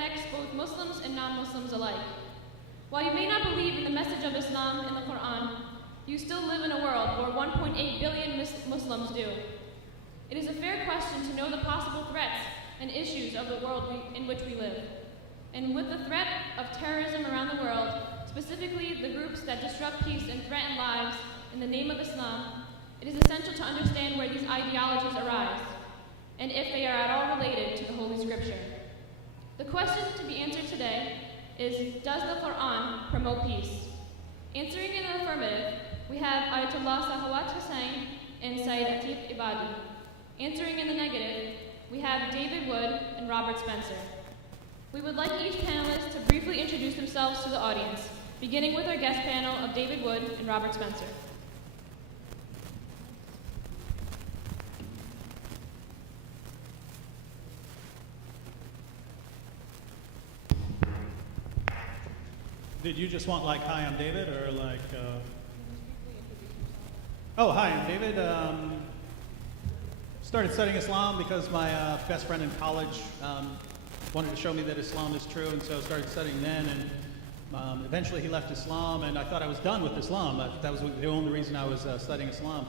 affects both Muslims and non-Muslims alike. While you may not believe in the message of Islam in the Quran, you still live in a world where 1.8 billion Muslims do. It is a fair question to know the possible threats and issues of the world in which we live. And with the threat of terrorism around the world, specifically the groups that disrupt peace and threaten lives in the name of Islam, it is essential to understand where these ideologies arise, and if they are at all related to the Holy Scripture. The question to be answered today is, does the Quran promote peace? Answering in the affirmative, we have Ayatollah Sahawat Hussain and Sayyid Atiq Ebady. Answering in the negative, we have David Wood and Robert Spencer. We would like each panelist to briefly introduce themselves to the audience, beginning with our guest panel of David Wood and Robert Spencer. Did you just want like, hi, I'm David, or like, Oh, hi, I'm David. Started studying Islam because my best friend in college wanted to show me that Islam is true, and so I started studying then, and eventually he left Islam, and I thought I was done with Islam. That was the only reason I was studying Islam.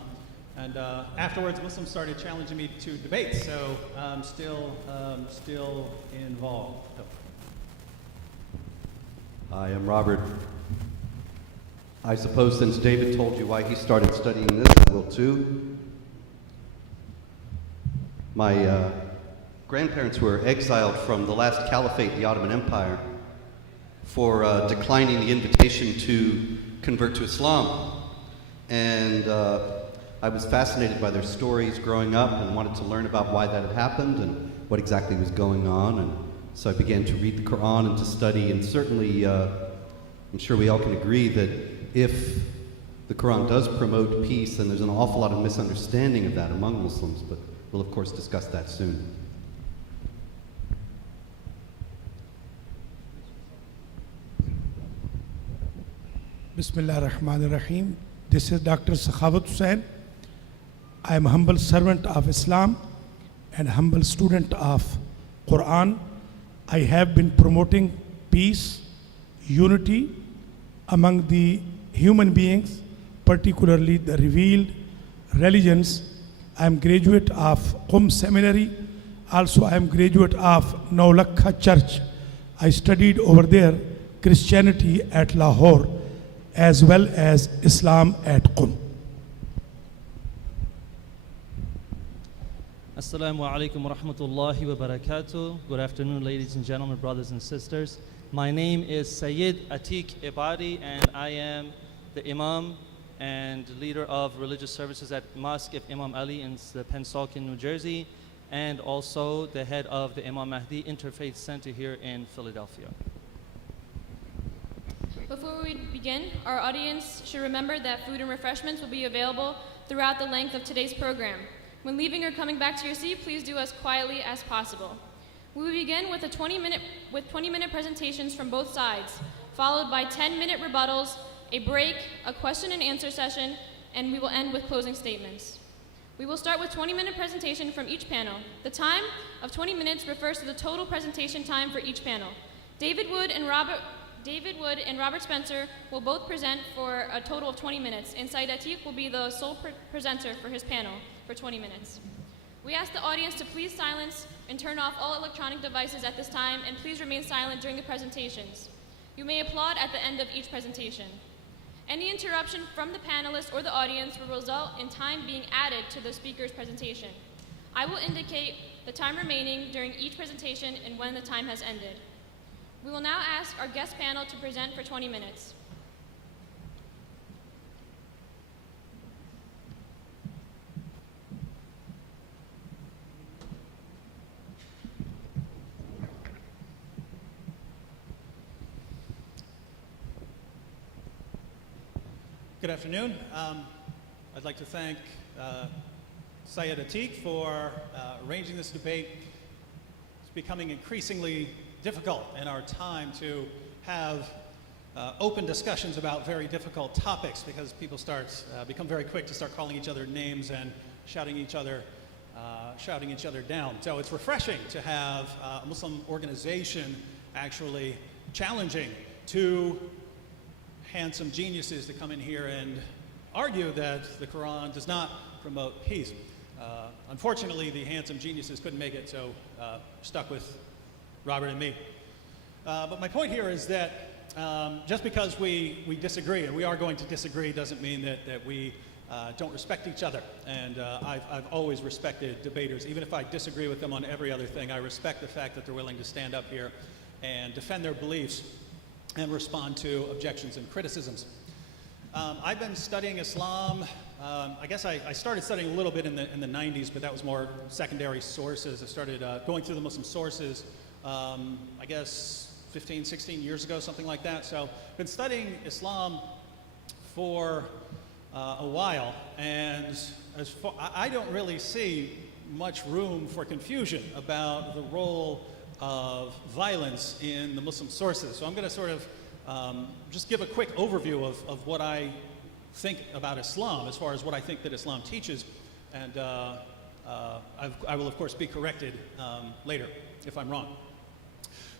And afterwards, Muslims started challenging me to debates, so I'm still involved. So. Hi, I'm Robert. I suppose since David told you why he started studying this, I will too. My grandparents were exiled from the last caliphate, the Ottoman Empire, for declining the invitation to convert to Islam. And I was fascinated by their stories growing up and wanted to learn about why that had happened and what exactly was going on. And so I began to read the Quran and to study, and certainly I'm sure we all can agree that if the Quran does promote peace, then there's an awful lot of misunderstanding of that among Muslims, but we'll of course discuss that soon. Bismillah ar-Rahman ar-Rahim. This is Dr. Sakhawat Hussain. I am a humble servant of Islam and humble student of Quran. I have been promoting peace, unity among the human beings, particularly the revealed religions. I am graduate of Qum Seminary. Also, I am graduate of Naulakha Church. I studied over there Christianity at Lahore as well as Islam at Qum. Assalamu alaikum wa rahmatullahi wa barakatuh. Good afternoon, ladies and gentlemen, brothers and sisters. My name is Sayyid Atiq Ebady, and I am the Imam and leader of religious services at Mosque of Imam Ali in Pennsauken, New Jersey, and also the head of the Imam Mahdi Interfaith Center here in Philadelphia. Before we begin, our audience should remember that food and refreshments will be available throughout the length of today's program. When leaving or coming back to your seat, please do as quietly as possible. We will begin with 20-minute presentations from both sides, followed by 10-minute rebuttals, a break, a question and answer session, and we will end with closing statements. We will start with 20-minute presentation from each panel. The time of 20 minutes refers to the total presentation time for each panel. David Wood and Robert Spencer will both present for a total of 20 minutes, and Sayyid Atiq will be the sole presenter for his panel for 20 minutes. We ask the audience to please silence and turn off all electronic devices at this time, and please remain silent during the presentations. You may applaud at the end of each presentation. Any interruption from the panelists or the audience will result in time being added to the speaker's presentation. I will indicate the time remaining during each presentation and when the time has ended. We will now ask our guest panel to present for 20 minutes. Good afternoon. I'd like to thank Sayyid Atiq for arranging this debate. It's becoming increasingly difficult in our time to have open discussions about very difficult topics because people become very quick to start calling each other names and shouting each other down. So it's refreshing to have a Muslim organization actually challenging two handsome geniuses to come in here and argue that the Quran does not promote peace. Unfortunately, the handsome geniuses couldn't make it, so stuck with Robert and me. But my point here is that just because we disagree, and we are going to disagree, doesn't mean that we don't respect each other. And I've always respected debaters. Even if I disagree with them on every other thing, I respect the fact that they're willing to stand up here and defend their beliefs and respond to objections and criticisms. I've been studying Islam. I guess I started studying a little bit in the 90s, but that was more secondary sources. I started going through the Muslim sources, I guess 15, 16 years ago, something like that. So I've been studying Islam for a while, and I don't really see much room for confusion about the role of violence in the Muslim sources. So I'm going to sort of just give a quick overview of what I think about Islam as far as what I think that Islam teaches, and I will of course be corrected later if I'm wrong.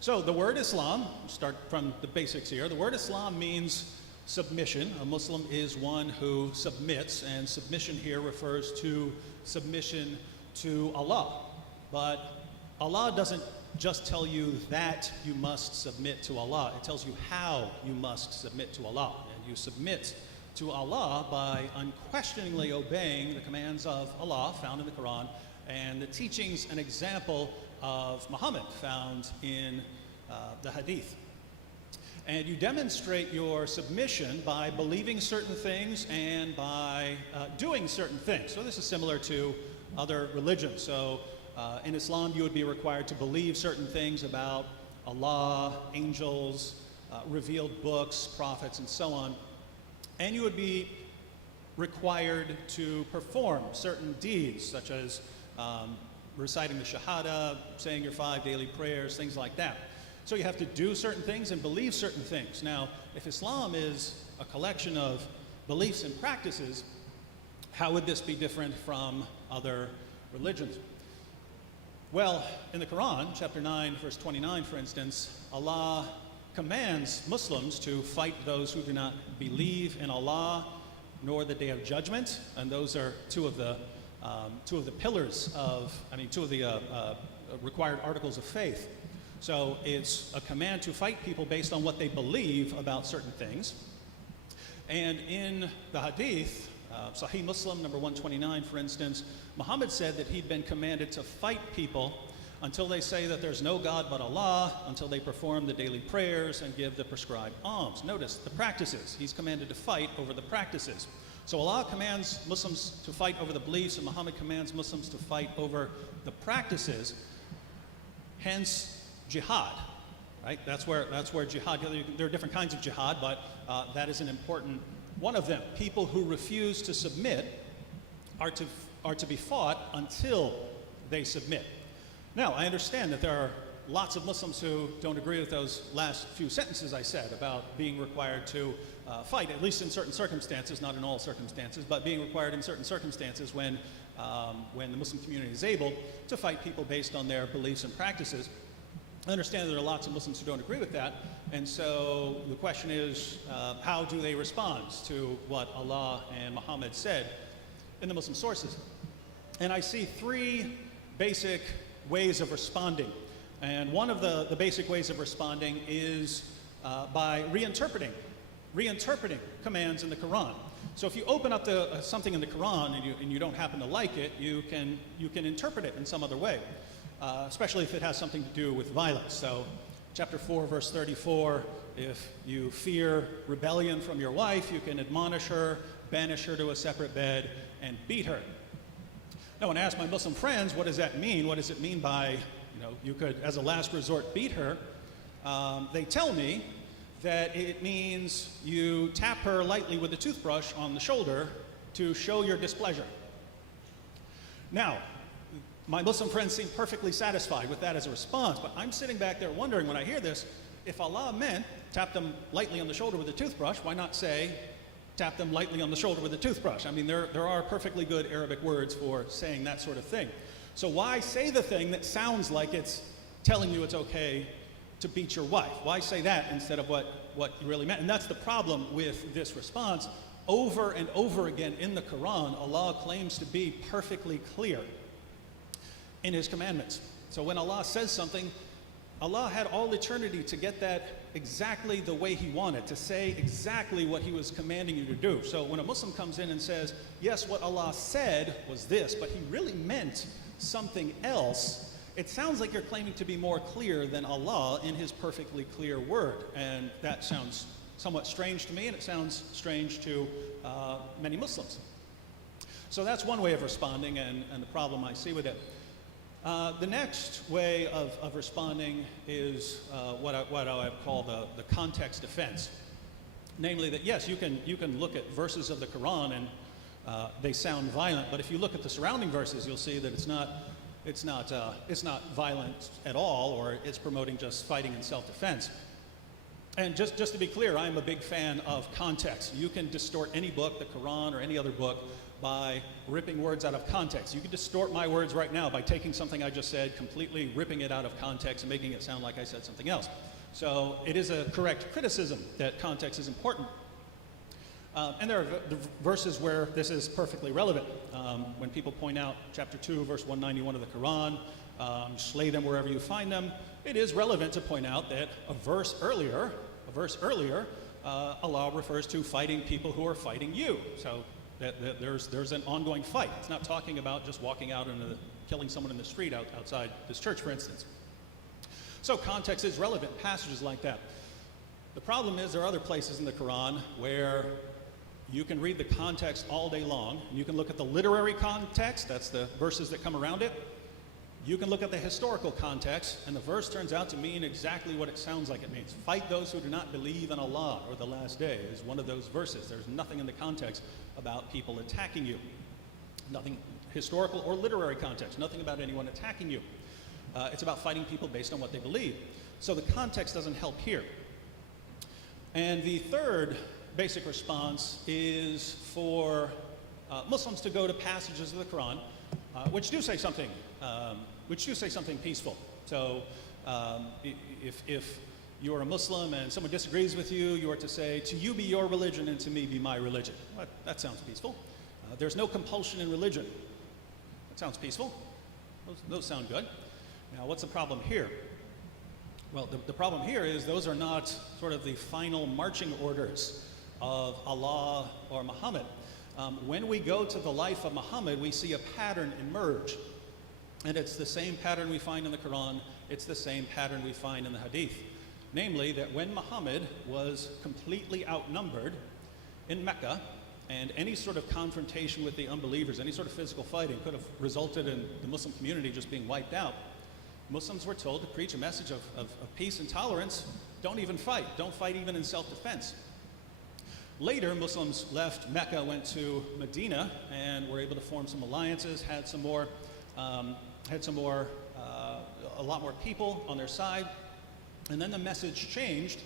So the word Islam, start from the basics here. The word Islam means submission. A Muslim is one who submits, and submission here refers to submission to Allah. But Allah doesn't just tell you that you must submit to Allah. It tells you how you must submit to Allah. And you submit to Allah by unquestioningly obeying the commands of Allah found in the Quran and the teachings and example of Muhammad found in the Hadith. And you demonstrate your submission by believing certain things and by doing certain things. So this is similar to other religions. So in Islam, you would be required to believe certain things about Allah, angels, revealed books, prophets, and so on. And you would be required to perform certain deeds, such as reciting the Shahada, saying your 5 daily prayers, things like that. So you have to do certain things and believe certain things. Now, if Islam is a collection of beliefs and practices, how would this be different from other religions? Well, in the Quran, chapter 9, verse 29, for instance, Allah commands Muslims to fight those who do not believe in Allah nor the day of judgment, and those are two of the pillars of, two of the required articles of faith. So it's a command to fight people based on what they believe about certain things. And in the Hadith, Sahih Muslim, number 129, for instance, Muhammad said that he'd been commanded to fight people until they say that there's no God but Allah, until they perform the daily prayers and give the prescribed alms. Notice the practices. He's commanded to fight over the practices. So Allah commands Muslims to fight over the beliefs, and Muhammad commands Muslims to fight over the practices. Hence, jihad, right? That's where jihad, there are different kinds of jihad, but that is an important one of them. People who refuse to submit are to be fought until they submit. Now, I understand that there are lots of Muslims who don't agree with those last few sentences I said about being required to fight, at least in certain circumstances, not in all circumstances, but being required in certain circumstances when the Muslim community is able to fight people based on their beliefs and practices. I understand that there are lots of Muslims who don't agree with that, and so the question is, how do they respond to what Allah and Muhammad said in the Muslim sources? And I see three basic ways of responding. And one of the basic ways of responding is by reinterpreting commands in the Quran. So if you open up something in the Quran and you don't happen to like it, you can interpret it in some other way. Especially if it has something to do with violence. So, chapter 4, verse 34, if you fear rebellion from your wife, you can admonish her, banish her to a separate bed, and beat her. Now, when I ask my Muslim friends, what does that mean? What does it mean by, you could, as a last resort, beat her? They tell me that it means you tap her lightly with a toothbrush on the shoulder to show your displeasure. Now, my Muslim friends seem perfectly satisfied with that as a response, but I'm sitting back there wondering when I hear this, if Allah meant tap them lightly on the shoulder with a toothbrush, why not say tap them lightly on the shoulder with a toothbrush? I mean, there are perfectly good Arabic words for saying that sort of thing. So why say the thing that sounds like it's telling you it's okay to beat your wife. Why say that instead of what you really meant? And that's the problem with this response. Over and over again in the Quran, Allah claims to be perfectly clear in His commandments. So when Allah says something, Allah had all eternity to get that exactly the way He wanted, to say exactly what He was commanding you to do. So when a Muslim comes in and says, yes, what Allah said was this, but He really meant something else, it sounds like you're claiming to be more clear than Allah in His perfectly clear word. And that sounds somewhat strange to me, and it sounds strange to many Muslims. So that's one way of responding, and the problem I see with it. The next way of responding is what I call the context defense. Namely that, yes, you can look at verses of the Quran and they sound violent, but if you look at the surrounding verses, you'll see that it's not violent at all, or it's promoting just fighting and self-defense. And just to be clear, I'm a big fan of context. You can distort any book, the Quran or any other book, by ripping words out of context. You can distort my words right now by taking something I just said, completely ripping it out of context and making it sound like I said something else. So it is a correct criticism that context is important. And there are verses where this is perfectly relevant. When people point out chapter 2, verse 191 of the Quran, slay them wherever you find them, it is relevant to point out that a verse earlier, Allah refers to fighting people who are fighting you. So that there's an ongoing fight. It's not talking about just walking out and killing someone in the street outside this church, for instance. So context is relevant, passages like that. The problem is there are other places in the Quran where you can read the context all day long, and you can look at the literary context, that's the verses that come around it. You can look at the historical context, and the verse turns out to mean exactly what it sounds like it means. Fight those who do not believe in Allah or the last day is one of those verses. There's nothing in the context about people attacking you. Nothing historical or literary context, nothing about anyone attacking you. It's about fighting people based on what they believe. So the context doesn't help here. And the third basic response is for Muslims to go to passages of the Quran which do say something peaceful. So if you're a Muslim and someone disagrees with you, you are to say, to you be your religion and to me be my religion. Well, that sounds peaceful. There's no compulsion in religion. That sounds peaceful. Those sound good. Now, what's the problem here? Well, the problem here is those are not sort of the final marching orders of Allah or Muhammad. When we go to the life of Muhammad, we see a pattern emerge. And it's the same pattern we find in the Quran. It's the same pattern we find in the Hadith. Namely, that when Muhammad was completely outnumbered in Mecca, and any sort of confrontation with the unbelievers, any sort of physical fighting could have resulted in the Muslim community just being wiped out, Muslims were told to preach a message of peace and tolerance. Don't even fight. Don't fight even in self-defense. Later, Muslims left Mecca, went to Medina, and were able to form some alliances, had a lot more people on their side. And then the message changed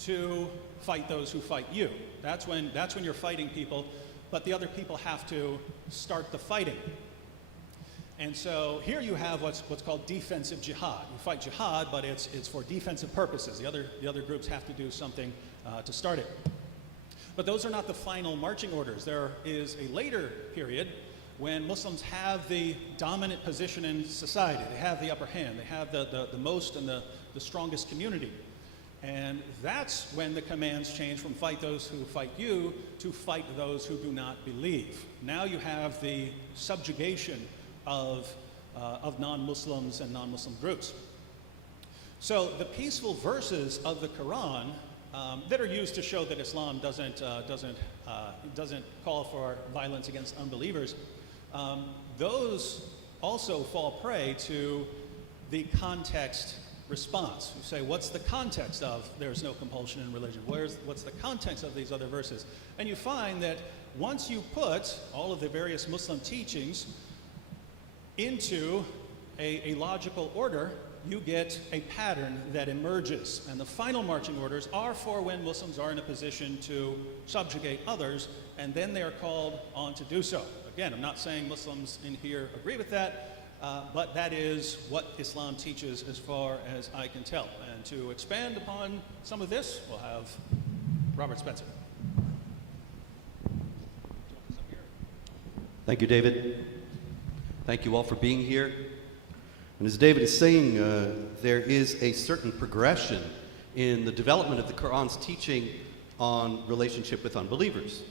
to fight those who fight you. That's when you're fighting people, but the other people have to start the fighting. And so here you have what's called defensive jihad. You fight jihad, but it's for defensive purposes. The other groups have to do something to start it. But those are not the final marching orders. There is a later period when Muslims have the dominant position in society. They have the upper hand. They have the most and the strongest community. And that's when the commands change from fight those who fight you to fight those who do not believe. Now you have the subjugation of non-Muslims and non-Muslim groups. So the peaceful verses of the Quran that are used to show that Islam doesn't call for violence against unbelievers, those also fall prey to the context response. You say, what's the context of there's no compulsion in religion? What's the context of these other verses? And you find that once you put all of the various Muslim teachings into a logical order, you get a pattern that emerges. And the final marching orders are for when Muslims are in a position to subjugate others, and then they are called on to do so. Again, I'm not saying Muslims in here agree with that, but that is what Islam teaches as far as I can tell. And And to expand upon some of this, we'll have Robert Spencer. Thank you, David. Thank you all for being here. And as David is saying, there is a certain progression in the development of the Quran's teaching on relationship with unbelievers.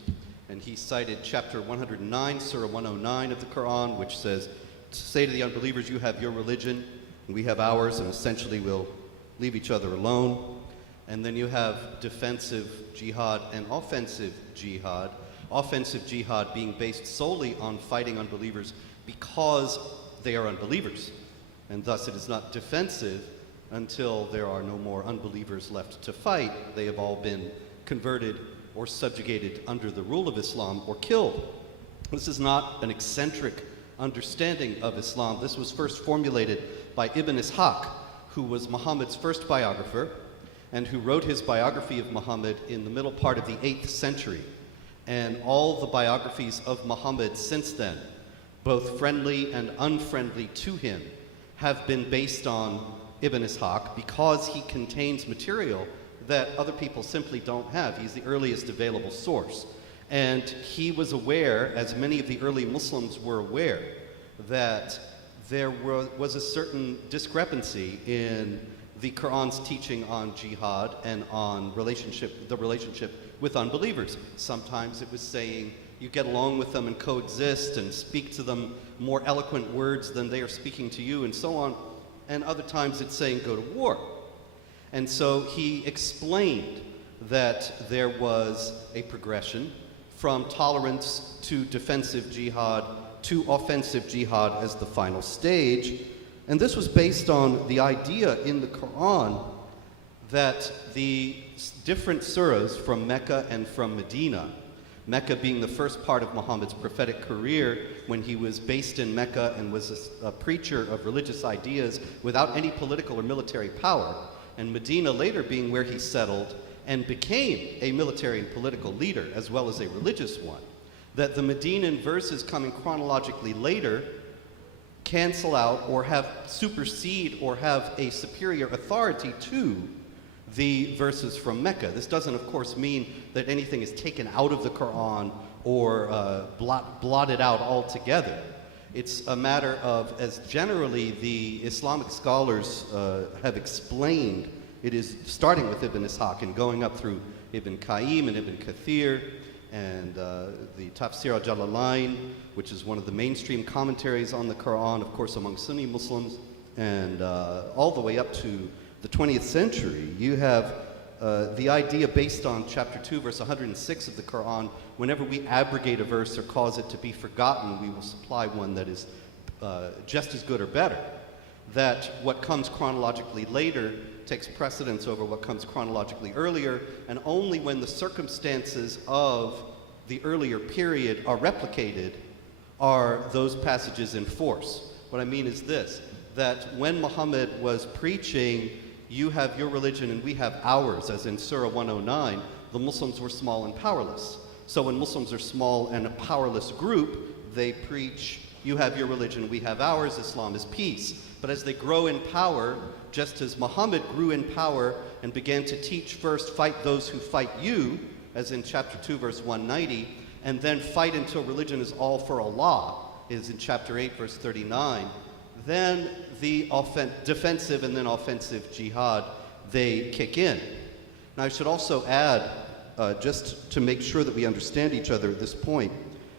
And he cited chapter 109, Surah 109 of the Quran, which says, say to the unbelievers, you have your religion, and we have ours, and essentially we'll leave each other alone. And then you have defensive jihad and offensive jihad. Offensive jihad being based solely on fighting unbelievers because they are unbelievers. And thus it is not defensive until there are no more unbelievers left to fight. They have all been converted or subjugated under the rule of Islam or killed. This is not an eccentric understanding of Islam. This was first formulated by Ibn Ishaq, who was Muhammad's first biographer and who wrote his biography of Muhammad in the middle part of the 8th century. And all the biographies of Muhammad since then, both friendly and unfriendly to him, have been based on Ibn Ishaq because he contains material that other people simply don't have. He's the earliest available source. And he was aware, as many of the early Muslims were aware, that there was a certain discrepancy in the Quran's teaching on jihad and on the relationship with unbelievers. Sometimes it was saying you get along with them and coexist and speak to them more eloquent words than they are speaking to you and so on. And other times it's saying go to war. And so he explained that there was a progression from tolerance to defensive jihad to offensive jihad as the final stage. And this was based on the idea in the Quran that the different surahs from Mecca and from Medina, Mecca being the first part of Muhammad's prophetic career when he was based in Mecca and was a preacher of religious ideas without any political or military power, and Medina later being where he settled and became a military and political leader as well as a religious one, that the Medinan verses coming chronologically later cancel out or supersede or have a superior authority to the verses from Mecca. This doesn't, of course, mean that anything is taken out of the Quran or blotted out altogether. It's a matter of, as generally the Islamic scholars have explained, it is starting with Ibn Ishaq and going up through Ibn Qayyim and Ibn Kathir and the Tafsir al-Jalalain, which is one of the mainstream commentaries on the Quran, of course, among Sunni Muslims, and all the way up to the 20th century. You have the idea based on chapter 2, verse 106 of the Quran, whenever we abrogate a verse or cause it to be forgotten, we will supply one that is just as good or better. That what comes chronologically later takes precedence over what comes chronologically earlier, and only when the circumstances of the earlier period are replicated are those passages in force. What I mean is this, that when Muhammad was preaching, you have your religion and we have ours, as in Surah 109, the Muslims were small and powerless. So when Muslims are small and a powerless group, they preach, you have your religion, we have ours, Islam is peace. But as they grow in power, just as Muhammad grew in power and began to teach first, fight those who fight you, as in chapter 2, verse 190, and then fight until religion is all for Allah, is in chapter 8, verse 39, then the defensive and then offensive jihad, they kick in. Now I should also add, just to make sure that we understand each other at this point,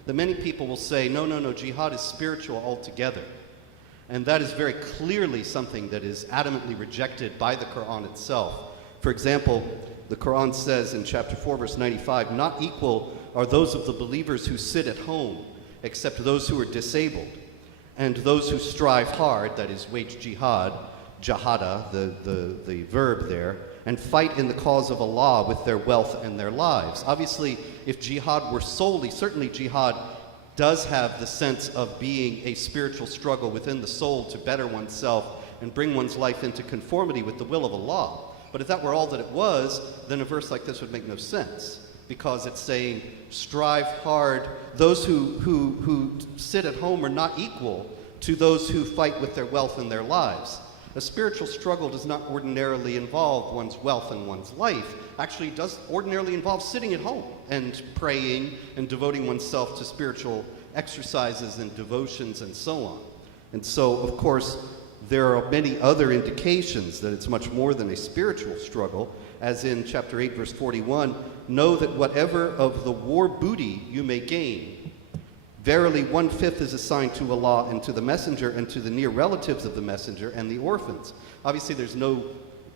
that many people will say, no, jihad is spiritual altogether. And that is very clearly something that is adamantly rejected by the Quran itself. For example, the Quran says in chapter 4, verse 95, not equal are those of the believers who sit at home, except those who are disabled, and those who strive hard, that is wage jihad, jahada, the verb there, and fight in the cause of Allah with their wealth and their lives. Obviously, if jihad were solely, certainly jihad does have the sense of being a spiritual struggle within the soul to better oneself and bring one's life into conformity with the will of Allah. But if that were all that it was, then a verse like this would make no sense, because it's saying, strive hard. Those who sit at home are not equal to those who fight with their wealth and their lives. A spiritual struggle does not ordinarily involve one's wealth and one's life. Actually, it does ordinarily involve sitting at home and praying and devoting oneself to spiritual exercises and devotions and so on. And so, of course, there are many other indications that it's much more than a spiritual struggle, as in chapter 8, verse 41, know that whatever of the war booty you may gain, verily 1/5 is assigned to Allah and to the messenger and to the near relatives of the messenger and the orphans. Obviously, there's no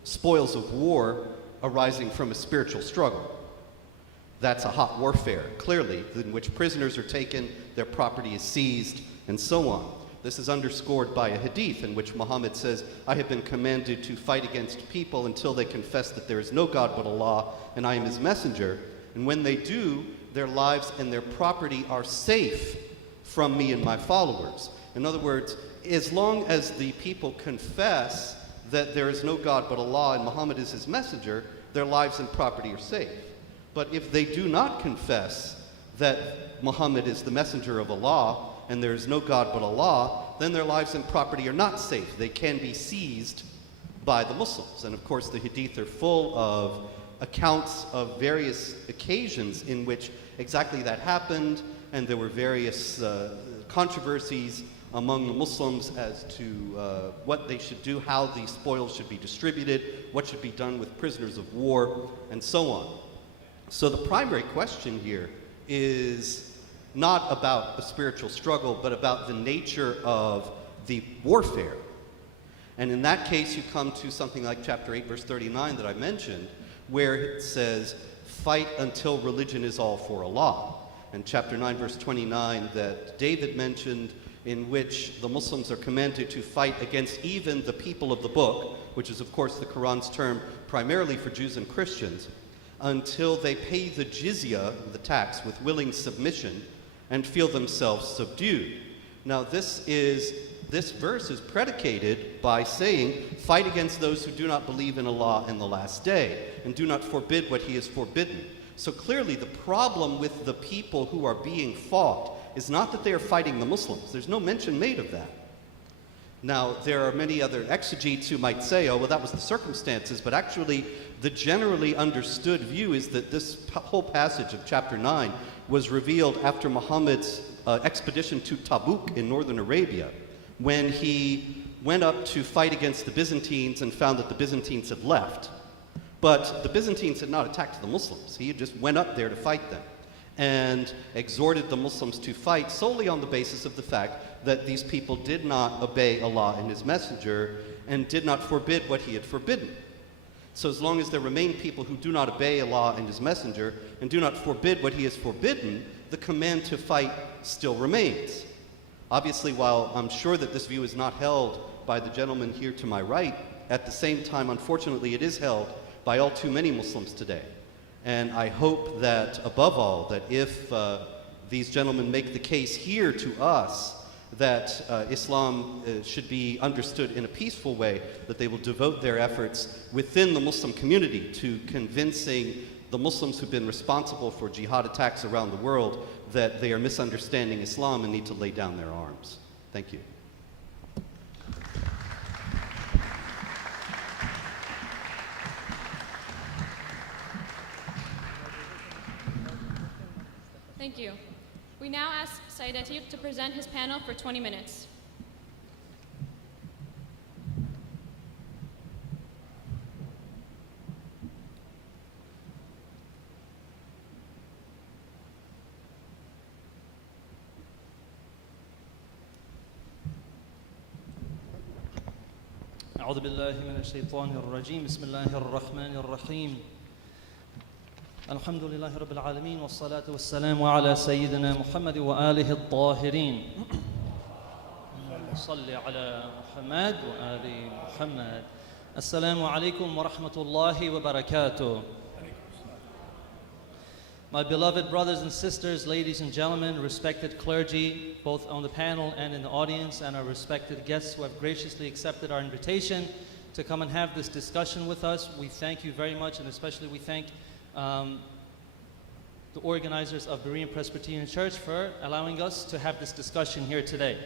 spoils of war arising from a spiritual struggle. That's a hot warfare, clearly, in which prisoners are taken, their property is seized, and so on. This is underscored by a hadith in which Muhammad says, I have been commanded to fight against people until they confess that there is no God but Allah and I am his messenger. And when they do, their lives and their property are safe from me and my followers. In other words, as long as the people confess that there is no God but Allah and Muhammad is his messenger, their lives and property are safe. But if they do not confess that Muhammad is the messenger of Allah and there is no God but Allah, then their lives and property are not safe. They can be seized by the Muslims. And of course, the hadith are full of accounts of various occasions in which exactly that happened, and there were various controversies among the Muslims as to what they should do, how the spoils should be distributed, what should be done with prisoners of war, and so on. So the primary question here is not about a spiritual struggle, but about the nature of the warfare. And in that case, you come to something like chapter 8, verse 39 that I mentioned, where it says, fight until religion is all for Allah. And chapter 9, verse 29 that David mentioned, in which the Muslims are commanded to fight against even the people of the book, which is of course the Quran's term primarily for Jews and Christians, until they pay the jizya, the tax, with willing submission and feel themselves subdued. Now this verse is predicated by saying, fight against those who do not believe in Allah in the last day, and do not forbid what he has forbidden. So clearly the problem with the people who are being fought is not that they are fighting the Muslims. There's no mention made of that. Now, there are many other exegetes who might say, oh, well, that was the circumstances, but actually the generally understood view is that this whole passage of chapter 9 was revealed after Muhammad's expedition to Tabuk in northern Arabia, when he went up to fight against the Byzantines and found that the Byzantines had left. But the Byzantines had not attacked the Muslims. He just went up there to fight them and exhorted the Muslims to fight solely on the basis of the fact that these people did not obey Allah and his messenger and did not forbid what he had forbidden. So as long as there remain people who do not obey Allah and his messenger and do not forbid what he has forbidden, the command to fight still remains. Obviously, while I'm sure that this view is not held by the gentleman here to my right, at the same time, unfortunately, it is held by all too many Muslims today. And I hope that, above all, that if these gentlemen make the case here to us that Islam should be understood in a peaceful way, that they will devote their efforts within the Muslim community to convincing the Muslims who've been responsible for jihad attacks around the world that they are misunderstanding Islam and need to lay down their arms. Thank you. Thank you. We now ask Sayyid Atiq to present his panel for 20 minutes. أعوذ بالله من الشيطان الرجيم بسم الله الرحمن الرحيم الحمد لله رب العالمين والصلاة والسلام على سيدنا محمد وآله الطاهرين صل على محمد وآل محمد السلام عليكم ورحمة الله وبركاته. My beloved brothers and sisters, ladies and gentlemen, respected clergy, both on the panel and in the audience, and our respected guests who have graciously accepted our invitation to come and have this discussion with us, we thank you very much, and especially we thank the organizers of Berean Presbyterian Church for allowing us to have this discussion here today.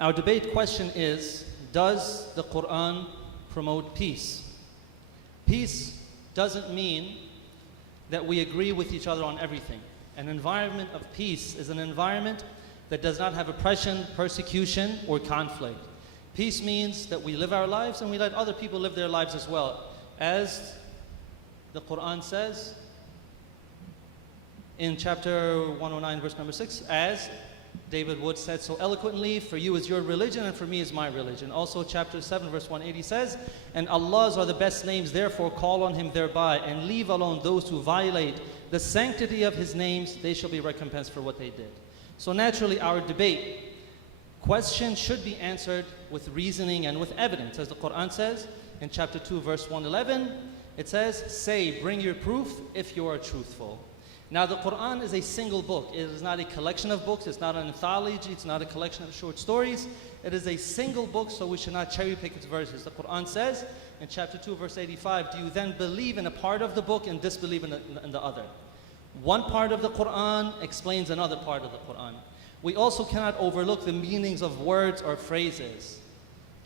Our debate question is, does the Quran promote peace? Peace doesn't mean that we agree with each other on everything. An environment of peace is an environment that does not have oppression, persecution, or conflict. Peace means that we live our lives and we let other people live their lives as well. As the Quran says in chapter 109, verse number 6, as David Wood said so eloquently, for you is your religion and for me is my religion. Also chapter 7, verse 180 says, and Allah's are the best names, therefore call on Him thereby, and leave alone those who violate the sanctity of His names, they shall be recompensed for what they did. So naturally our debate question should be answered with reasoning and with evidence. As the Quran says in chapter 2, verse 111, it says, say, bring your proof if you are truthful. Now the Quran is a single book. It is not a collection of books. It's not an anthology. It's not a collection of short stories. It is a single book, so we should not cherry pick its verses. The Quran says in chapter 2, verse 85, do you then believe in a part of the book and disbelieve in the other? One part of the Quran explains another part of the Quran. We also cannot overlook the meanings of words or phrases.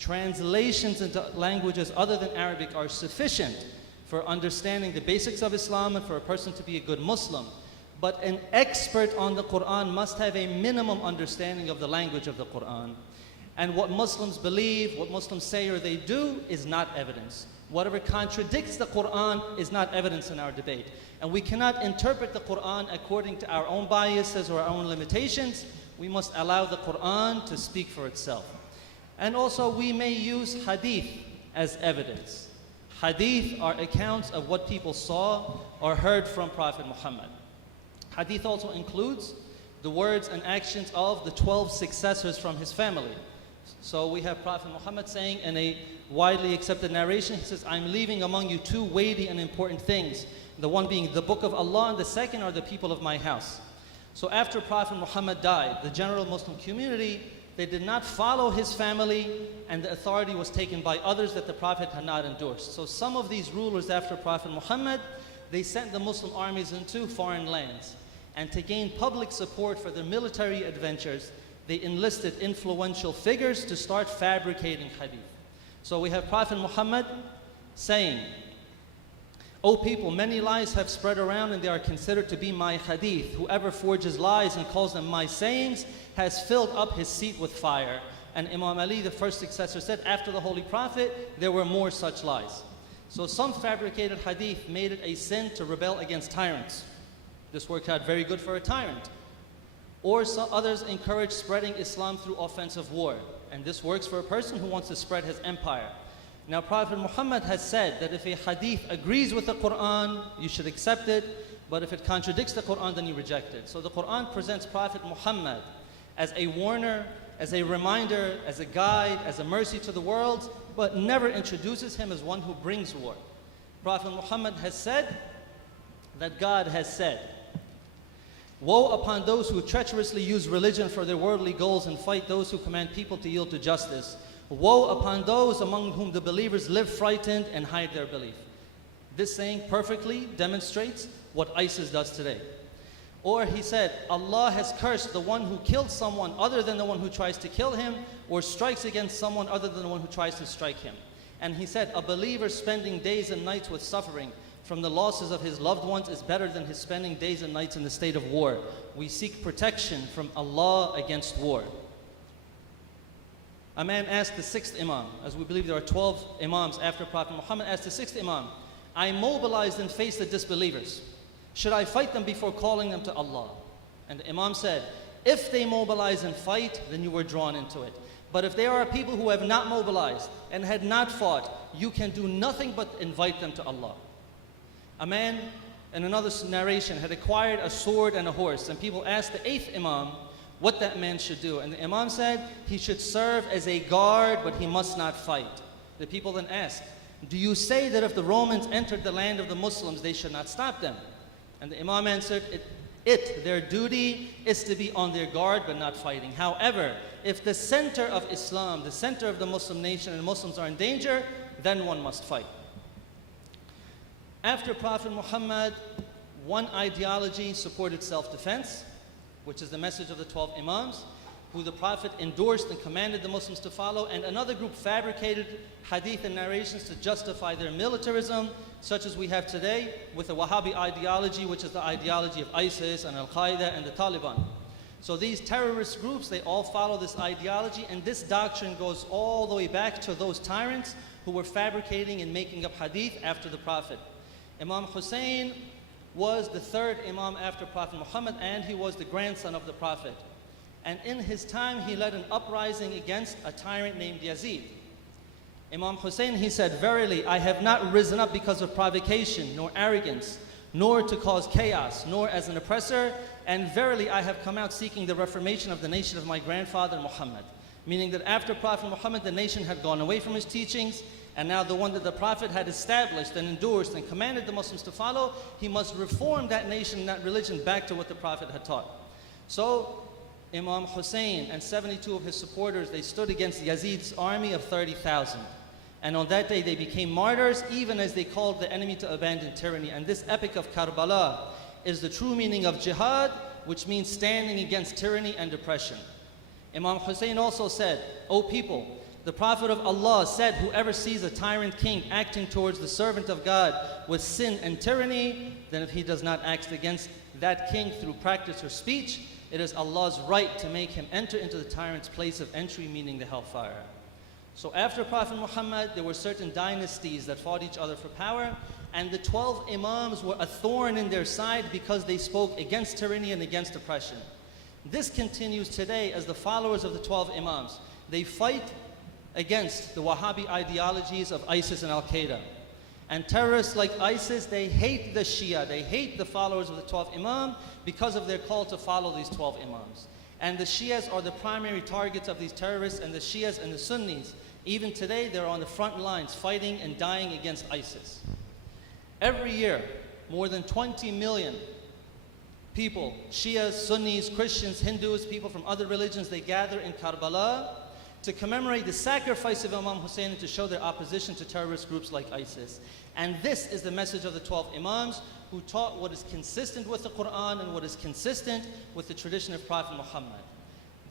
Translations into languages other than Arabic are sufficient for understanding the basics of Islam and for a person to be a good Muslim. But an expert on the Quran must have a minimum understanding of the language of the Quran. And what Muslims believe, what Muslims say or they do is not evidence. Whatever contradicts the Quran is not evidence in our debate. And we cannot interpret the Quran according to our own biases or our own limitations. We must allow the Quran to speak for itself. And also we may use hadith as evidence. Hadith are accounts of what people saw or heard from Prophet Muhammad. Hadith also includes the words and actions of the 12 successors from his family. So we have Prophet Muhammad saying in a widely accepted narration, he says, I'm leaving among you two weighty and important things. The one being the book of Allah and the second are the people of my house. So after Prophet Muhammad died, the general Muslim community, they did not follow his family, and the authority was taken by others that the Prophet had not endorsed. So some of these rulers after Prophet Muhammad, they sent the Muslim armies into foreign lands. And to gain public support for their military adventures, they enlisted influential figures to start fabricating hadith. So we have Prophet Muhammad saying, O people, many lies have spread around and they are considered to be my hadith. Whoever forges lies and calls them my sayings has filled up his seat with fire. And Imam Ali, the first successor, said after the Holy Prophet, there were more such lies. So some fabricated hadith made it a sin to rebel against tyrants. This worked out very good for a tyrant. Or some others encourage spreading Islam through offensive war. And this works for a person who wants to spread his empire. Now Prophet Muhammad has said that if a hadith agrees with the Quran, you should accept it. But if it contradicts the Quran, then you reject it. So the Quran presents Prophet Muhammad as a warner, as a reminder, as a guide, as a mercy to the world, but never introduces him as one who brings war. Prophet Muhammad has said that God has said, woe upon those who treacherously use religion for their worldly goals and fight those who command people to yield to justice. Woe upon those among whom the believers live frightened and hide their belief. This saying perfectly demonstrates what ISIS does today. Or he said, Allah has cursed the one who kills someone other than the one who tries to kill him, or strikes against someone other than the one who tries to strike him. And he said, a believer spending days and nights with suffering from the losses of his loved ones is better than his spending days and nights in the state of war. We seek protection from Allah against war. A man asked the 6th Imam, as we believe there are 12 Imams after Prophet Muhammad, asked the 6th Imam, I mobilized and faced the disbelievers. Should I fight them before calling them to Allah? And the Imam said, if they mobilize and fight, then you were drawn into it. But if they are people who have not mobilized and had not fought, you can do nothing but invite them to Allah. A man, in another narration, had acquired a sword and a horse, and people asked the 8th Imam what that man should do. And the Imam said, he should serve as a guard, but he must not fight. The people then asked, do you say that if the Romans entered the land of the Muslims, they should not stop them? And the Imam answered, their duty is to be on their guard, but not fighting. However, if the center of Islam, the center of the Muslim nation, and Muslims are in danger, then one must fight. After Prophet Muhammad, one ideology supported self-defense, which is the message of the 12 Imams. who the Prophet endorsed and commanded the Muslims to follow, and another group fabricated hadith and narrations to justify their militarism, such as we have today with the Wahhabi ideology, which is the ideology of ISIS and Al-Qaeda and the Taliban. So these terrorist groups, they all follow this ideology, and this doctrine goes all the way back to those tyrants who were fabricating and making up hadith after the Prophet. Imam Hussain was the third Imam after Prophet Muhammad, and he was the grandson of the Prophet. And in his time, he led an uprising against a tyrant named Yazid. Imam Hussain, he said, "Verily, I have not risen up because of provocation, nor arrogance, nor to cause chaos, nor as an oppressor, and verily I have come out seeking the reformation of the nation of my grandfather Muhammad." Meaning that after Prophet Muhammad, the nation had gone away from his teachings, and now the one that the Prophet had established and endorsed and commanded the Muslims to follow, he must reform that nation, that religion, back to what the Prophet had taught. So Imam Hussain and 72 of his supporters, they stood against Yazid's army of 30,000. And on that day they became martyrs, even as they called the enemy to abandon tyranny. And this epic of Karbala is the true meaning of jihad, which means standing against tyranny and oppression. Imam Hussain also said, "O people, the Prophet of Allah said, whoever sees a tyrant king acting towards the servant of God with sin and tyranny, then if he does not act against that king through practice or speech, it is Allah's right to make him enter into the tyrant's place of entry," meaning the hellfire. So after Prophet Muhammad, there were certain dynasties that fought each other for power, and the 12 Imams were a thorn in their side because they spoke against tyranny and against oppression. This continues today as the followers of the 12 Imams. They fight against the Wahhabi ideologies of ISIS and Al-Qaeda. And terrorists like ISIS, they hate the Shia, they hate the followers of the 12th Imam because of their call to follow these 12 Imams. And the Shias are the primary targets of these terrorists, and the Shias and the Sunnis, even today, they're on the front lines fighting and dying against ISIS. Every year, more than 20 million people, Shias, Sunnis, Christians, Hindus, people from other religions, they gather in Karbala to commemorate the sacrifice of Imam Hussain and to show their opposition to terrorist groups like ISIS. And this is the message of the 12 Imams who taught what is consistent with the Quran and what is consistent with the tradition of Prophet Muhammad.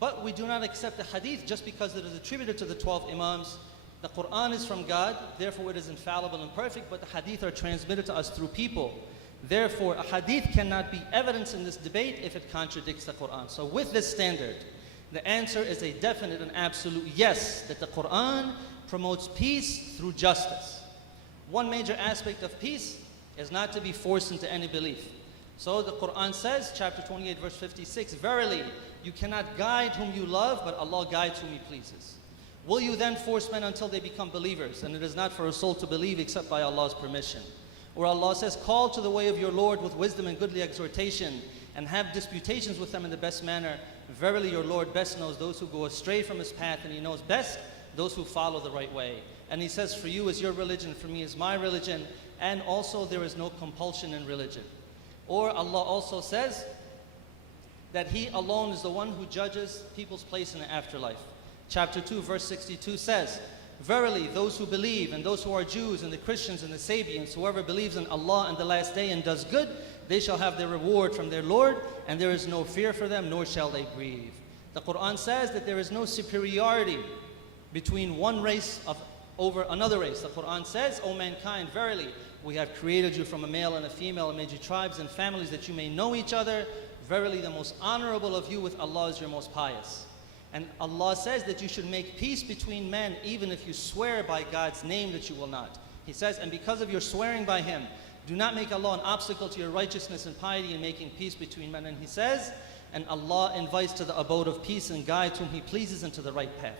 But we do not accept the hadith just because it is attributed to the 12 Imams. The Quran is from God, therefore it is infallible and perfect, but the hadith are transmitted to us through people. Therefore, a hadith cannot be evidence in this debate if it contradicts the Quran. So with this standard, the answer is a definite and absolute yes, that the Quran promotes peace through justice. One major aspect of peace is not to be forced into any belief. So the Quran says, chapter 28, verse 56, "Verily, you cannot guide whom you love, but Allah guides whom He pleases. Will you then force men until they become believers? And it is not for a soul to believe except by Allah's permission." Or Allah says, "Call to the way of your Lord with wisdom and goodly exhortation, and have disputations with them in the best manner. Verily your Lord best knows those who go astray from His path, and He knows best those who follow the right way." And He says, "For you is your religion, for me is my religion, and also there is no compulsion in religion." Or Allah also says that He alone is the one who judges people's place in the afterlife. Chapter 2, verse 62 says, "Verily those who believe, and those who are Jews, and the Christians, and the Sabians, whoever believes in Allah and the last day and does good, they shall have their reward from their Lord, and there is no fear for them, nor shall they grieve." The Quran says that there is no superiority between one race over another race. The Quran says, "O mankind, verily we have created you from a male and a female, and made you tribes and families that you may know each other. Verily the most honorable of you with Allah is your most pious." And Allah says that you should make peace between men even if you swear by God's name that you will not. He says, "And because of your swearing by Him, do not make Allah an obstacle to your righteousness and piety in making peace between men." And He says, "And Allah invites to the abode of peace and guides whom He pleases into the right path."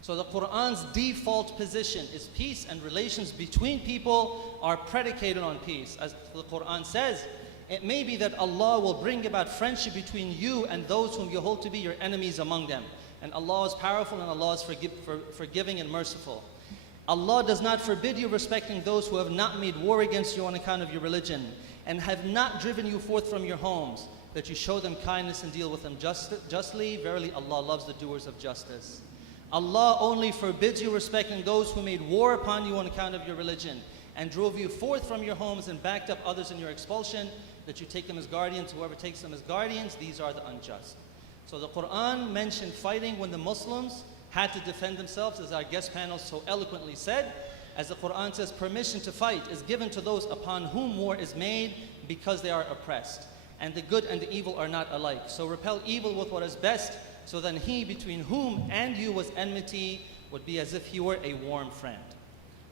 So the Quran's default position is peace, and relations between people are predicated on peace. As the Quran says, it may be that Allah will bring about friendship between you and those whom you hold to be your enemies among them. And Allah is powerful, and Allah is forgiving and merciful. Allah does not forbid you respecting those who have not made war against you on account of your religion, and have not driven you forth from your homes, that you show them kindness and deal with them justly. Verily Allah loves the doers of justice. Allah only forbids you respecting those who made war upon you on account of your religion, and drove you forth from your homes, and backed up others in your expulsion, that you take them as guardians. Whoever takes them as guardians, these are the unjust. So the Quran mentioned fighting when the Muslims had to defend themselves, as our guest panel so eloquently said. As the Quran says, permission to fight is given to those upon whom war is made because they are oppressed. And the good and the evil are not alike. So repel evil with what is best, so then he between whom and you was enmity would be as if he were a warm friend.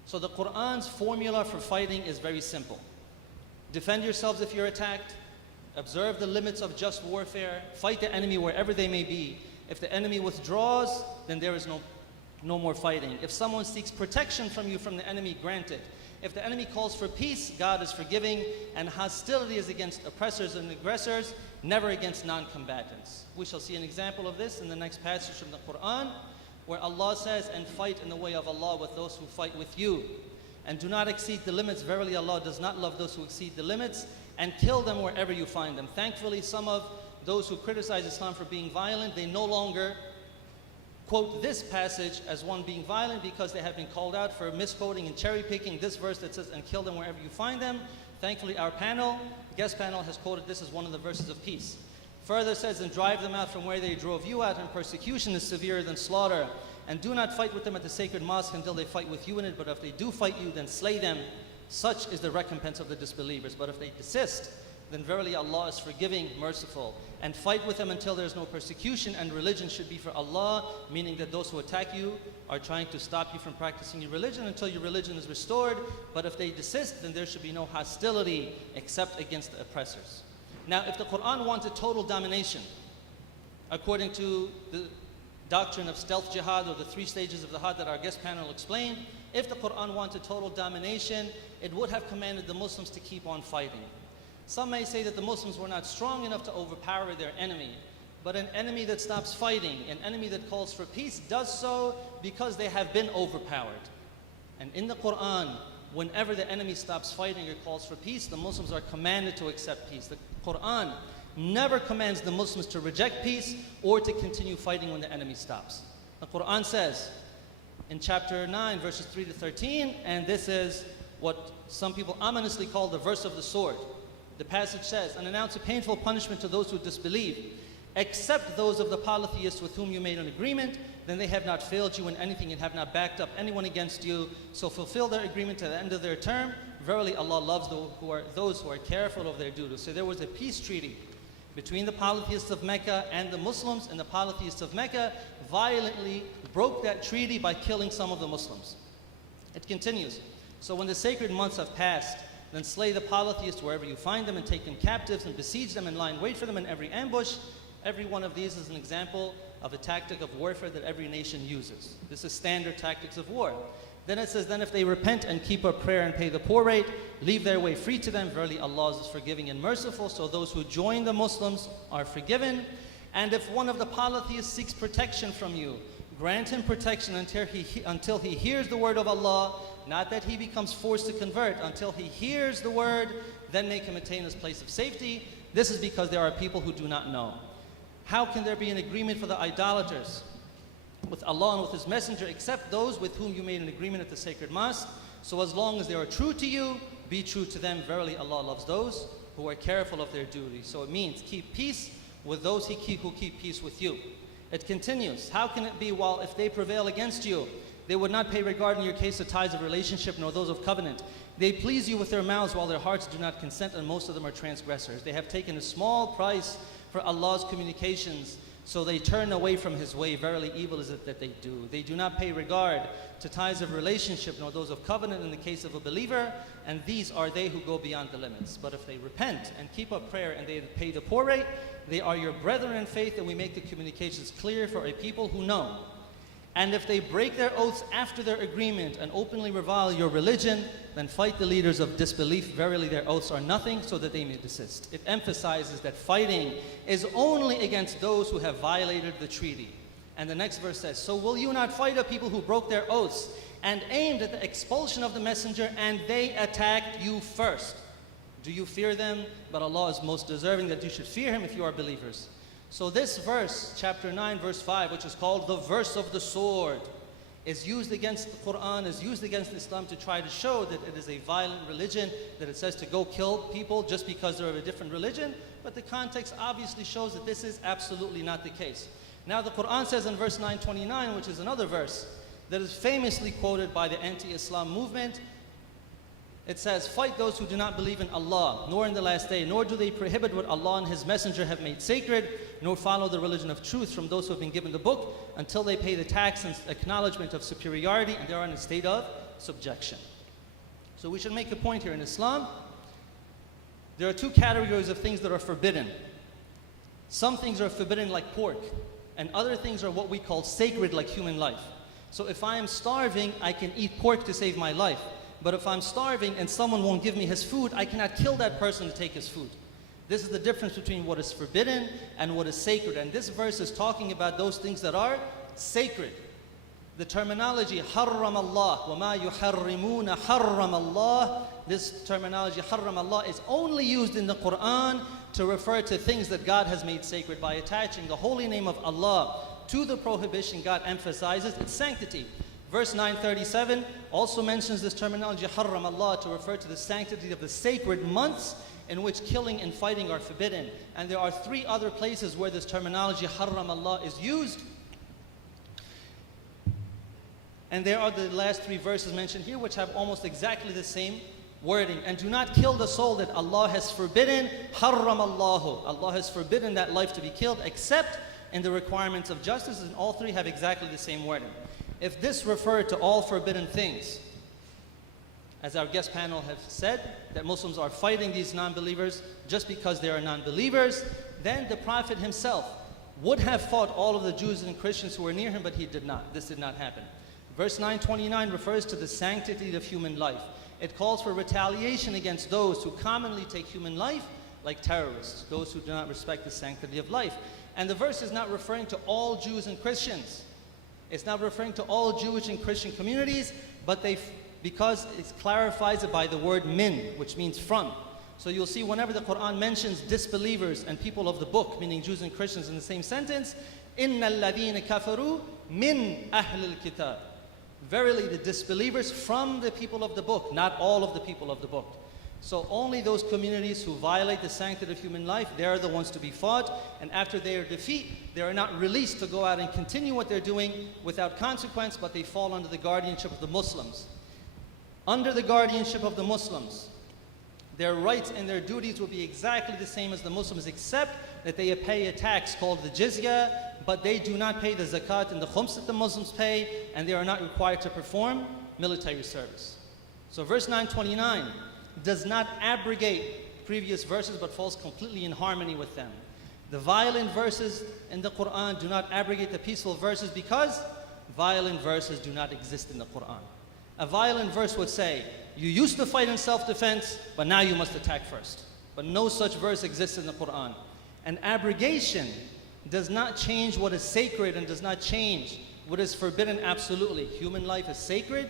So the Quran's formula for fighting is very simple. Defend yourselves if you're attacked. Observe the limits of just warfare. Fight the enemy wherever they may be. If the enemy withdraws, then there is no more fighting. If someone seeks protection from you from the enemy, grant it. If the enemy calls for peace, God is forgiving, and hostility is against oppressors and aggressors, never against non-combatants. We shall see an example of this in the next passage from the Quran, where Allah says, and fight in the way of Allah with those who fight with you. And do not exceed the limits. Verily Allah does not love those who exceed the limits, and kill them wherever you find them. Thankfully, some of those who criticize Islam for being violent, they no longer quote this passage as one being violent, because they have been called out for misquoting and cherry picking this verse that says, and kill them wherever you find them. Thankfully, our guest panel has quoted this as one of the verses of peace. Further says, and drive them out from where they drove you out, and persecution is severer than slaughter. And do not fight with them at the sacred mosque until they fight with you in it, but if they do fight you, then slay them. Such is the recompense of the disbelievers. But if they desist, then verily Allah is forgiving, merciful. And fight with them until there is no persecution, and religion should be for Allah, meaning that those who attack you are trying to stop you from practicing your religion until your religion is restored. But if they desist, then there should be no hostility except against the oppressors. Now, if the Quran wanted total domination, according to the doctrine of stealth jihad, or the 3 stages of the jihad that our guest panel explained, if the Quran wanted total domination, it would have commanded the Muslims to keep on fighting. Some may say that the Muslims were not strong enough to overpower their enemy, but an enemy that stops fighting, an enemy that calls for peace, does so because they have been overpowered. And in the Quran, whenever the enemy stops fighting or calls for peace, the Muslims are commanded to accept peace. The Quran never commands the Muslims to reject peace or to continue fighting when the enemy stops. The Quran says in chapter 9, verses 3 to 13, and this is what some people ominously call the verse of the sword. The passage says, and announce a painful punishment to those who disbelieve, except those of the polytheists with whom you made an agreement, then they have not failed you in anything and have not backed up anyone against you. So fulfill their agreement to the end of their term. Verily Allah loves those who are careful of their duties. So there was a peace treaty between the polytheists of Mecca and the Muslims, and the polytheists of Mecca violently broke that treaty by killing some of the Muslims. It continues. So when the sacred months have passed, then slay the polytheists wherever you find them, and take them captives, and besiege them, and lie in wait for them in every ambush. Every one of these is an example of a tactic of warfare that every nation uses. This is standard tactics of war. Then it says, then if they repent and keep up prayer and pay the poor rate, leave their way free to them. Verily Allah is forgiving and merciful. So those who join the Muslims are forgiven. And if one of the polytheists seeks protection from you, grant him protection until he hears the word of Allah. Not that he becomes forced to convert. Until he hears the word, then make him attain his place of safety. This is because there are people who do not know. How can there be an agreement for the idolaters with Allah and with His Messenger, except those with whom you made an agreement at the sacred mosque? So as long as they are true to you, be true to them. Verily Allah loves those who are careful of their duty. So it means keep peace with those who keep peace with you. It continues, how can it be, while if they prevail against you, they would not pay regard in your case to ties of relationship, nor those of covenant. They please you with their mouths, while their hearts do not consent, and most of them are transgressors. They have taken a small price for Allah's communications, so they turn away from His way. Verily evil is it that they do. They do not pay regard to ties of relationship, nor those of covenant in the case of a believer, and these are they who go beyond the limits. But if they repent and keep up prayer and they pay the poor rate, they are your brethren in faith, and we make the communications clear for a people who know. And if they break their oaths after their agreement and openly revile your religion, then fight the leaders of disbelief. Verily their oaths are nothing, so that they may desist. It emphasizes that fighting is only against those who have violated the treaty. And the next verse says, so will you not fight a people who broke their oaths and aimed at the expulsion of the messenger, and they attacked you first? Do you fear them? But Allah is most deserving that you should fear Him if you are believers. So this verse, chapter 9, verse 5, which is called the verse of the sword, is used against the Quran, is used against Islam to try to show that it is a violent religion, that it says to go kill people just because they're of a different religion. But the context obviously shows that this is absolutely not the case. Now the Quran says in verse 929, which is another verse that is famously quoted by the anti-Islam movement, it says, fight those who do not believe in Allah, nor in the last day, nor do they prohibit what Allah and His Messenger have made sacred, nor follow the religion of truth from those who have been given the book, until they pay the tax and acknowledgement of superiority, and they are in a state of subjection. So we should make a point here. In Islam, there are two categories of things that are forbidden. Some things are forbidden like pork, and other things are what we call sacred like human life. So if I am starving, I can eat pork to save my life. But if I'm starving and someone won't give me his food, I cannot kill that person to take his food. This is the difference between what is forbidden and what is sacred. And this verse is talking about those things that are sacred. The terminology, حَرَّمَ اللَّهُ وَمَا يُحَرِّمُونَ حَرَّمَ اللَّهُ, this terminology, حَرَّمَ اللَّهُ, is only used in the Quran to refer to things that God has made sacred. By attaching the holy name of Allah to the prohibition, God emphasizes its sanctity. Verse 937 also mentions this terminology, حَرَّمَ اللَّهُ, to refer to the sanctity of the sacred months in which killing and fighting are forbidden. And there are three other places where this terminology, حَرَّمَ اللَّهُ, is used. And there are the last three verses mentioned here, which have almost exactly the same wording. And do not kill the soul that Allah has forbidden. حَرَّمَ اللَّهُ. Allah has forbidden that life to be killed, except in the requirements of justice. And all three have exactly the same wording. If this referred to all forbidden things, as our guest panel has said, that Muslims are fighting these non-believers just because they are non-believers, then the Prophet himself would have fought all of the Jews and Christians who were near him, but he did not. This did not happen. Verse 929 refers to the sanctity of human life. It calls for retaliation against those who commonly take human life like terrorists, those who do not respect the sanctity of life. And the verse is not referring to all Jews and Christians. It's not referring to all Jewish and Christian communities, but because it clarifies it by the word min, which means from. So you'll see whenever the Quran mentions disbelievers and people of the book, meaning Jews and Christians in the same sentence, إِنَّ الَّذِينَ كَفَرُوا مِنْ أَهْلِ الْكِتَابِ. Verily the disbelievers from the people of the book, not all of the people of the book. So only those communities who violate the sanctity of human life, they are the ones to be fought. And after their defeat, they are not released to go out and continue what they're doing without consequence, but they fall under the guardianship of the Muslims. Under the guardianship of the Muslims, their rights and their duties will be exactly the same as the Muslims, except that they pay a tax called the jizya, but they do not pay the zakat and the khums that the Muslims pay, and they are not required to perform military service. So verse 929 does not abrogate previous verses, but falls completely in harmony with them. The violent verses in the Quran do not abrogate the peaceful verses, because violent verses do not exist in the Quran. A violent verse would say, you used to fight in self-defense, but now you must attack first. But no such verse exists in the Quran. And abrogation does not change what is sacred and does not change what is forbidden absolutely. Human life is sacred,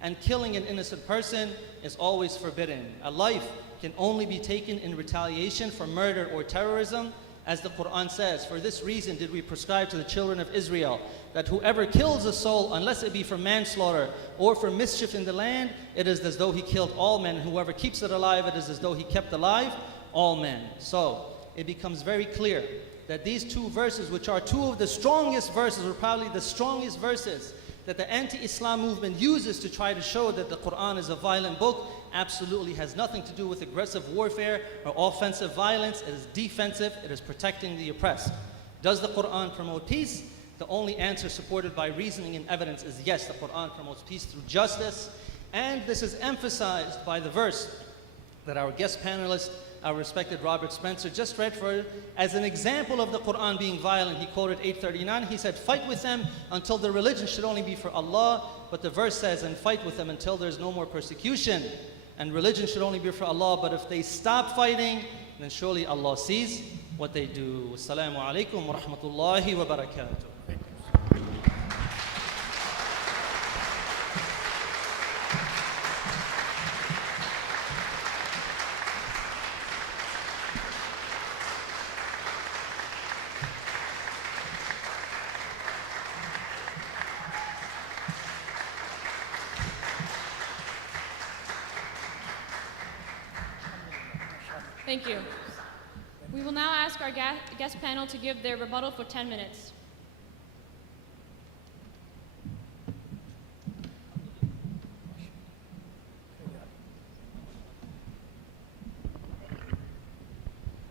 and killing an innocent person is always forbidden. A life can only be taken in retaliation for murder or terrorism, as the Quran says, for this reason did we prescribe to the children of Israel that whoever kills a soul, unless it be for manslaughter or for mischief in the land, it is as though he killed all men. Whoever keeps it alive, it is as though he kept alive all men. So it becomes very clear that these two verses, which are two of the strongest verses, or probably the strongest verses that the anti-Islam movement uses to try to show that the Quran is a violent book, absolutely has nothing to do with aggressive warfare or offensive violence. It is defensive. It is protecting the oppressed. Does the Quran promote peace? The only answer supported by reasoning and evidence is yes, the Quran promotes peace through justice. And this is emphasized by the verse that our guest panelist, our respected Robert Spencer, just read for as an example of the Quran being violent. He quoted 839. He said, fight with them until the religion should only be for Allah. But the verse says, and fight with them until there's no more persecution. And religion should only be for Allah. But if they stop fighting, then surely Allah sees what they do. Wassalamu alaikum wa rahmatullahi wa barakatuh. Thank you. We will now ask our guest panel to give their rebuttal for 10 minutes.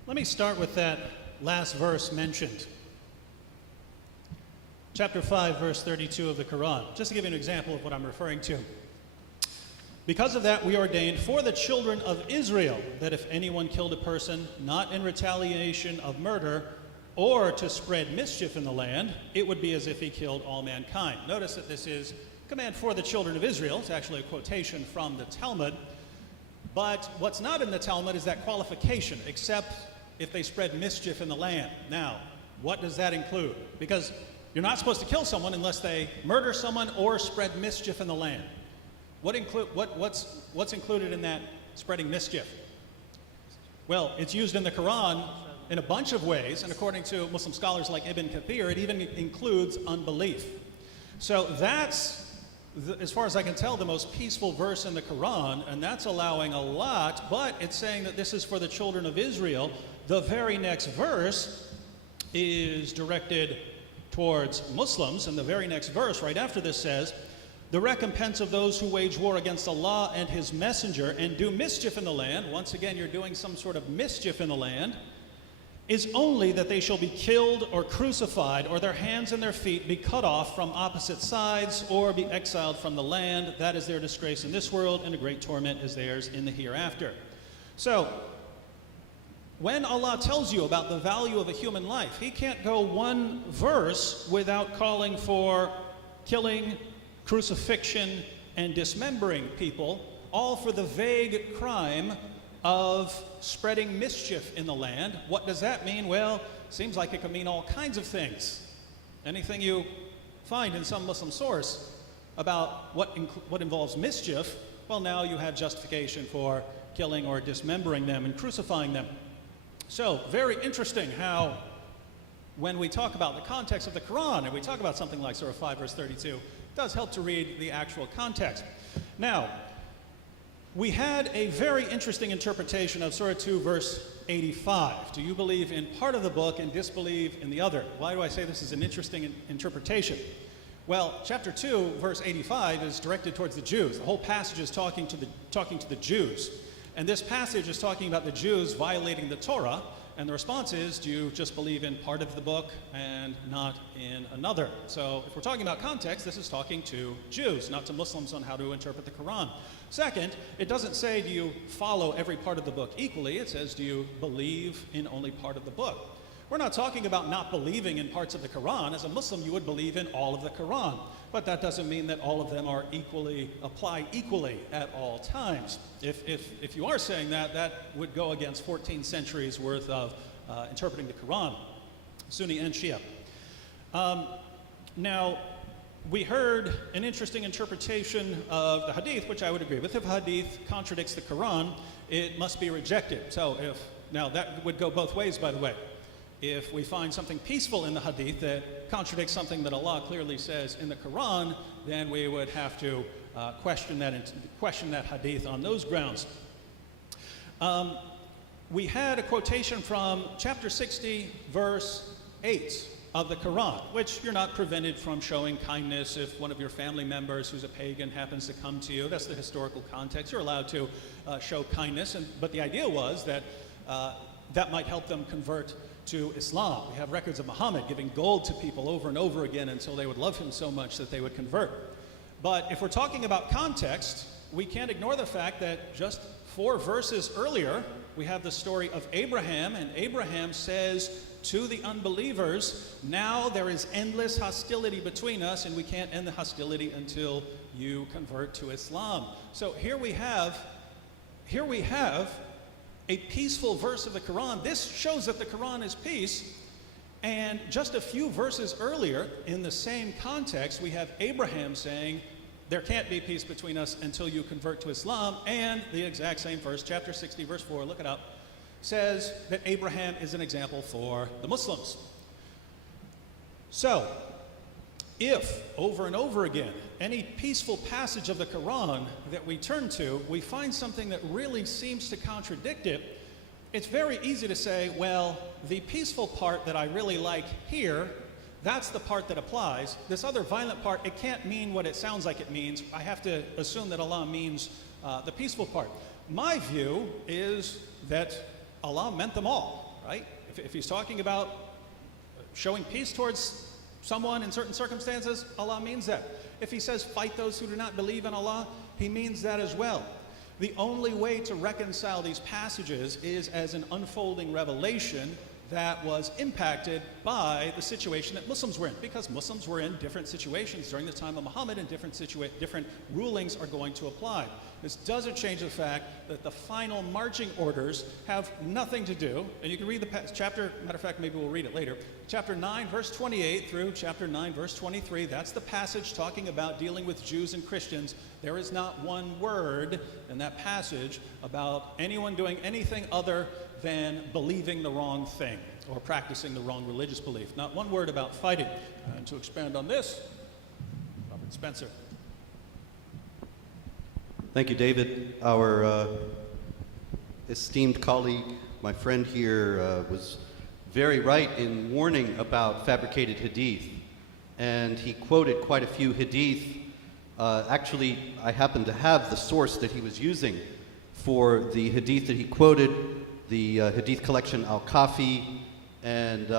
Let me start with that last verse mentioned. Chapter 5, verse 32 of the Quran, just to give you an example of what I'm referring to. Because of that, we ordained for the children of Israel that if anyone killed a person not in retaliation of murder or to spread mischief in the land, it would be as if he killed all mankind. Notice that this is command for the children of Israel. It's actually a quotation from the Talmud. But what's not in the Talmud is that qualification, except if they spread mischief in the land. Now, what does that include? Because you're not supposed to kill someone unless they murder someone or spread mischief in the land. What's included in that spreading mischief? Well, it's used in the Quran in a bunch of ways, and according to Muslim scholars like Ibn Kathir, it even includes unbelief. So that's, as far as I can tell, the most peaceful verse in the Quran, and that's allowing a lot, but it's saying that this is for the children of Israel. The very next verse is directed towards Muslims, and the very next verse right after this says, the recompense of those who wage war against Allah and His Messenger and do mischief in the land, once again you're doing some sort of mischief in the land, is only that they shall be killed or crucified, or their hands and their feet be cut off from opposite sides, or be exiled from the land. That is their disgrace in this world, and a great torment is theirs in the hereafter. So, when Allah tells you about the value of a human life, He can't go one verse without calling for killing, crucifixion, and dismembering people, all for the vague crime of spreading mischief in the land. What does that mean? Well, seems like it could mean all kinds of things. Anything you find in some Muslim source about what involves mischief, well, now you have justification for killing or dismembering them and crucifying them. So, very interesting how when we talk about the context of the Quran and we talk about something like Surah 5, verse 32, it does help to read the actual context. Now, we had a very interesting interpretation of Surah 2, verse 85. Do you believe in part of the book and disbelieve in the other? Why do I say this is an interesting interpretation? Well, chapter 2, verse 85 is directed towards the Jews. The whole passage is talking to the Jews. And this passage is talking about the Jews violating the Torah. And the response is, do you just believe in part of the book and not in another? So if we're talking about context, this is talking to Jews, not to Muslims on how to interpret the Quran. Second, it doesn't say, do you follow every part of the book equally? It says, do you believe in only part of the book? We're not talking about not believing in parts of the Quran. As a Muslim, you would believe in all of the Quran. But that doesn't mean that all of them are apply equally at all times. If you are saying that, that would go against 14 centuries worth of interpreting the Quran, Sunni and Shia. Now, we heard an interesting interpretation of the Hadith, which I would agree with. If Hadith contradicts the Quran, it must be rejected. Now that would go both ways, by the way. If we find something peaceful in the Hadith that contradicts something that Allah clearly says in the Quran, then we would have to question that Hadith on those grounds. We had a quotation from chapter 60, verse 8 of the Quran, which you're not prevented from showing kindness if one of your family members who's a pagan happens to come to you. That's the historical context. You're allowed to show kindness, but the idea was that that might help them convert to Islam. We have records of Muhammad giving gold to people over and over again until they would love him so much that they would convert. But if we're talking about context, we can't ignore the fact that just 4 verses earlier, we have the story of Abraham, and Abraham says to the unbelievers, now there is endless hostility between us, and we can't end the hostility until you convert to Islam. So here we have a peaceful verse of the Quran. This shows that the Quran is peace. And just a few verses earlier, in the same context, we have Abraham saying, there can't be peace between us until you convert to Islam. And the exact same verse, chapter 60, verse 4, look it up, says that Abraham is an example for the Muslims. So, if, over and over again, any peaceful passage of the Quran that we turn to, we find something that really seems to contradict it, it's very easy to say, well, the peaceful part that I really like here, that's the part that applies. This other violent part, it can't mean what it sounds like it means. I have to assume that Allah means the peaceful part. My view is that Allah meant them all, right? If he's talking about showing peace towards someone in certain circumstances, Allah means that. If he says fight those who do not believe in Allah, he means that as well. The only way to reconcile these passages is as an unfolding revelation that was impacted by the situation that Muslims were in, because Muslims were in different situations during the time of Muhammad, and different rulings are going to apply. This doesn't change the fact that the final marching orders have nothing to do, and you can read the chapter, matter of fact, maybe we'll read it later, chapter 9, verse 28 through chapter 9, verse 23. That's the passage talking about dealing with Jews and Christians. There is not one word in that passage about anyone doing anything other than believing the wrong thing or practicing the wrong religious belief. Not one word about fighting. And to expand on this, Robert Spencer. Thank you, David. Our esteemed colleague, my friend here, was very right in warning about fabricated hadith. And he quoted quite a few hadith. Actually, I happen to have the source that he was using for the hadith that he quoted, the hadith collection Al-Kafi, and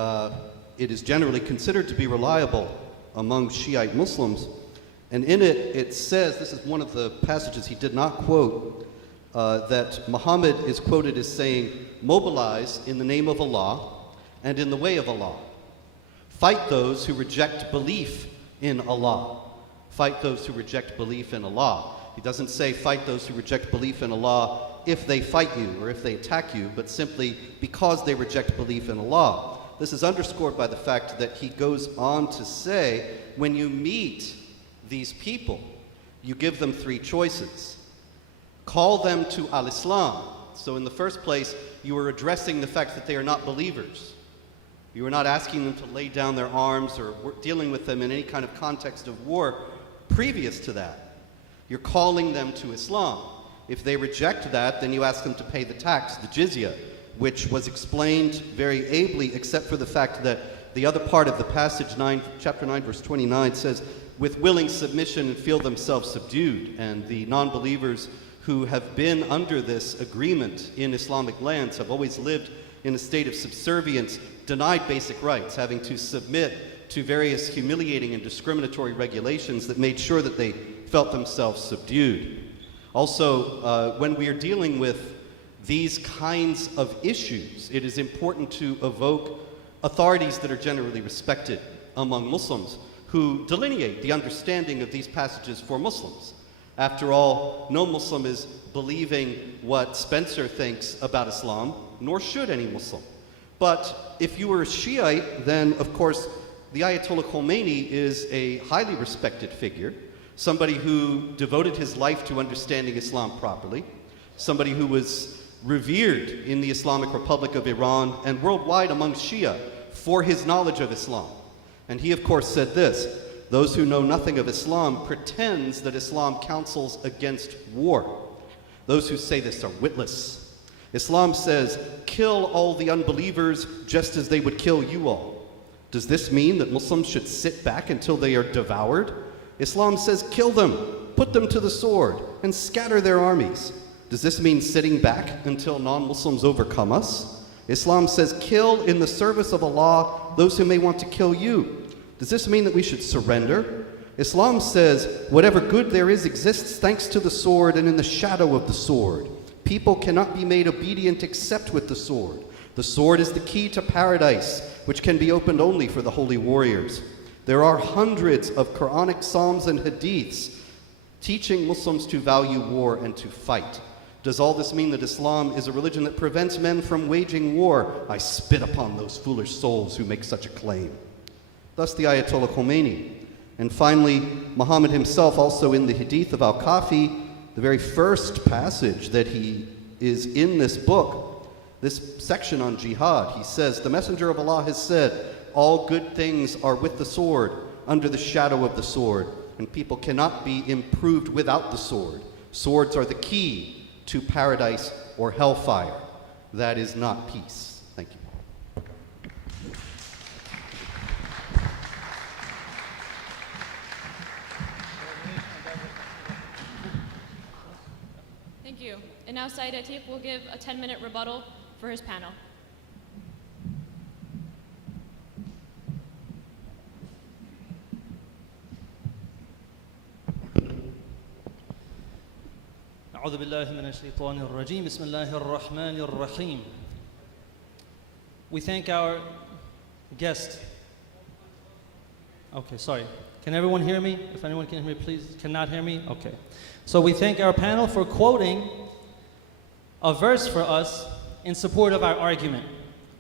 it is generally considered to be reliable among Shiite Muslims. And in it, it says, this is one of the passages he did not quote, that Muhammad is quoted as saying, mobilize in the name of Allah and in the way of Allah. Fight those who reject belief in Allah. Fight those who reject belief in Allah. He doesn't say fight those who reject belief in Allah if they fight you or if they attack you, but simply because they reject belief in Allah. This is underscored by the fact that he goes on to say, when you meet these people, you give them three choices. Call them to al-Islam. So in the first place, you are addressing the fact that they are not believers. You are not asking them to lay down their arms or dealing with them in any kind of context of war previous to that. You're calling them to Islam. If they reject that, then you ask them to pay the tax, the jizya, which was explained very ably, except for the fact that the other part of the passage, chapter 9, verse 29, says, with willing submission and feel themselves subdued. And the non-believers who have been under this agreement in Islamic lands have always lived in a state of subservience, denied basic rights, having to submit to various humiliating and discriminatory regulations that made sure that they felt themselves subdued. Also, when we are dealing with these kinds of issues, it is important to evoke authorities that are generally respected among Muslims who delineate the understanding of these passages for Muslims. After all, no Muslim is believing what Spencer thinks about Islam, nor should any Muslim. But if you were a Shiite, then of course the Ayatollah Khomeini is a highly respected figure, somebody who devoted his life to understanding Islam properly, somebody who was revered in the Islamic Republic of Iran and worldwide among Shia for his knowledge of Islam. And he, of course, said this: those who know nothing of Islam pretends that Islam counsels against war. Those who say this are witless. Islam says, kill all the unbelievers just as they would kill you all. Does this mean that Muslims should sit back until they are devoured? Islam says, kill them, put them to the sword, and scatter their armies. Does this mean sitting back until non-Muslims overcome us? Islam says, kill in the service of Allah those who may want to kill you. Does this mean that we should surrender? Islam says, whatever good there is exists thanks to the sword and in the shadow of the sword. People cannot be made obedient except with the sword. The sword is the key to paradise, which can be opened only for the holy warriors. There are hundreds of Quranic psalms and hadiths teaching Muslims to value war and to fight. Does all this mean that Islam is a religion that prevents men from waging war? I spit upon those foolish souls who make such a claim. Thus the Ayatollah Khomeini. And finally, Muhammad himself, also in the Hadith of Al-Kafi, the very first passage that he is in this book, this section on jihad, he says, the Messenger of Allah has said, all good things are with the sword, under the shadow of the sword, and people cannot be improved without the sword. Swords are the key to paradise or hellfire. That is not peace. Thank you. Thank you. And now Saeed Atiq will give a 10-minute rebuttal for his panel. أعوذ بالله من الشيطان الرجيم بسم الله الرحمن الرحيم. We thank our guest. Okay, sorry. Can everyone hear me? If anyone can hear me, please. Cannot hear me? Okay. So we thank our panel for quoting a verse for us in support of our argument.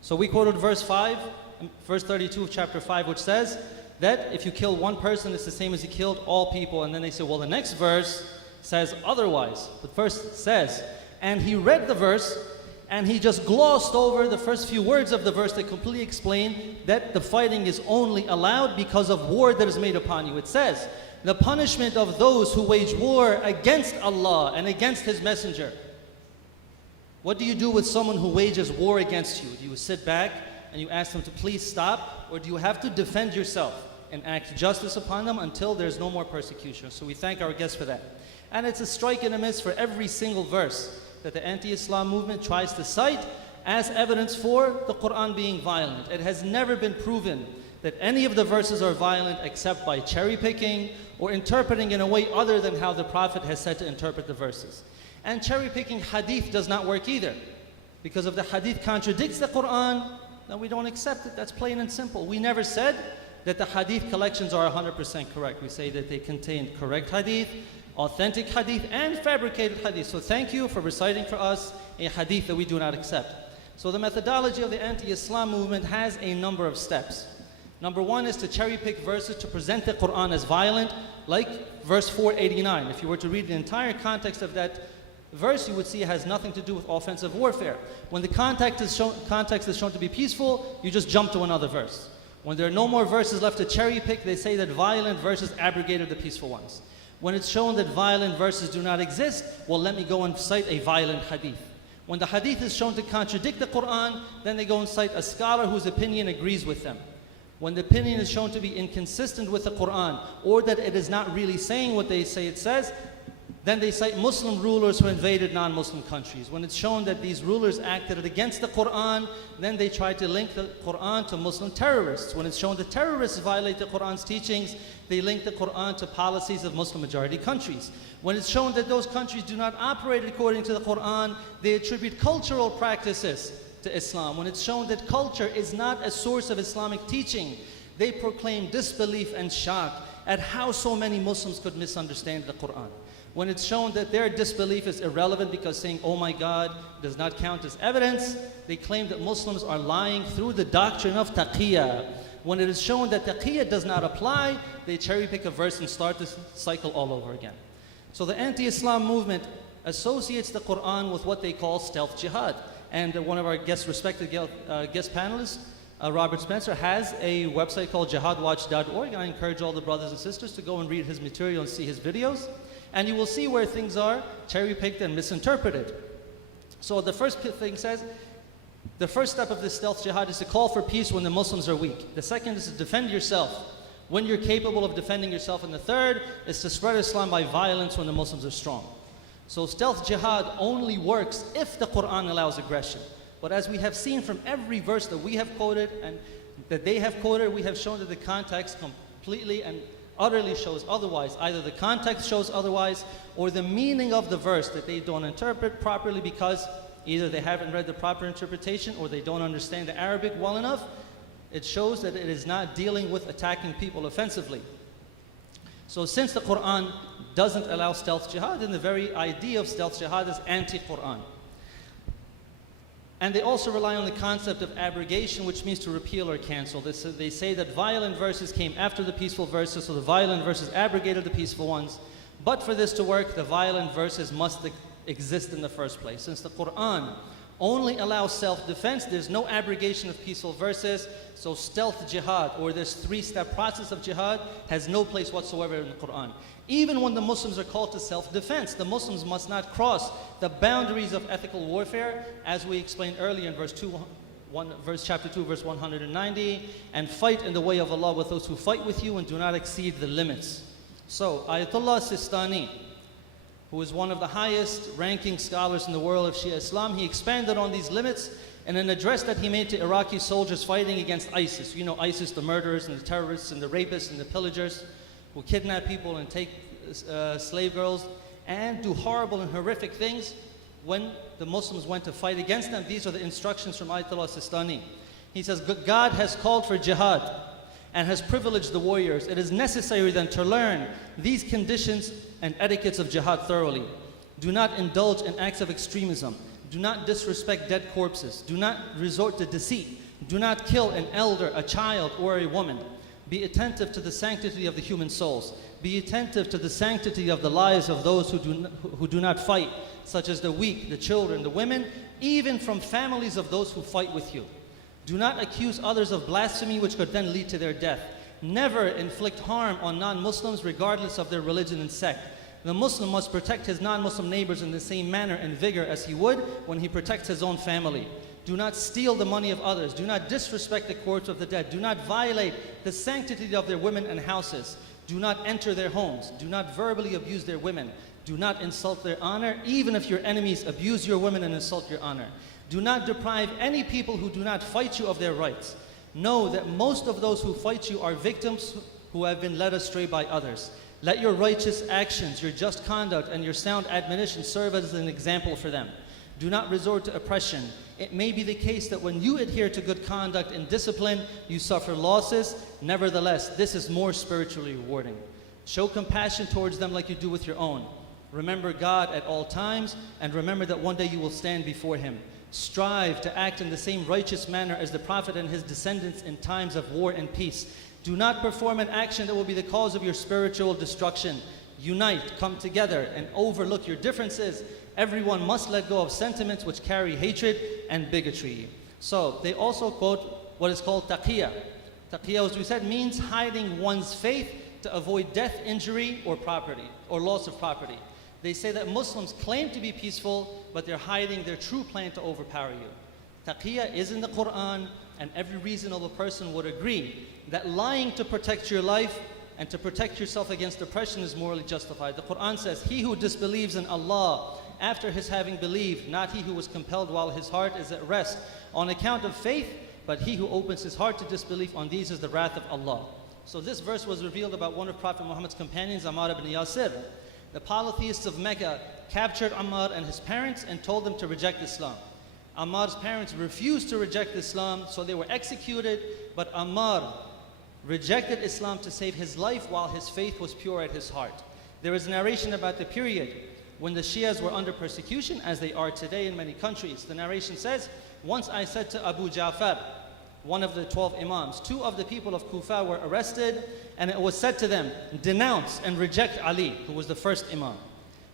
So we quoted verse 32 of chapter 5, which says that if you kill one person, it's the same as you killed all people. And then they say, well, the next verse says otherwise. The first says, and he read the verse, and he just glossed over the first few words of the verse that completely explain that the fighting is only allowed because of war that is made upon you. It says, the punishment of those who wage war against Allah and against His Messenger. What do you do with someone who wages war against you? Do you sit back and you ask them to please stop? Or do you have to defend yourself and act justice upon them until there's no more persecution? So we thank our guests for that. And it's a strike and a miss for every single verse that the anti-Islam movement tries to cite as evidence for the Quran being violent. It has never been proven that any of the verses are violent except by cherry picking or interpreting in a way other than how the Prophet has said to interpret the verses. And cherry picking hadith does not work either. Because if the hadith contradicts the Quran, then we don't accept it. That's plain and simple. We never said that the hadith collections are 100% correct. We say that they contain correct hadith, authentic hadith, and fabricated hadith. So thank you for reciting for us a hadith that we do not accept. So the methodology of the anti-Islam movement has a number of steps. Number one is to cherry pick verses to present the Quran as violent, like verse 489. If you were to read the entire context of that verse, you would see it has nothing to do with offensive warfare. When the context is shown to be peaceful, you just jump to another verse. When there are no more verses left to cherry pick, they say that violent verses abrogated the peaceful ones. When it's shown that violent verses do not exist, well, let me go and cite a violent hadith. When the hadith is shown to contradict the Quran, then they go and cite a scholar whose opinion agrees with them. When the opinion is shown to be inconsistent with the Quran, or that it is not really saying what they say it says, then they cite Muslim rulers who invaded non-Muslim countries. When it's shown that these rulers acted against the Quran, then they try to link the Quran to Muslim terrorists. When it's shown that terrorists violate the Quran's teachings, they link the Quran to policies of Muslim majority countries. When it's shown that those countries do not operate according to the Quran, they attribute cultural practices to Islam. When it's shown that culture is not a source of Islamic teaching, they proclaim disbelief and shock at how so many Muslims could misunderstand the Quran. When it's shown that their disbelief is irrelevant because saying, oh my God, does not count as evidence, they claim that Muslims are lying through the doctrine of taqiyya. When it is shown that taqiyya does not apply, they cherry pick a verse and start this cycle all over again. So the anti-Islam movement associates the Quran with what they call stealth jihad. And one of our respected guest panelists, Robert Spencer, has a website called jihadwatch.org, and I encourage all the brothers and sisters to go and read his material and see his videos. And you will see where things are cherry-picked and misinterpreted. So the first thing says, the first step of this stealth jihad is to call for peace when the Muslims are weak. The second is to defend yourself when you're capable of defending yourself. And the third is to spread Islam by violence when the Muslims are strong. So stealth jihad only works if the Quran allows aggression. But as we have seen from every verse that we have quoted and that they have quoted, we have shown that the context completely and utterly shows otherwise. Either the context shows otherwise, or the meaning of the verse that they don't interpret properly because either they haven't read the proper interpretation or they don't understand the Arabic well enough. It shows that it is not dealing with attacking people offensively. So since the Quran doesn't allow stealth jihad, then the very idea of stealth jihad is anti-Quran. And they also rely on the concept of abrogation, which means to repeal or cancel. They say that violent verses came after the peaceful verses, so the violent verses abrogated the peaceful ones. But for this to work, the violent verses must exist in the first place. Since the Quran only allows self-defense. There's no abrogation of peaceful verses. So stealth jihad, or this three-step process of jihad, has no place whatsoever in the Quran. Even when the Muslims are called to self-defense, the Muslims must not cross the boundaries of ethical warfare, as we explained earlier in chapter 2, verse 190, and fight in the way of Allah with those who fight with you and do not exceed the limits. So, Ayatollah Sistani, who is one of the highest ranking scholars in the world of Shia Islam, he expanded on these limits in an address that he made to Iraqi soldiers fighting against ISIS. You know ISIS, the murderers and the terrorists and the rapists and the pillagers who kidnap people and take slave girls and do horrible and horrific things. When the Muslims went to fight against them, these are the instructions from Ayatollah Sistani. He says, God has called for jihad and has privileged the warriors. It is necessary then to learn these conditions and etiquettes of jihad thoroughly. Do not indulge in acts of extremism. Do not disrespect dead corpses. Do not resort to deceit. Do not kill an elder, a child, or a woman. Be attentive to the sanctity of the human souls. Be attentive to the sanctity of the lives of those who do not fight, such as the weak, the children, the women, even from families of those who fight with you. Do not accuse others of blasphemy, which could then lead to their death. Never inflict harm on non-Muslims, regardless of their religion and sect. The Muslim must protect his non-Muslim neighbors in the same manner and vigor as he would when he protects his own family. Do not steal the money of others. Do not disrespect the corpse of the dead. Do not violate the sanctity of their women and houses. Do not enter their homes. Do not verbally abuse their women. Do not insult their honor, even if your enemies abuse your women and insult your honor. Do not deprive any people who do not fight you of their rights. Know that most of those who fight you are victims who have been led astray by others. Let your righteous actions, your just conduct, and your sound admonition serve as an example for them. Do not resort to oppression. It may be the case that when you adhere to good conduct and discipline, you suffer losses. Nevertheless, this is more spiritually rewarding. Show compassion towards them like you do with your own. Remember God at all times, and remember that one day you will stand before Him. Strive to act in the same righteous manner as the Prophet and his descendants in times of war and peace. Do not perform an action that will be the cause of your spiritual destruction. Unite, come together, and overlook your differences. Everyone must let go of sentiments which carry hatred and bigotry. So, they also quote what is called taqiyya. Taqiyya, as we said, means hiding one's faith to avoid death, injury, or property, or loss of property. They say that Muslims claim to be peaceful, but they're hiding their true plan to overpower you. Taqiyya is in the Quran, and every reasonable person would agree that lying to protect your life and to protect yourself against oppression is morally justified. The Quran says, he who disbelieves in Allah after his having believed, not he who was compelled while his heart is at rest on account of faith, but he who opens his heart to disbelief, on these is the wrath of Allah. So this verse was revealed about one of Prophet Muhammad's companions, Ammar ibn Yasir. The polytheists of Mecca captured Ammar and his parents and told them to reject Islam. Ammar's parents refused to reject Islam, so they were executed, but Ammar rejected Islam to save his life while his faith was pure at his heart. There is a narration about the period when the Shias were under persecution, as they are today in many countries. The narration says, once I said to Abu Ja'far, one of the 12 Imams, 2 of the people of Kufa were arrested, and it was said to them, denounce and reject Ali, who was the first Imam.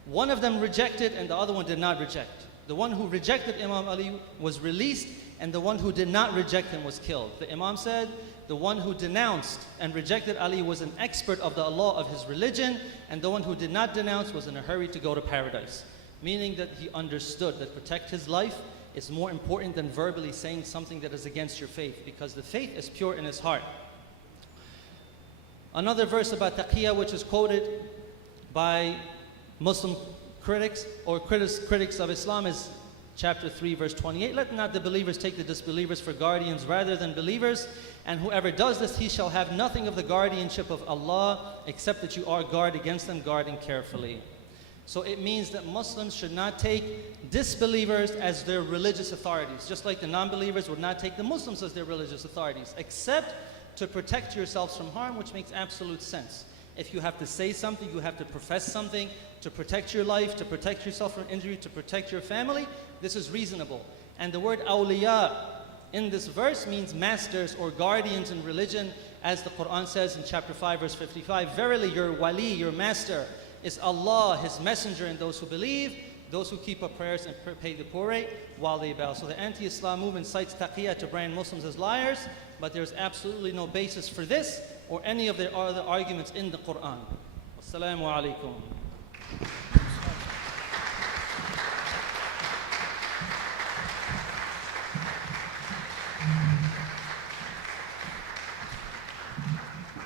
One of them rejected and the other one did not reject. The one who rejected Imam Ali was released, and the one who did not reject him was killed. The Imam said, the one who denounced and rejected Ali was an expert of the law of his religion, and the one who did not denounce was in a hurry to go to paradise. Meaning that he understood that protect his life is more important than verbally saying something that is against your faith, because the faith is pure in his heart. Another verse about taqiyya, which is quoted by Muslim critics or critics of Islam, is chapter 3, verse 28. Let not the believers take the disbelievers for guardians rather than believers, and whoever does this, he shall have nothing of the guardianship of Allah, except that you are guard against them, guarding carefully. So it means that Muslims should not take disbelievers as their religious authorities, just like the non-believers would not take the Muslims as their religious authorities, except to protect yourselves from harm, which makes absolute sense. If you have to say something, you have to profess something to protect your life, to protect yourself from injury, to protect your family, this is reasonable. And the word awliya in this verse means masters or guardians in religion, as the Quran says in chapter 5, verse 55, verily your wali, your master, is Allah, His messenger, and those who believe. those who keep up prayers and pay the poor rate while they bow. So the anti-Islam movement cites taqiyya to brand Muslims as liars, but there's absolutely no basis for this or any of their other arguments in the Quran. Assalamu alaikum.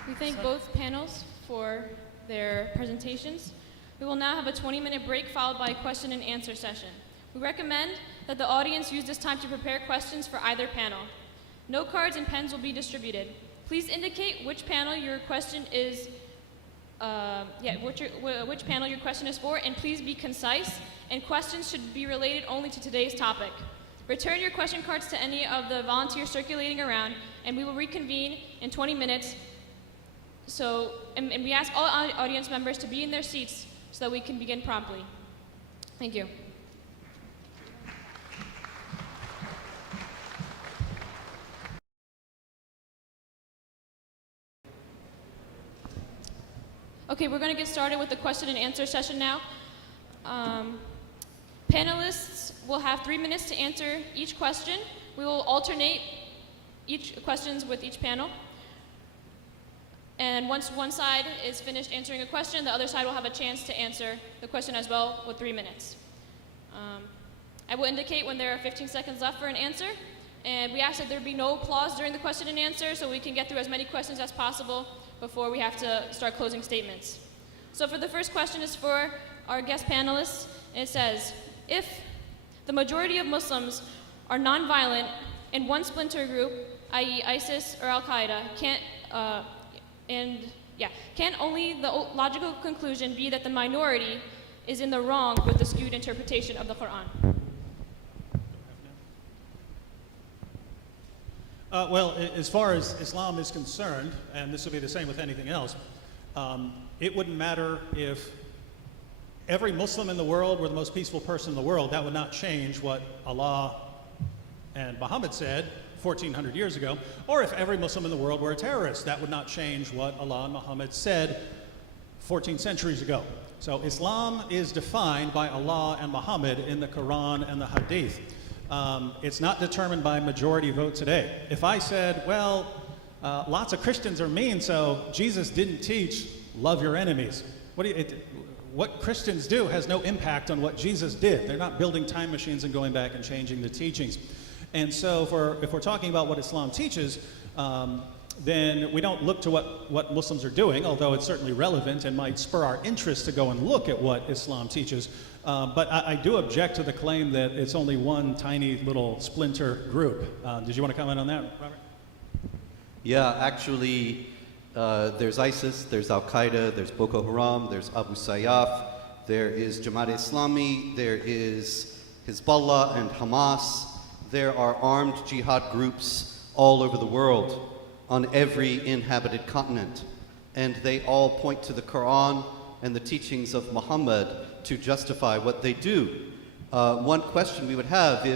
We thank both panels for their presentations. We will now have a 20-minute break followed by a question and answer session. We recommend that the audience use this time to prepare questions for either panel. Note cards and pens will be distributed. Please indicate which panel your question is which panel your question is for, and please be concise, and questions should be related only to today's topic. Return your question cards to any of the volunteers circulating around, and we will reconvene in 20 minutes. And we ask all audience members to be in their seats so that we can begin promptly. Thank you. Okay, we're going to get started with the question and answer session now. Panelists will have 3 minutes to answer each question. We will alternate each questions with each panel. And once one side is finished answering a question, the other side will have a chance to answer the question as well with 3 minutes. I will indicate when there are 15 seconds left for an answer, and we ask that there be no applause during the question and answer so we can get through as many questions as possible before we have to start closing statements. So for the first question is for our guest panelists, and it says, if the majority of Muslims are nonviolent and one splinter group, i.e. ISIS or Al-Qaeda, can only the logical conclusion be that the minority is in the wrong with the skewed interpretation of the Quran? Well, as far as Islam is concerned, and this will be the same with anything else, it wouldn't matter if every Muslim in the world were the most peaceful person in the world. That would not change what Allah and Muhammad said 1,400 years ago, or if every Muslim in the world were a terrorist. That would not change what Allah and Muhammad said 14 centuries ago. So Islam is defined by Allah and Muhammad in the Quran and the Hadith. It's not determined by majority vote today. If I said, well, lots of Christians are mean, so Jesus didn't teach love your enemies. What Christians do has no impact on what Jesus did. They're not building time machines and going back and changing the teachings. And so if we're talking about what Islam teaches, then we don't look to what Muslims are doing, although it's certainly relevant and might spur our interest to go and look at what Islam teaches. But I do object to the claim that it's only one tiny little splinter group. Did you want to comment on that, Robert? Yeah, actually, there's ISIS, there's Al-Qaeda, there's Boko Haram, there's Abu Sayyaf, there is Jamaat Islami, there is Hezbollah and Hamas. There are armed jihad groups all over the world, on every inhabited continent, and they all point to the Quran and the teachings of Muhammad to justify what they do. One question we would have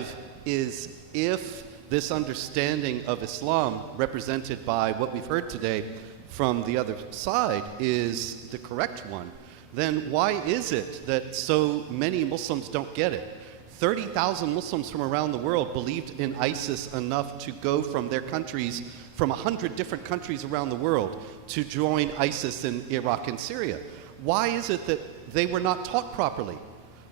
is if this understanding of Islam, represented by what we've heard today from the other side, is the correct one, then why is it that so many Muslims don't get it? 30,000 Muslims from around the world believed in ISIS enough to go from their countries, from 100 different countries around the world, to join ISIS in Iraq and Syria. Why is it that they were not taught properly?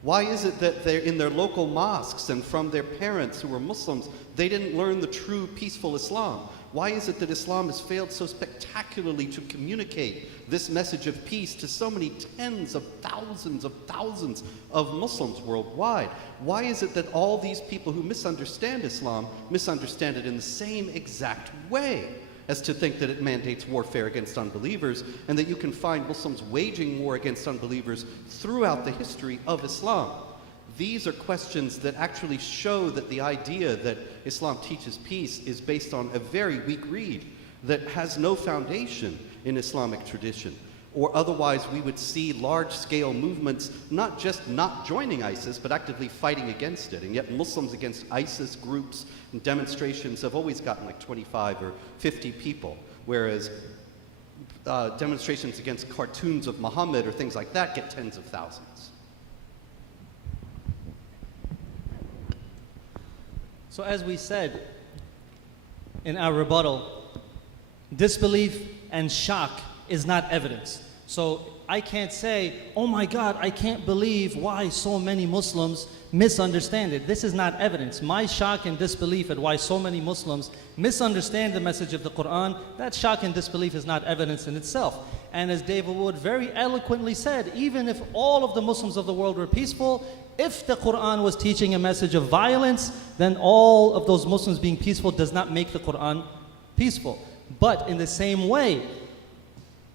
Why is it that they're in their local mosques and from their parents who were Muslims, they didn't learn the true peaceful Islam? Why is it that Islam has failed so spectacularly to communicate this message of peace to so many tens of thousands of Muslims worldwide? Why is it that all these people who misunderstand Islam misunderstand it in the same exact way as to think that it mandates warfare against unbelievers, and that you can find Muslims waging war against unbelievers throughout the history of Islam? These are questions that actually show that the idea that Islam teaches peace is based on a very weak reed that has no foundation in Islamic tradition. Or otherwise we would see large-scale movements not just not joining ISIS, but actively fighting against it. And yet Muslims against ISIS groups and demonstrations have always gotten like 25 or 50 people, whereas demonstrations against cartoons of Muhammad or things like that get tens of thousands. So as we said in our rebuttal, disbelief and shock is not evidence. So I can't say, oh my God, I can't believe why so many Muslims misunderstand it. This is not evidence. My shock and disbelief at why so many Muslims misunderstand the message of the Quran, that shock and disbelief is not evidence in itself. And as David Wood very eloquently said, even if all of the Muslims of the world were peaceful, if the Quran was teaching a message of violence, then all of those Muslims being peaceful does not make the Quran peaceful. But in the same way,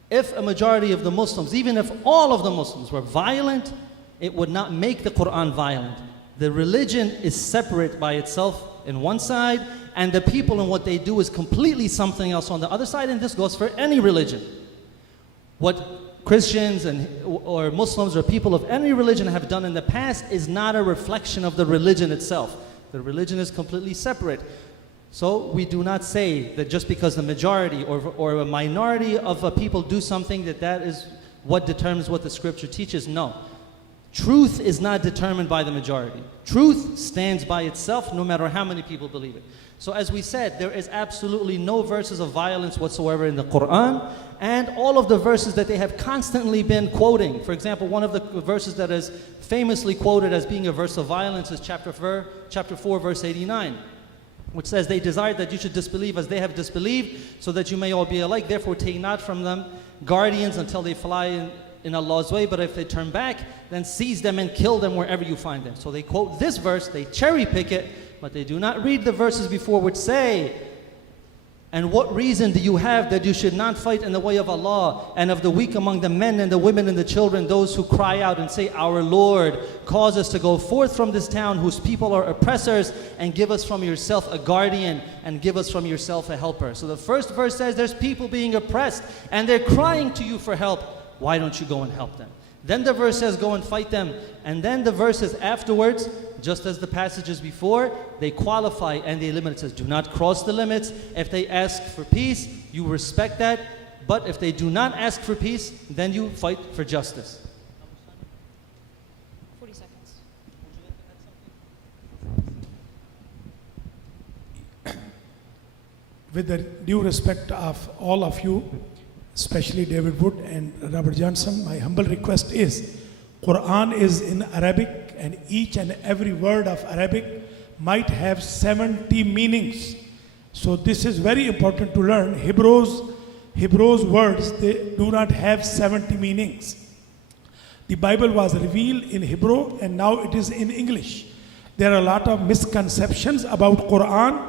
if a majority of the Muslims, even if all of the Muslims were violent, it would not make the Quran violent. The religion is separate by itself in one side, and the people and what they do is completely something else on the other side, and this goes for any religion. What Christians or Muslims or people of any religion have done in the past is not a reflection of the religion itself. The religion is completely separate. So we do not say that just because the majority or a minority of people do something that is what determines what the scripture teaches. No. Truth is not determined by the majority. Truth stands by itself no matter how many people believe it. So as we said, there is absolutely no verses of violence whatsoever in the Quran, and all of the verses that they have constantly been quoting. For example, one of the verses that is famously quoted as being a verse of violence is chapter 4, verse 89. Which says, they desired that you should disbelieve as they have disbelieved, so that you may all be alike. Therefore take not from them guardians until they fly in Allah's way, but if they turn back, then seize them and kill them wherever you find them. So they quote this verse, they cherry pick it, but they do not read the verses before which say, and what reason do you have that you should not fight in the way of Allah and of the weak among the men and the women and the children, those who cry out and say, our Lord, cause us to go forth from this town whose people are oppressors, and give us from yourself a guardian, and give us from yourself a helper. So the first verse says there's people being oppressed and they're crying to you for help. Why don't you go and help them? Then the verse says go and fight them. And then the verses afterwards, just as the passages before, they qualify and they limit. It says do not cross the limits. If they ask for peace, you respect that. But if they do not ask for peace, then you fight for justice. 40 seconds. With the due respect of all of you, especially David Wood and Robert Johnson, my humble request is, Quran is in Arabic, and each and every word of Arabic might have 70 meanings. So this is very important to learn. Hebrews words, they do not have 70 meanings. The Bible was revealed in Hebrew and now it is in English. There are a lot of misconceptions about Quran,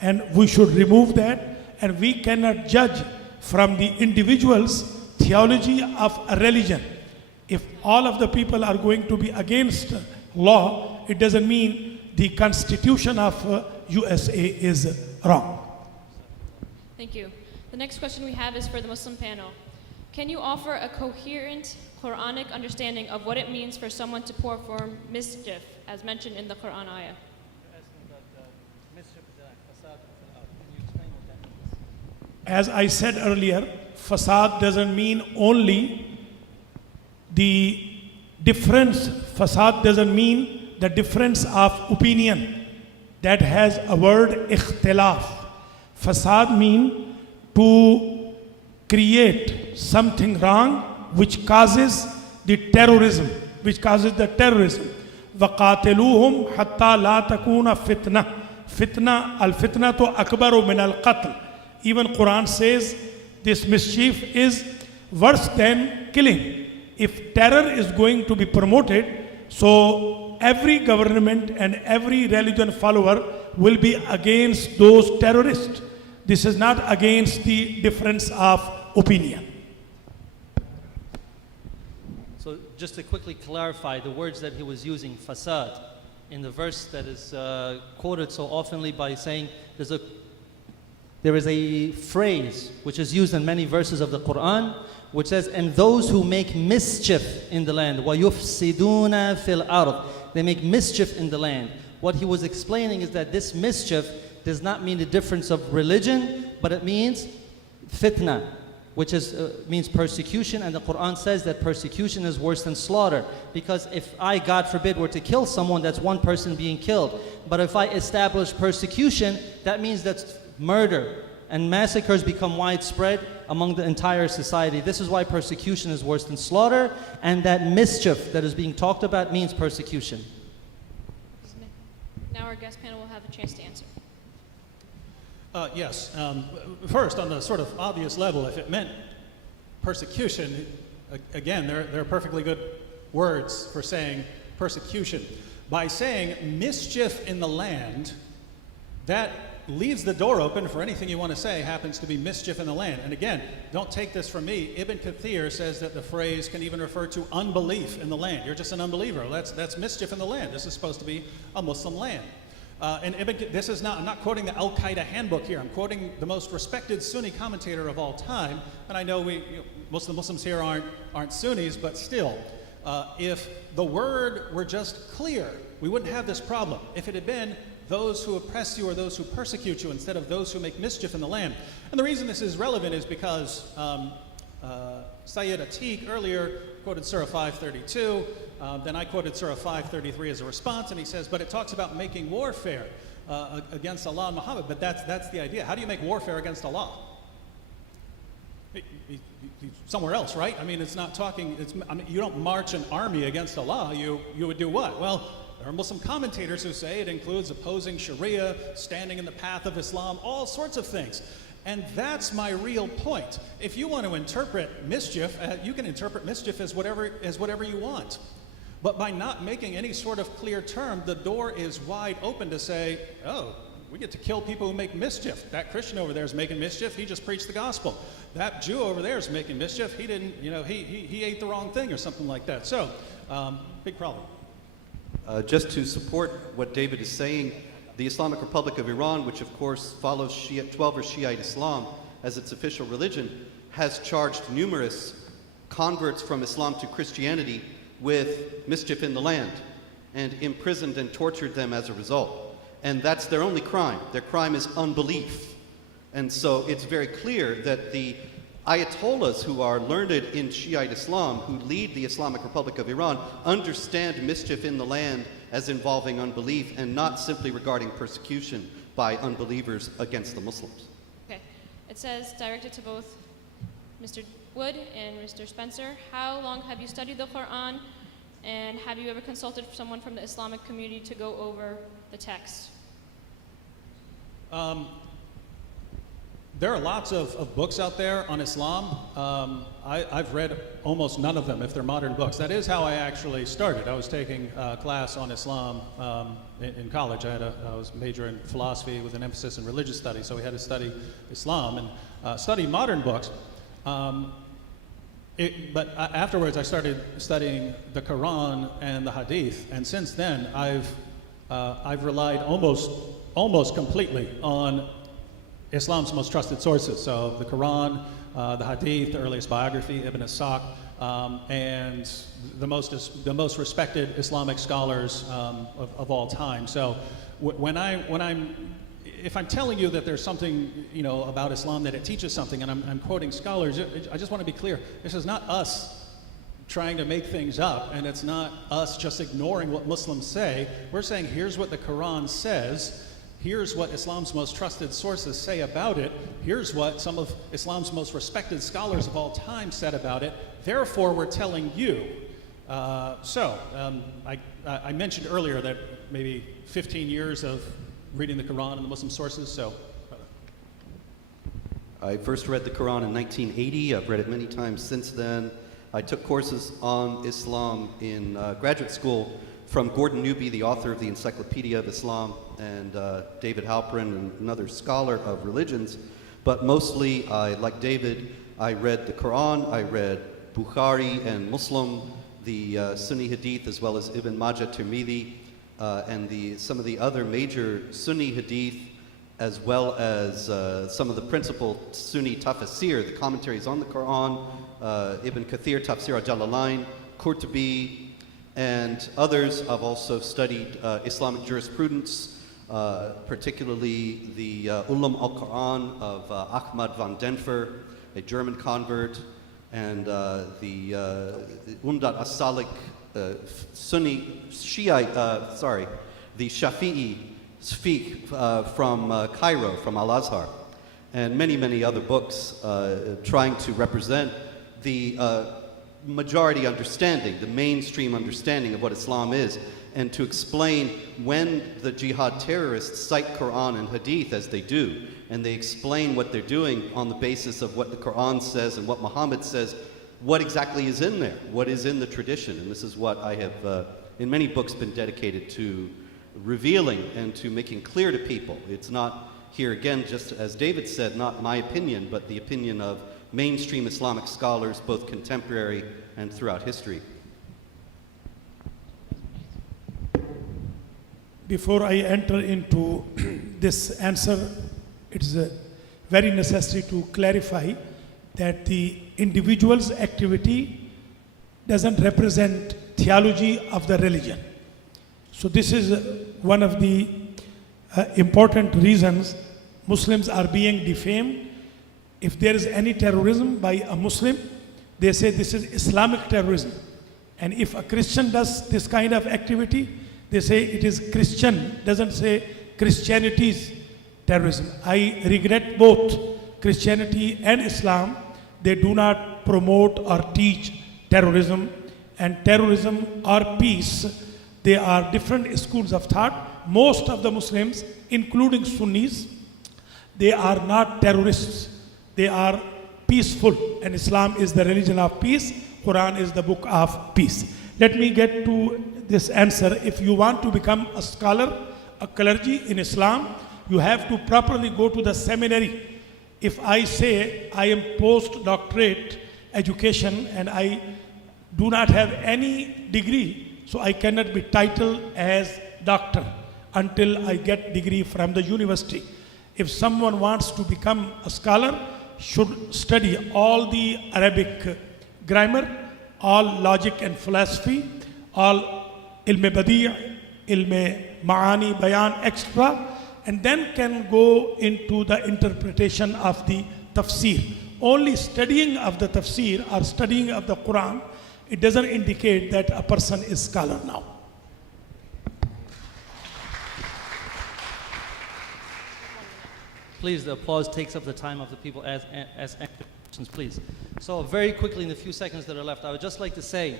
and we should remove that, and we cannot judge from the individual's theology of a religion. If all of the people are going to be against law, it doesn't mean the constitution of USA is wrong. Thank you. The next question we have is for the Muslim panel. Can you offer a coherent Quranic understanding of what it means for someone to perform mischief, as mentioned in the Quran ayah? As I said earlier, fasad doesn't mean only the difference. Fasad doesn't mean the difference of opinion. That has a word, ikhtilaf. Fasad mean to create something wrong which causes the terrorism, وَقَاتِلُوهُمْ حَتَّى لَا تَكُونَ فِتْنَةً. Fitna, al-fitnatu akbaru min al-qatl. Even Quran says this mischief is worse than killing. If terror is going to be promoted, so every government and every religion follower will be against those terrorists. This is not against the difference of opinion. So just to quickly clarify the words that he was using, fasad, in the verse that is quoted so oftenly by saying there is a phrase which is used in many verses of the Quran which says, and those who make mischief in the land, وَيُفْسِدُونَ فِي الْأَرْضِ, they make mischief in the land. What he was explaining is that this mischief does not mean the difference of religion, but it means fitna. which means persecution, and the Quran says that persecution is worse than slaughter. Because if I, God forbid, were to kill someone, that's one person being killed. But if I establish persecution, that means that's murder. And massacres become widespread among the entire society. This is why persecution is worse than slaughter, and that mischief that is being talked about means persecution. Now our guest panel will have a chance to answer. Yes. First, on the sort of obvious level, if it meant persecution, again, there are perfectly good words for saying persecution. By saying mischief in the land, that leaves the door open for anything you want to say happens to be mischief in the land. And again, don't take this from me. Ibn Kathir says that the phrase can even refer to unbelief in the land. You're just an unbeliever. Well, that's mischief in the land. This is supposed to be a Muslim land. And this is not, I'm not quoting the Al-Qaeda handbook here. I'm quoting the most respected Sunni commentator of all time. And I know most of the Muslims here aren't Sunnis, but still, if the word were just clear, we wouldn't have this problem. If it had been those who oppress you or those who persecute you instead of those who make mischief in the land. And the reason this is relevant is because Sayyid Atiq earlier quoted Surah 532, then I quoted Surah 533 as a response, and he says, but it talks about making warfare against Allah and Muhammad, but that's the idea. How do you make warfare against Allah? Somewhere else, right? I mean, it's not talking, you don't march an army against Allah, you would do what? Well, there are Muslim commentators who say it includes opposing Sharia, standing in the path of Islam, all sorts of things. And that's my real point. If you want to interpret mischief, you can interpret mischief as whatever you want. But by not making any sort of clear term, the door is wide open to say, oh, we get to kill people who make mischief. That Christian over there is making mischief, he just preached the gospel. That Jew over there is making mischief, he didn't, he ate the wrong thing or something like that. So, big problem. Just to support what David is saying, the Islamic Republic of Iran, which of course follows Twelver Shiite Islam as its official religion, has charged numerous converts from Islam to Christianity with mischief in the land and imprisoned and tortured them as a result. And that's their only crime. Their crime is unbelief. And so it's very clear that the Ayatollahs who are learned in Shiite Islam, who lead the Islamic Republic of Iran, understand mischief in the land as involving unbelief and not simply regarding persecution by unbelievers against the Muslims. Okay. It says, directed to both Mr. Wood and Mr. Spencer, how long have you studied the Quran, and have you ever consulted someone from the Islamic community to go over the text? There are lots of books out there on Islam. I've read almost none of them if they're modern books. That is how I actually started. I was taking a class on Islam in college. I was major in philosophy with an emphasis in religious studies, so we had to study Islam and study modern books. But afterwards I started studying the Quran and the Hadith, and since then I've relied almost completely on Islam's most trusted sources. So the Quran, the Hadith, the earliest biography, Ibn Ishaq, and the most respected Islamic scholars of all time. So if I'm telling you that there's something about Islam that it teaches something, and I'm quoting scholars, I just want to be clear. This is not us trying to make things up, and it's not us just ignoring what Muslims say. We're saying here's what the Quran says. Here's what Islam's most trusted sources say about it. Here's what some of Islam's most respected scholars of all time said about it. Therefore, we're telling you. I mentioned earlier that maybe 15 years of reading the Quran and the Muslim sources. So, I first read the Quran in 1980. I've read it many times since then. I took courses on Islam in graduate school from Gordon Newby, the author of the Encyclopedia of Islam, and David Halperin, another scholar of religions. But mostly, like David, I read the Quran, I read Bukhari and Muslim, the Sunni Hadith, as well as Ibn Majah, Tirmidhi, and some of the other major Sunni Hadith, as well as some of the principal Sunni tafsir, the commentaries on the Quran, Ibn Kathir, Tafsir al-Jalalain, Qurtubi, and others. I've also studied Islamic jurisprudence, particularly the Ulum al-Quran of Ahmad van Denver, a German convert, and the Umdat as-Salik Sunni Shiite, the Shafi'i speak from Cairo, from Al-Azhar, and many, many other books trying to represent the majority understanding, the mainstream understanding of what Islam is, and to explain when the jihad terrorists cite Quran and Hadith as they do, and they explain what they're doing on the basis of what the Quran says and what Muhammad says, what exactly is in there, what is in the tradition. And this is what I have, in many books, been dedicated to revealing and to making clear to people. It's not here, again, just as David said, not my opinion, but the opinion of mainstream Islamic scholars, both contemporary and throughout history. Before I enter into this answer, it is very necessary to clarify that the individual's activity doesn't represent theology of the religion. So this is one of the important reasons Muslims are being defamed. If there is any terrorism by a Muslim, they say this is Islamic terrorism. And if a Christian does this kind of activity, they say it is Christian, doesn't say Christianity's terrorism. I regret both Christianity and Islam. They do not promote or teach terrorism. And terrorism or peace, they are different schools of thought. Most of the Muslims, including Sunnis, they are not terrorists. They are peaceful. And Islam is the religion of peace. Quran is the book of peace. Let me get to this answer. If you want to become a scholar, a clergy in Islam, you have to properly go to the seminary. If I say I am postdoctorate education and I do not have any degree, so I cannot be titled as doctor until I get degree from the university. If someone wants to become a scholar, should study all the Arabic grammar, all logic and philosophy, all ilm badi', ilm ma'ani, bayan, etc., and then can go into the interpretation of the tafsir. Only studying of the tafsir or studying of the Quran, it doesn't indicate that a person is scholar now. Please, the applause takes up the time of the people as questions, please. So very quickly, in the few seconds that are left, I would just like to say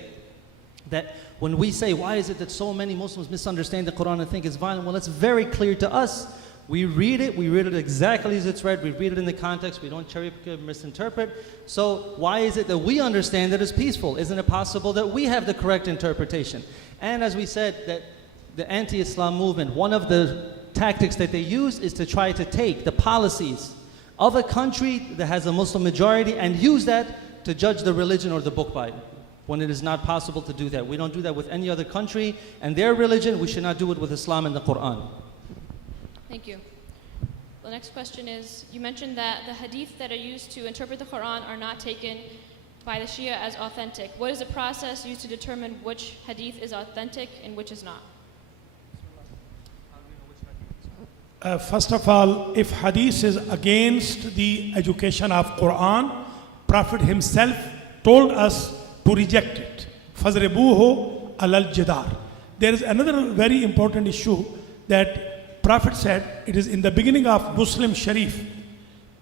that when we say, why is it that so many Muslims misunderstand the Quran and think it's violent? Well, it's very clear to us. We read it exactly as it's read, we read it in the context, we don't cherry pick or misinterpret. So why is it that we understand that it's peaceful? Isn't it possible that we have the correct interpretation? And as we said, that the anti-Islam movement, one of the tactics that they use is to try to take the policies of a country that has a Muslim majority and use that to judge the religion or the book by it, when it is not possible to do that. We don't do that with any other country and their religion. We should not do it with Islam and the Quran. Thank you. The next question is, you mentioned that the hadith that are used to interpret the Quran are not taken by the Shia as authentic. What is the process used to determine which hadith is authentic and which is not? First of all, if hadith is against the education of Quran, Prophet himself told us to reject it. فَضْرِبُوهُ عَلَى الْجِدَارِ. There is another very important issue that Prophet said, it is in the beginning of Muslim Sharif,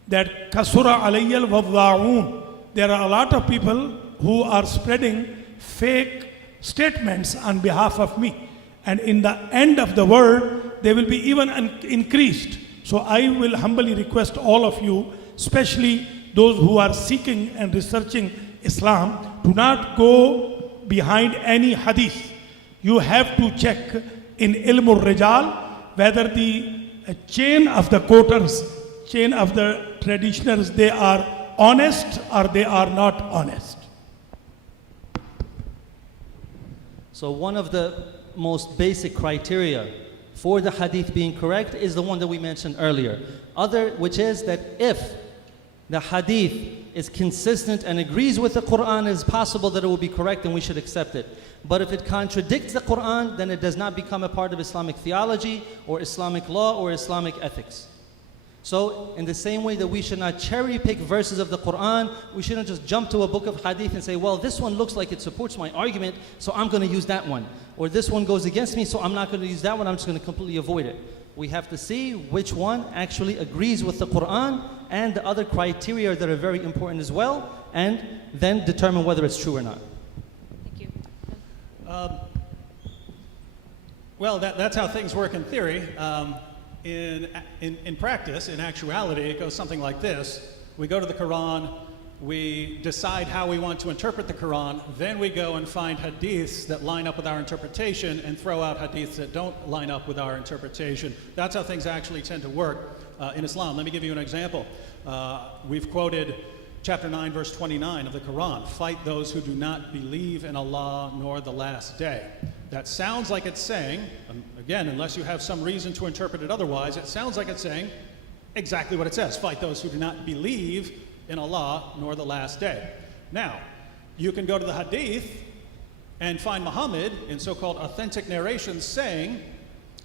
that كَسُرَ عَلَيَّ الْوَضَّاعُونَ. There are a lot of people who are spreading fake statements on behalf of me. And in the end of the world, they will be even increased. So I will humbly request all of you, especially those who are seeking and researching Islam, do not go behind any hadith. You have to check in Ilmul Rijal whether the chain of the quoters, chain of the traditionals, they are honest or they are not honest. So one of the most basic criteria for the hadith being correct is the one that we mentioned earlier, which is that if the hadith is consistent and agrees with the Quran, it's possible that it will be correct and we should accept it. But if it contradicts the Quran, then it does not become a part of Islamic theology or Islamic law or Islamic ethics. So in the same way that we should not cherry pick verses of the Quran, we shouldn't just jump to a book of hadith and say, well, this one looks like it supports my argument, so I'm going to use that one. Or this one goes against me, so I'm not going to use that one, I'm just going to completely avoid it. We have to see which one actually agrees with the Quran and the other criteria that are very important as well, and then determine whether it's true or not. Thank you. Well, that's how things work in theory. In practice, in actuality, it goes something like this. We go to the Quran, we decide how we want to interpret the Quran, then we go and find hadiths that line up with our interpretation and throw out hadiths that don't line up with our interpretation. That's how things actually tend to work in Islam. Let me give you an example. We've quoted chapter 9, verse 29 of the Quran, fight those who do not believe in Allah nor the last day. That sounds like it's saying, again, unless you have some reason to interpret it otherwise, it sounds like it's saying exactly what it says, fight those who do not believe in Allah nor the last day. Now, you can go to the hadith and find Muhammad in so-called authentic narrations saying,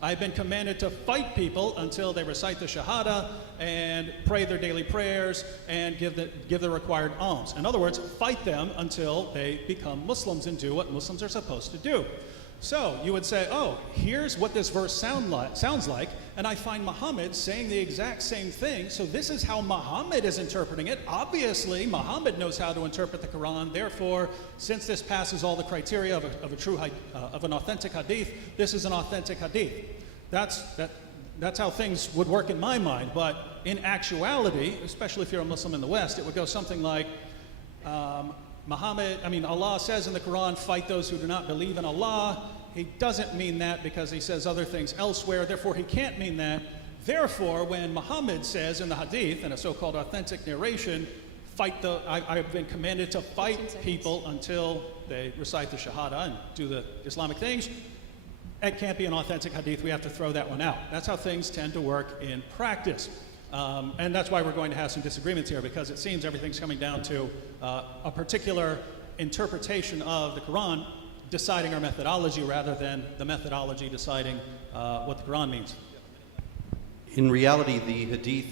I've been commanded to fight people until they recite the Shahada and pray their daily prayers and give the required alms. In other words, fight them until they become Muslims and do what Muslims are supposed to do. So you would say, oh, here's what this verse sounds like, and I find Muhammad saying the exact same thing, so this is how Muhammad is interpreting it. Obviously, Muhammad knows how to interpret the Quran. Therefore, since this passes all the criteria of an authentic hadith, this is an authentic hadith. That's how things would work in my mind. But in actuality, especially if you're a Muslim in the West, it would go something like, Allah says in the Quran, fight those who do not believe in Allah. He doesn't mean that because he says other things elsewhere. Therefore, he can't mean that. Therefore, when Muhammad says in the hadith, in a so-called authentic narration, I've been commanded to fight people until they recite the Shahada and do the Islamic things, it can't be an authentic hadith. We have to throw that one out. That's how things tend to work in practice. And that's why we're going to have some disagreements here, because it seems everything's coming down to a particular interpretation of the Quran deciding our methodology rather than the methodology deciding what the Quran means. In reality, the hadith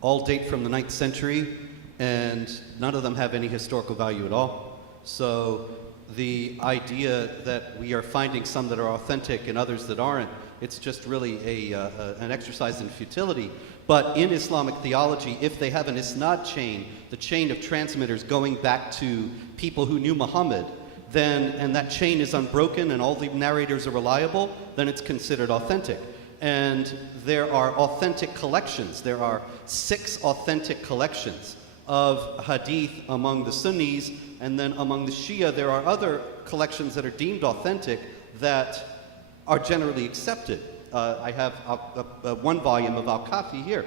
all date from the 9th century, and none of them have any historical value at all. So the idea that we are finding some that are authentic and others that aren't, it's just really an exercise in futility. But in Islamic theology, if they have an isnad chain, the chain of transmitters going back to people who knew Muhammad, then, and that chain is unbroken and all the narrators are reliable, then it's considered authentic. And there are authentic collections. There are 6 authentic collections of hadith among the Sunnis, and then among the Shia there are other collections that are deemed authentic that are generally accepted. I have one volume of Al-Kafi here,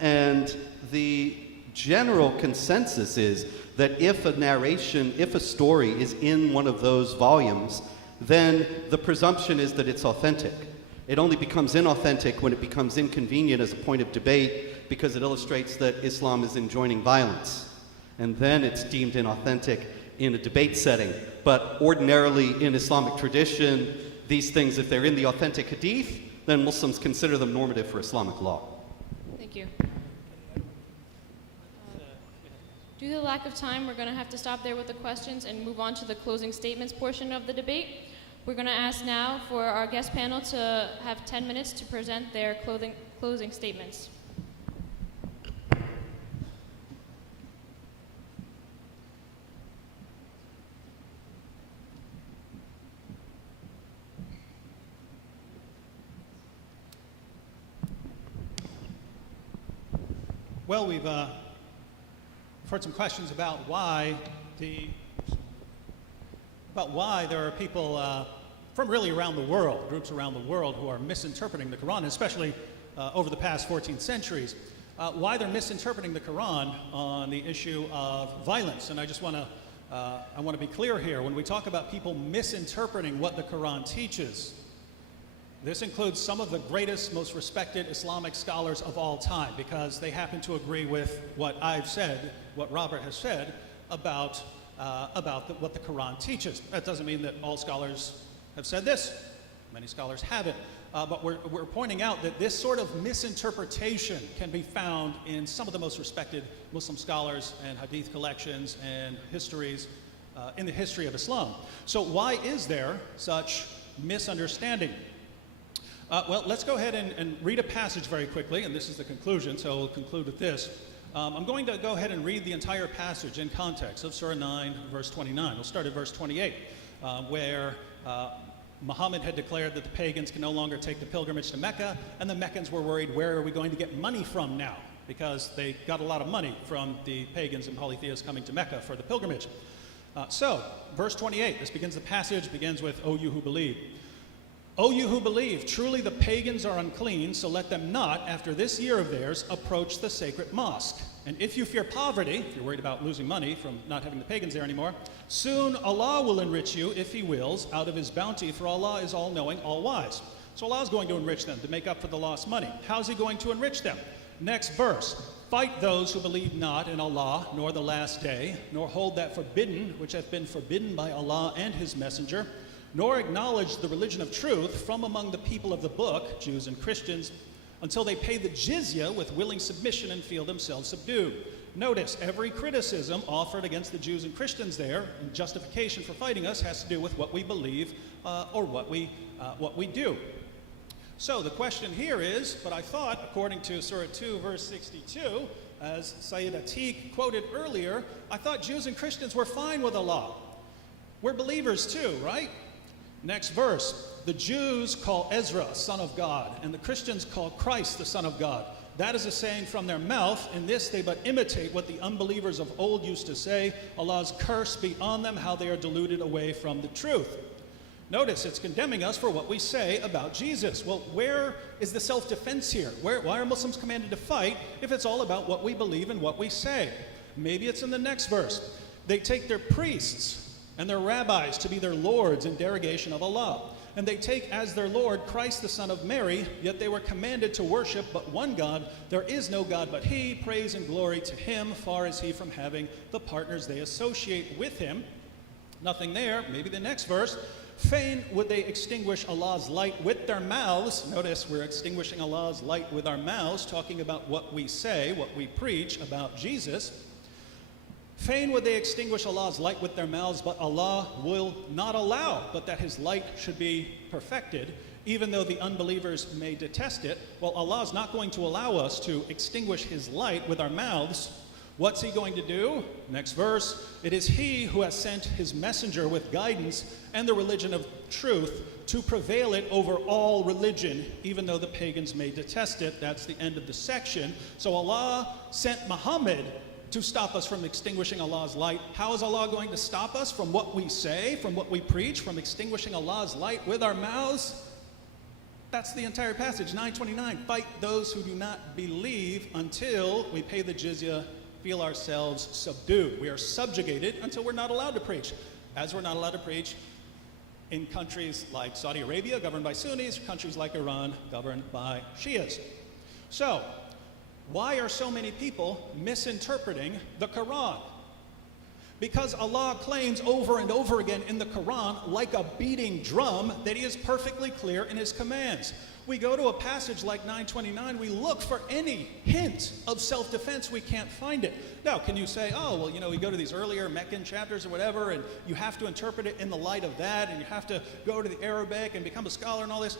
and the general consensus is that if a narration, if a story is in one of those volumes, then the presumption is that it's authentic. It only becomes inauthentic when it becomes inconvenient as a point of debate because it illustrates that Islam is enjoining violence. And then it's deemed inauthentic in a debate setting. But ordinarily in Islamic tradition, these things, if they're in the authentic hadith, then Muslims consider them normative for Islamic law. Thank you. Due to the lack of time, we're going to have to stop there with the questions and move on to the closing statements portion of the debate. We're going to ask now for our guest panel to have 10 minutes to present their closing statements. Well, we've heard some questions about why there are people from really around the world, groups around the world who are misinterpreting the Quran, especially over the past 14 centuries, why they're misinterpreting the Quran on the issue of violence. And I just want to be clear here. When we talk about people misinterpreting what the Quran teaches, this includes some of the greatest, most respected Islamic scholars of all time, because they happen to agree with what I've said, what Robert has said about what the Quran teaches. That doesn't mean that all scholars have said this. Many scholars haven't. but we're pointing out that this sort of misinterpretation can be found in some of the most respected Muslim scholars and hadith collections and histories in the history of Islam. So why is there such misunderstanding? Well, let's go ahead and read a passage very quickly, and this is the conclusion, so we'll conclude with this. I'm going to go ahead and read the entire passage in context of Surah 9, verse 29. We'll start at verse 28, where Muhammad had declared that the pagans can no longer take the pilgrimage to Mecca, and the Meccans were worried, where are we going to get money from now? Because they got a lot of money from the pagans and polytheists coming to Mecca for the pilgrimage. So, verse 28, this begins the passage, begins with, O you who believe. O you who believe, truly the pagans are unclean, so let them not, after this year of theirs, approach the sacred mosque. And if you fear poverty, if you're worried about losing money from not having the pagans there anymore, soon Allah will enrich you, if He wills, out of His bounty, for Allah is all-knowing, all-wise. So Allah is going to enrich them to make up for the lost money. How is He going to enrich them? Next verse. Fight those who believe not in Allah, nor the last day, nor hold that forbidden, which hath been forbidden by Allah and His messenger, nor acknowledge the religion of truth from among the people of the book, Jews and Christians, until they pay the jizya with willing submission and feel themselves subdued. Notice, every criticism offered against the Jews and Christians there, and justification for fighting us, has to do with what we believe or what we do. So the question here is, but I thought, according to Surah 2, verse 62, as Sayyid Atiq quoted earlier, I thought Jews and Christians were fine with Allah. We're believers too, right? Next verse, the Jews call Ezra son of God, and the Christians call Christ the Son of God. That is a saying from their mouth. In this they but imitate what the unbelievers of old used to say, Allah's curse be on them, how they are deluded away from the truth. Notice it's condemning us for what we say about Jesus. Well, where is the self-defense here? Why are Muslims commanded to fight if it's all about what we believe and what we say? Maybe it's in the next verse. They take their priests and their rabbis to be their lords in derogation of Allah. And they take as their Lord Christ the Son of Mary, yet they were commanded to worship but one God. There is no God but He. Praise and glory to Him. Far is He from having the partners they associate with Him. Nothing there. Maybe the next verse. Fain would they extinguish Allah's light with their mouths. Notice we're extinguishing Allah's light with our mouths, talking about what we say, what we preach about Jesus. Fain would they extinguish Allah's light with their mouths, but Allah will not allow, but that His light should be perfected, even though the unbelievers may detest it. Well, Allah is not going to allow us to extinguish His light with our mouths. What's He going to do? Next verse. It is He who has sent His messenger with guidance and the religion of truth to prevail it over all religion, even though the pagans may detest it. That's the end of the section. So Allah sent Muhammad to stop us from extinguishing Allah's light. How is Allah going to stop us from what we say, from what we preach, from extinguishing Allah's light with our mouths? That's the entire passage, 929. Fight those who do not believe until we pay the jizya, feel ourselves subdued. We are subjugated until we're not allowed to preach. As we're not allowed to preach in countries like Saudi Arabia, governed by Sunnis, countries like Iran, governed by Shias. So, why are so many people misinterpreting the Quran? Because Allah claims over and over again in the Quran, like a beating drum, that He is perfectly clear in His commands. We go to a passage like 929, we look for any hint of self-defense, we can't find it. Now, can you say, oh, well, you know, we go to these earlier Meccan chapters or whatever, and you have to interpret it in the light of that, and you have to go to the Arabic and become a scholar and all this.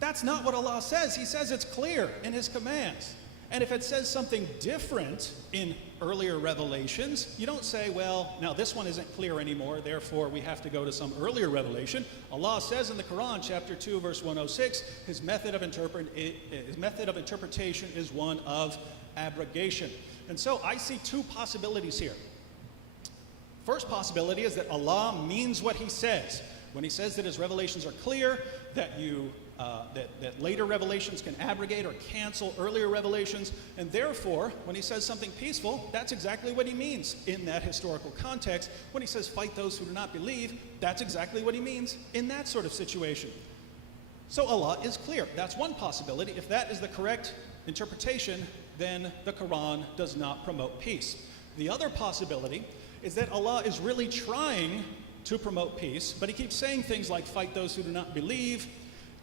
That's not what Allah says. He says it's clear in His commands. And if it says something different in earlier revelations, you don't say, well, now this one isn't clear anymore, therefore we have to go to some earlier revelation. Allah says in the Quran, chapter 2, verse 106, His method of interpretation is one of abrogation. And so I see two possibilities here. First possibility is that Allah means what He says. When He says that His revelations are clear, that that later revelations can abrogate or cancel earlier revelations, and therefore, when He says something peaceful, that's exactly what He means in that historical context. When He says, fight those who do not believe, that's exactly what He means in that sort of situation. So Allah is clear. That's one possibility. If that is the correct interpretation, then the Quran does not promote peace. The other possibility is that Allah is really trying to promote peace, but He keeps saying things like, fight those who do not believe,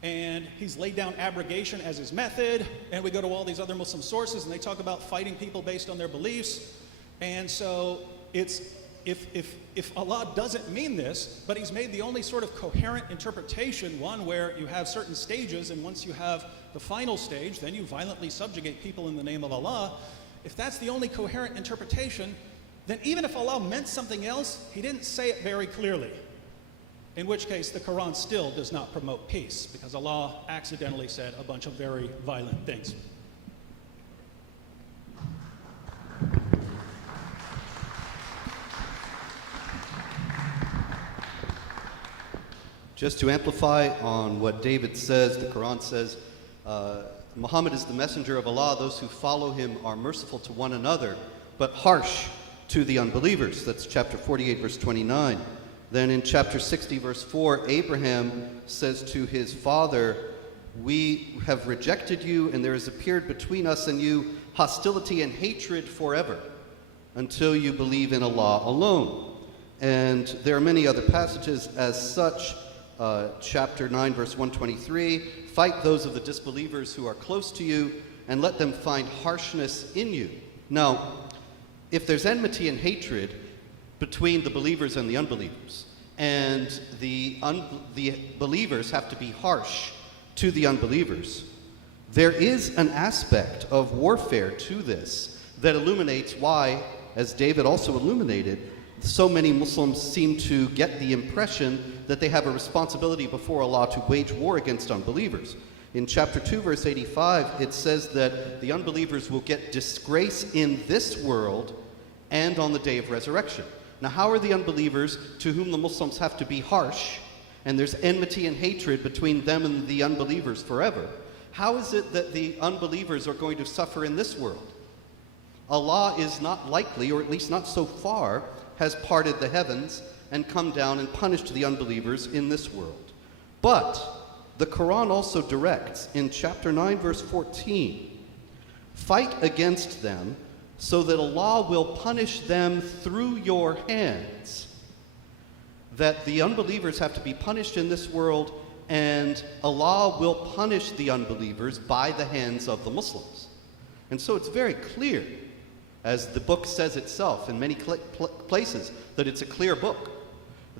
and he's laid down abrogation as his method, and we go to all these other Muslim sources and they talk about fighting people based on their beliefs. And so it's, if Allah doesn't mean this, but he's made the only sort of coherent interpretation, one where you have certain stages, and once you have the final stage, then you violently subjugate people in the name of Allah. If that's the only coherent interpretation, then even if Allah meant something else, he didn't say it very clearly. In which case, the Quran still does not promote peace, because Allah accidentally said a bunch of very violent things. Just to amplify on what David says, the Quran says, Muhammad is the messenger of Allah. Those who follow him are merciful to one another, but harsh to the unbelievers. That's chapter 48, verse 29. Then in chapter 60, verse 4, Abraham says to his father, we have rejected you, and there has appeared between us and you hostility and hatred forever, until you believe in Allah alone. And there are many other passages as such. Chapter 9, verse 123, fight those of the disbelievers who are close to you, and let them find harshness in you. Now, if there's enmity and hatred between the believers and the unbelievers, and the believers have to be harsh to the unbelievers, there is an aspect of warfare to this that illuminates why, as David also illuminated, so many Muslims seem to get the impression that they have a responsibility before Allah to wage war against unbelievers. In chapter 2, verse 85, it says that the unbelievers will get disgrace in this world and on the day of resurrection. Now, how are the unbelievers to whom the Muslims have to be harsh, and there's enmity and hatred between them and the unbelievers forever? How is it that the unbelievers are going to suffer in this world? Allah is not likely, or at least not so far, has parted the heavens and come down and punished the unbelievers in this world. But the Quran also directs in chapter 9, verse 14, fight against them so that Allah will punish them through your hands. That the unbelievers have to be punished in this world, and Allah will punish the unbelievers by the hands of the Muslims. And so it's very clear, as the book says itself in many places, that it's a clear book,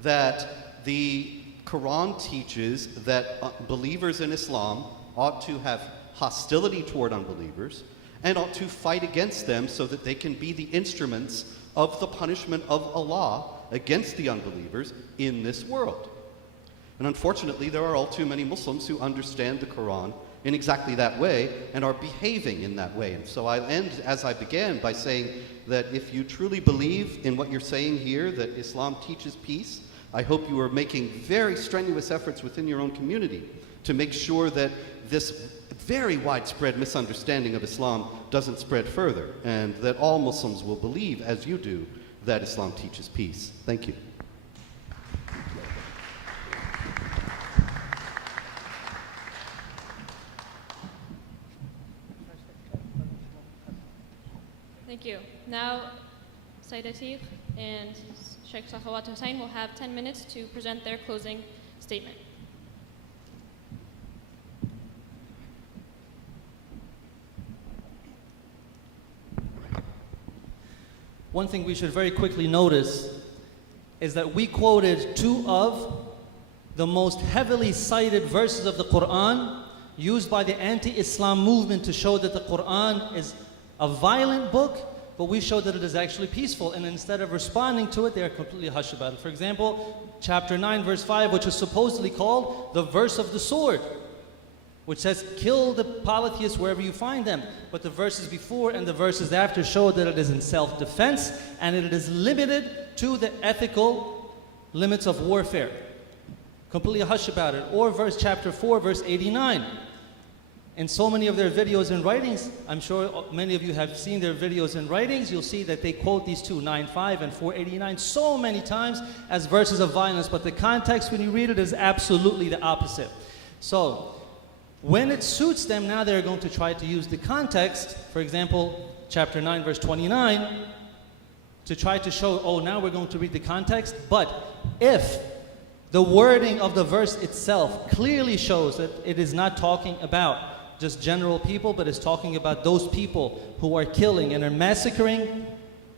that the Quran teaches that believers in Islam ought to have hostility toward unbelievers and ought to fight against them so that they can be the instruments of the punishment of Allah against the unbelievers in this world. And unfortunately, there are all too many Muslims who understand the Quran in exactly that way and are behaving in that way. And so I end as I began by saying that if you truly believe in what you're saying here, that Islam teaches peace, I hope you are making very strenuous efforts within your own community to make sure that this very widespread misunderstanding of Islam doesn't spread further, and that all Muslims will believe, as you do, that Islam teaches peace. Thank you. Thank you. Now, Sayyid Atiq and Sheikh Sakhawat Hussain will have 10 minutes to present their closing statement. One thing we should very quickly notice is that we quoted two of the most heavily cited verses of the Quran used by the anti-Islam movement to show that the Quran is a violent book, but we showed that it is actually peaceful, and instead of responding to it, they are completely hushed about it. For example, chapter 9, verse 5, which is supposedly called the verse of the sword, which says, kill the polytheists wherever you find them. But the verses before and the verses after show that it is in self-defense, and it is limited to the ethical limits of warfare. Completely hush about it. Or chapter 4, verse 89. In so many of their videos and writings, I'm sure many of you have seen their videos and writings, you'll see that they quote these two, 9:5 and 4:89, so many times as verses of violence, but the context when you read it is absolutely the opposite. So, when it suits them, now they're going to try to use the context, for example, chapter 9, verse 29, to try to show, oh, now we're going to read the context, but if The wording of the verse itself clearly shows that it is not talking about just general people, but is talking about those people who are killing and are massacring.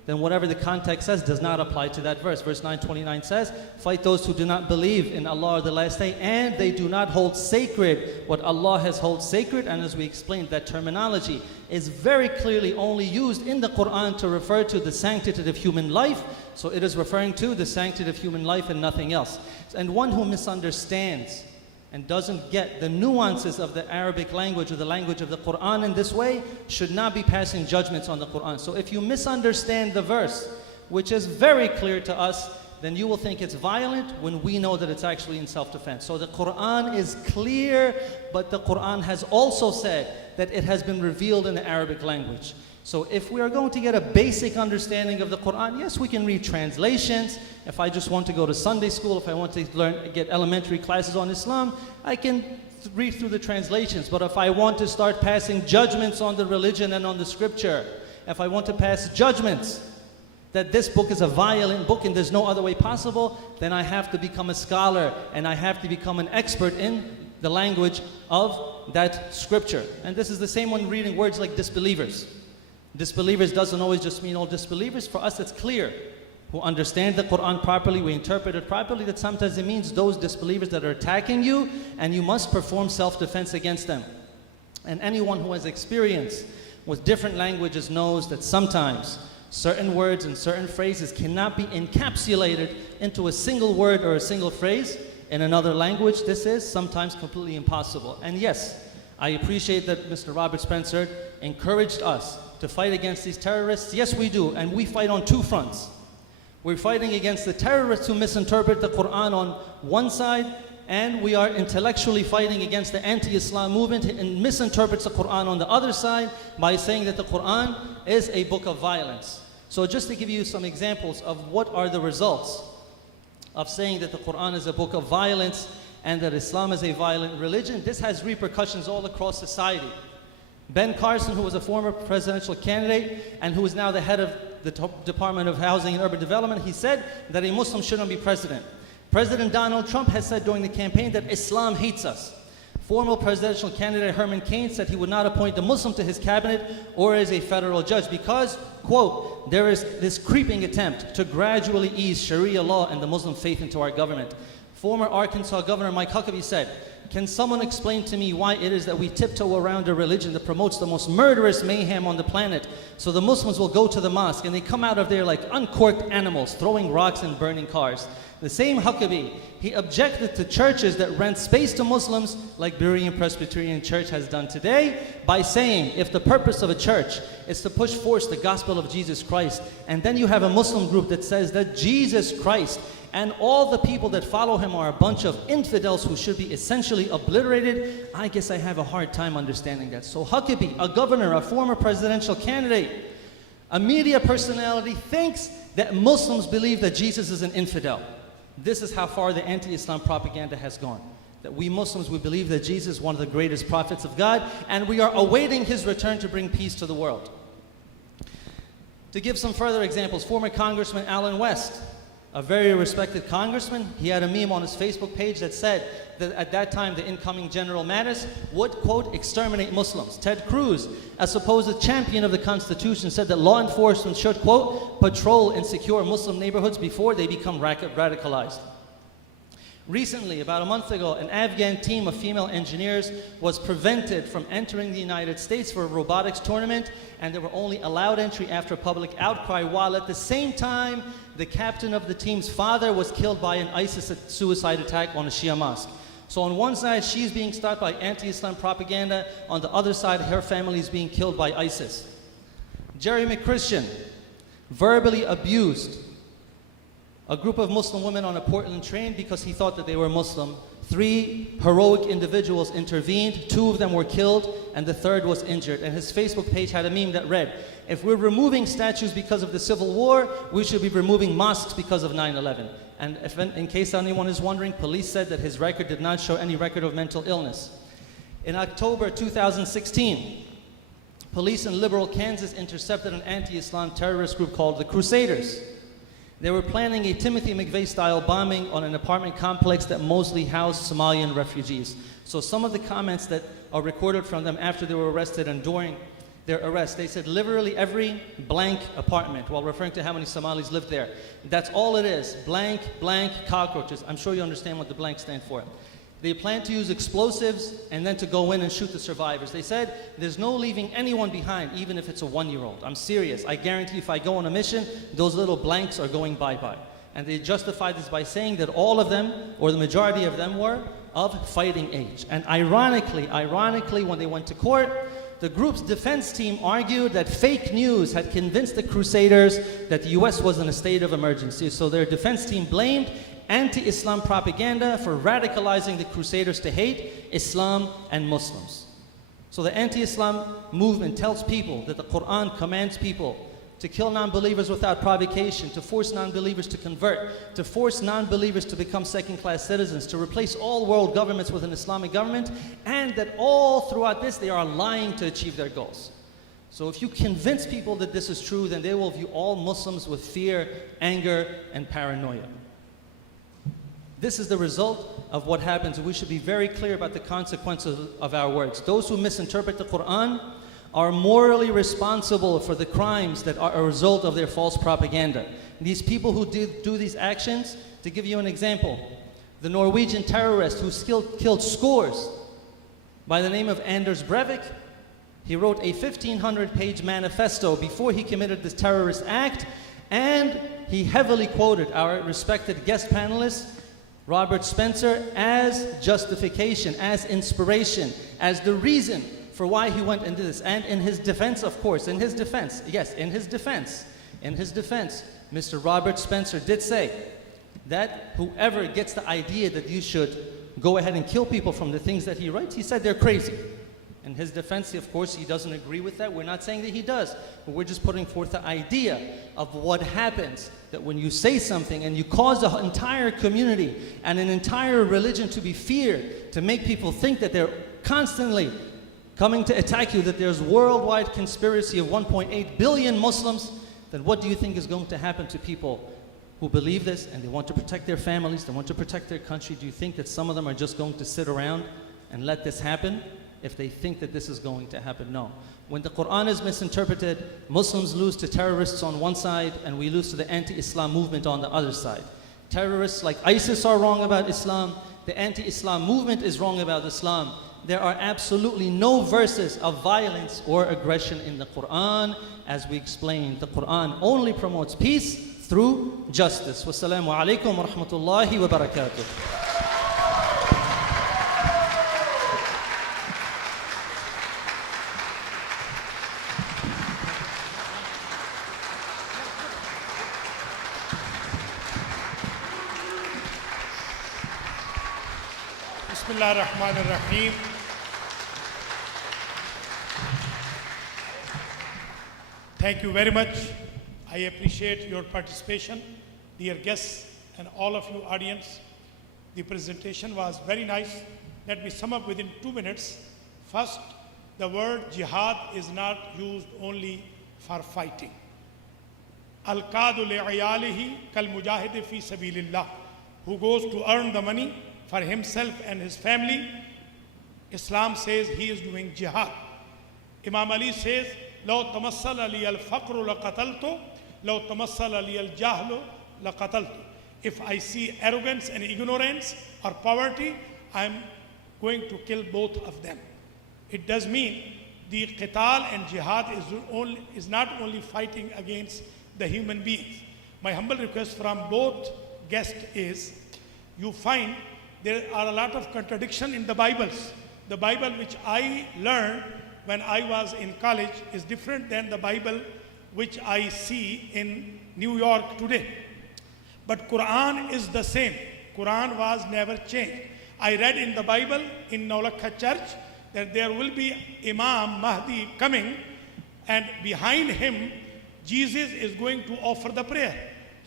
Then whatever the context says does not apply to that verse. Verse 929 says, fight those who do not believe in Allah or the last day, and they do not hold sacred what Allah has held sacred. And as we explained, that terminology is very clearly only used in the Quran to refer to the sanctity of human life. So it is referring to the sanctity of human life and nothing else. And one who misunderstands and doesn't get the nuances of the Arabic language or the language of the Quran in this way should not be passing judgments on the Quran. So if you misunderstand the verse, which is very clear to us, then you will think it's violent when we know that it's actually in self-defense. So the Quran is clear, but the Quran has also said that it has been revealed in the Arabic language. So if we are going to get a basic understanding of the Quran, yes, we can read translations. If I just want to go to Sunday school, if I want to get elementary classes on Islam, I can read through the translations. But if I want to start passing judgments on the religion and on the scripture, if I want to pass judgments that this book is a violent book and there's no other way possible, then I have to become a scholar and I have to become an expert in the language of that scripture. And this is the same when reading words like disbelievers. Disbelievers doesn't always just mean all disbelievers. For us, it's clear, who understand the Quran properly, we interpret it properly, that sometimes it means those disbelievers that are attacking you, and you must perform self-defense against them. And anyone who has experience with different languages knows that sometimes certain words and certain phrases cannot be encapsulated into a single word or a single phrase in another language. This is sometimes completely impossible. And yes, I appreciate that Mr. Robert Spencer encouraged us to fight against these terrorists. Yes, we do, and we fight on two fronts. We're fighting against the terrorists who misinterpret the Quran on one side, and we are intellectually fighting against the anti-Islam movement and misinterprets the Quran on the other side by saying that the Quran is a book of violence. So just to give you some examples of what are the results of saying that the Quran is a book of violence and that Islam is a violent religion, this has repercussions all across society. Ben Carson, who was a former presidential candidate and who is now the head of the Department of Housing and Urban Development, he said that a Muslim shouldn't be president. President Donald Trump has said during the campaign that Islam hates us. Former presidential candidate Herman Cain said he would not appoint a Muslim to his cabinet or as a federal judge because, quote, there is this creeping attempt to gradually ease Sharia law and the Muslim faith into our government. Former Arkansas Governor Mike Huckabee said, can someone explain to me why it is that we tiptoe around a religion that promotes the most murderous mayhem on the planet? So the Muslims will go to the mosque and they come out of there like uncorked animals, throwing rocks and burning cars. The same Huckabee, he objected to churches that rent space to Muslims, like Berean Presbyterian Church has done today, by saying if the purpose of a church is to push forth the gospel of Jesus Christ, and then you have a Muslim group that says that Jesus Christ and all the people that follow him are a bunch of infidels who should be essentially obliterated, I guess I have a hard time understanding that. So Huckabee, a governor, a former presidential candidate, a media personality, thinks that Muslims believe that Jesus is an infidel. This is how far the anti-Islam propaganda has gone. That we Muslims, we believe that Jesus is one of the greatest prophets of God, and we are awaiting his return to bring peace to the world. To give some further examples, former Congressman Alan West, a very respected congressman, he had a meme on his Facebook page that said that at that time the incoming General Mattis would, quote, exterminate Muslims. Ted Cruz, a supposed champion of the Constitution, said that law enforcement should, quote, patrol and secure Muslim neighborhoods before they become radicalized. Recently, about a month ago, an Afghan team of female engineers was prevented from entering the United States for a robotics tournament, and they were only allowed entry after public outcry, while at the same time, the captain of the team's father was killed by an ISIS suicide attack on a Shia mosque. So on one side, she's being stopped by anti-Islam propaganda. On the other side, her family is being killed by ISIS. Jerry McChristian verbally abused a group of Muslim women on a Portland train because he thought that they were Muslim. 3 heroic individuals intervened, 2 of them were killed, and the 3rd was injured. And his Facebook page had a meme that read, if we're removing statues because of the Civil War, we should be removing mosques because of 9/11. And if, in case anyone is wondering, police said that his record did not show any record of mental illness. In October 2016, police in liberal Kansas intercepted an anti-Islam terrorist group called the Crusaders. They were planning a Timothy McVeigh-style bombing on an apartment complex that mostly housed Somalian refugees. So some of the comments that are recorded from them after they were arrested and during their arrest, they said literally every blank apartment, while referring to how many Somalis lived there. That's all it is, blank, blank, cockroaches. I'm sure you understand what the blank stand for. They plan to use explosives and then to go in and shoot the survivors. They said there's no leaving anyone behind, even if it's a 1-year-old. I'm serious. I guarantee if I go on a mission, those little blanks are going bye-bye. And they justified this by saying that all of them, or the majority of them, were of fighting age. And ironically, when they went to court, the group's defense team argued that fake news had convinced the Crusaders that the US was in a state of emergency. So their defense team blamed anti-Islam propaganda for radicalizing the Crusaders to hate Islam and Muslims. So the anti-Islam movement tells people that the Quran commands people to kill non-believers without provocation, to force non-believers to convert, to force non-believers to become second-class citizens, to replace all world governments with an Islamic government, and that all throughout this they are lying to achieve their goals. So if you convince people that this is true, then they will view all Muslims with fear, anger, and paranoia. This is the result of what happens. We should be very clear about the consequences of our words. Those who misinterpret the Quran are morally responsible for the crimes that are a result of their false propaganda. These people who do these actions, to give you an example, the Norwegian terrorist who killed scores by the name of Anders Breivik, he wrote a 1,500-page manifesto before he committed this terrorist act, and he heavily quoted our respected guest panelist, Robert Spencer, as justification, as inspiration, as the reason for why he went into this. And in his defense, of course, in his defense, Mr. Robert Spencer did say that whoever gets the idea that you should go ahead and kill people from the things that he writes, he said they're crazy. In his defense, of course, he doesn't agree with that. We're not saying that he does, but we're just putting forth the idea of what happens, that when you say something and you cause the entire community and an entire religion to be feared, to make people think that they're constantly coming to attack you, that there's worldwide conspiracy of 1.8 billion Muslims, then what do you think is going to happen to people who believe this and they want to protect their families, they want to protect their country? Do you think that some of them are just going to sit around and let this happen if they think that this is going to happen? No. When the Quran is misinterpreted, Muslims lose to terrorists on one side and we lose to the anti-Islam movement on the other side. Terrorists like ISIS are wrong about Islam, the anti-Islam movement is wrong about Islam. There are absolutely no verses of violence or aggression in the Quran. As we explained, the Quran only promotes peace through justice. Wassalamu alaikum wa rahmatullahi wa barakatuh. Bismillah ar-Rahman ar-Rahim. Thank you very much. I appreciate your participation, dear guests and all of you audience. The presentation was very nice. Let me sum up within 2 minutes. First, the word jihad is not used only for fighting. Al-Qadu li'ayalihi kal-mujahid fi sabilillah. Who goes to earn the money for himself and his family. Islam says he is doing jihad. Imam Ali says, لو تمثل لي الفقر لقتلته لو تمثل لي الجهل لقتلته. If I see arrogance and ignorance or poverty, I am going to kill both of them. It does mean the qital and jihad is not only fighting against the human beings. My humble request from both guests is, you find there are a lot of contradiction in the Bibles. The Bible which I learned when I was in college is different than the Bible which I see in New York today. But Quran is the same. Quran was never changed. I read in the Bible in Nolakha Church that there will be Imam Mahdi coming, and behind him Jesus is going to offer the prayer.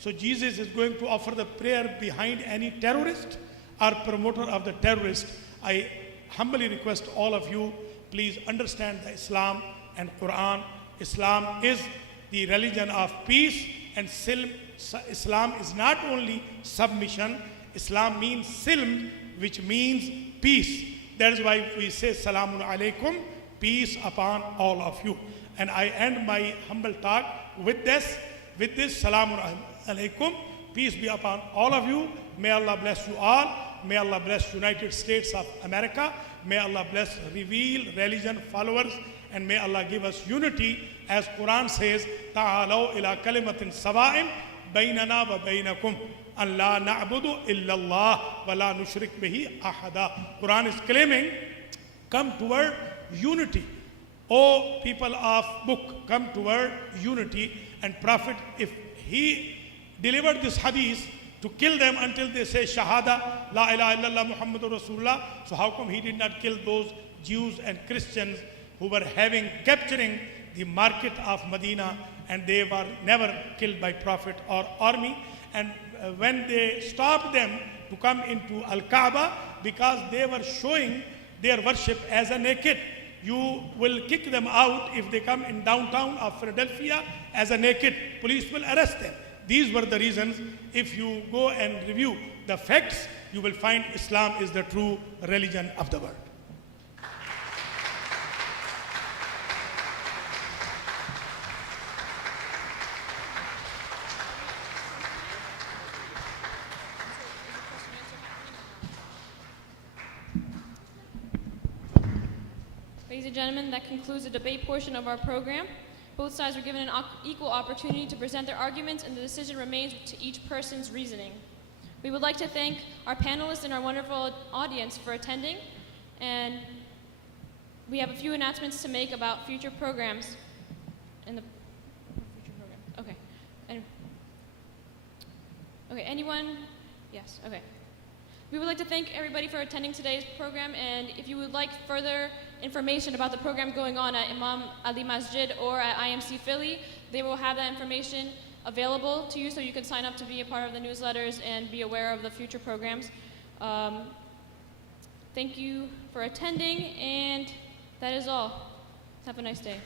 So Jesus is going to offer the prayer behind any terrorist or promoter of the terrorist. I humbly request all of you, please understand the Islam and Quran. Islam is the religion of peace. And Islam is not only submission, Islam means silm, which means peace. That is why we say Salamun Alaikum, peace upon all of you. And I end my humble talk with this Salamun Alaikum, peace be upon all of you. May Allah bless you all. May Allah bless United States of America. May Allah bless revealed religion followers. And may Allah give us unity, as Quran says, Ta'alaw ila kalimatin sawa'in baynana wa baynakum an la na'budu illa Allah wa la nushrik bihi ahada. Quran is claiming, come toward unity. O people of book, come toward unity. And Prophet, if he delivered this hadith to kill them until they say Shahada, La ilaha illallah Muhammadur Rasulullah, so how come he did not kill those Jews and Christians who were capturing the market of Medina, and they were never killed by Prophet or army? And when they stopped them to come into Al-Kaaba, because they were showing their worship as a naked, you will kick them out if they come in downtown of Philadelphia as a naked. Police will arrest them. These were the reasons. If you go and review the facts, you will find Islam is the true religion of the world. Ladies and gentlemen, that concludes the debate portion of our program. Both sides were given an equal opportunity to present their arguments, and the decision remains to each person's reasoning. We would like to thank our panelists and our wonderful audience for attending, and we have a few announcements to make about future programs. Okay. Okay, anyone? Yes, okay. We would like to thank everybody for attending today's program, and if you would like further information about the program going on at Imam Ali Masjid or at IMC Philly, they will have that information available to you, so you can sign up to be a part of the newsletters and be aware of the future programs. Thank you for attending, and that is all. Have a nice day.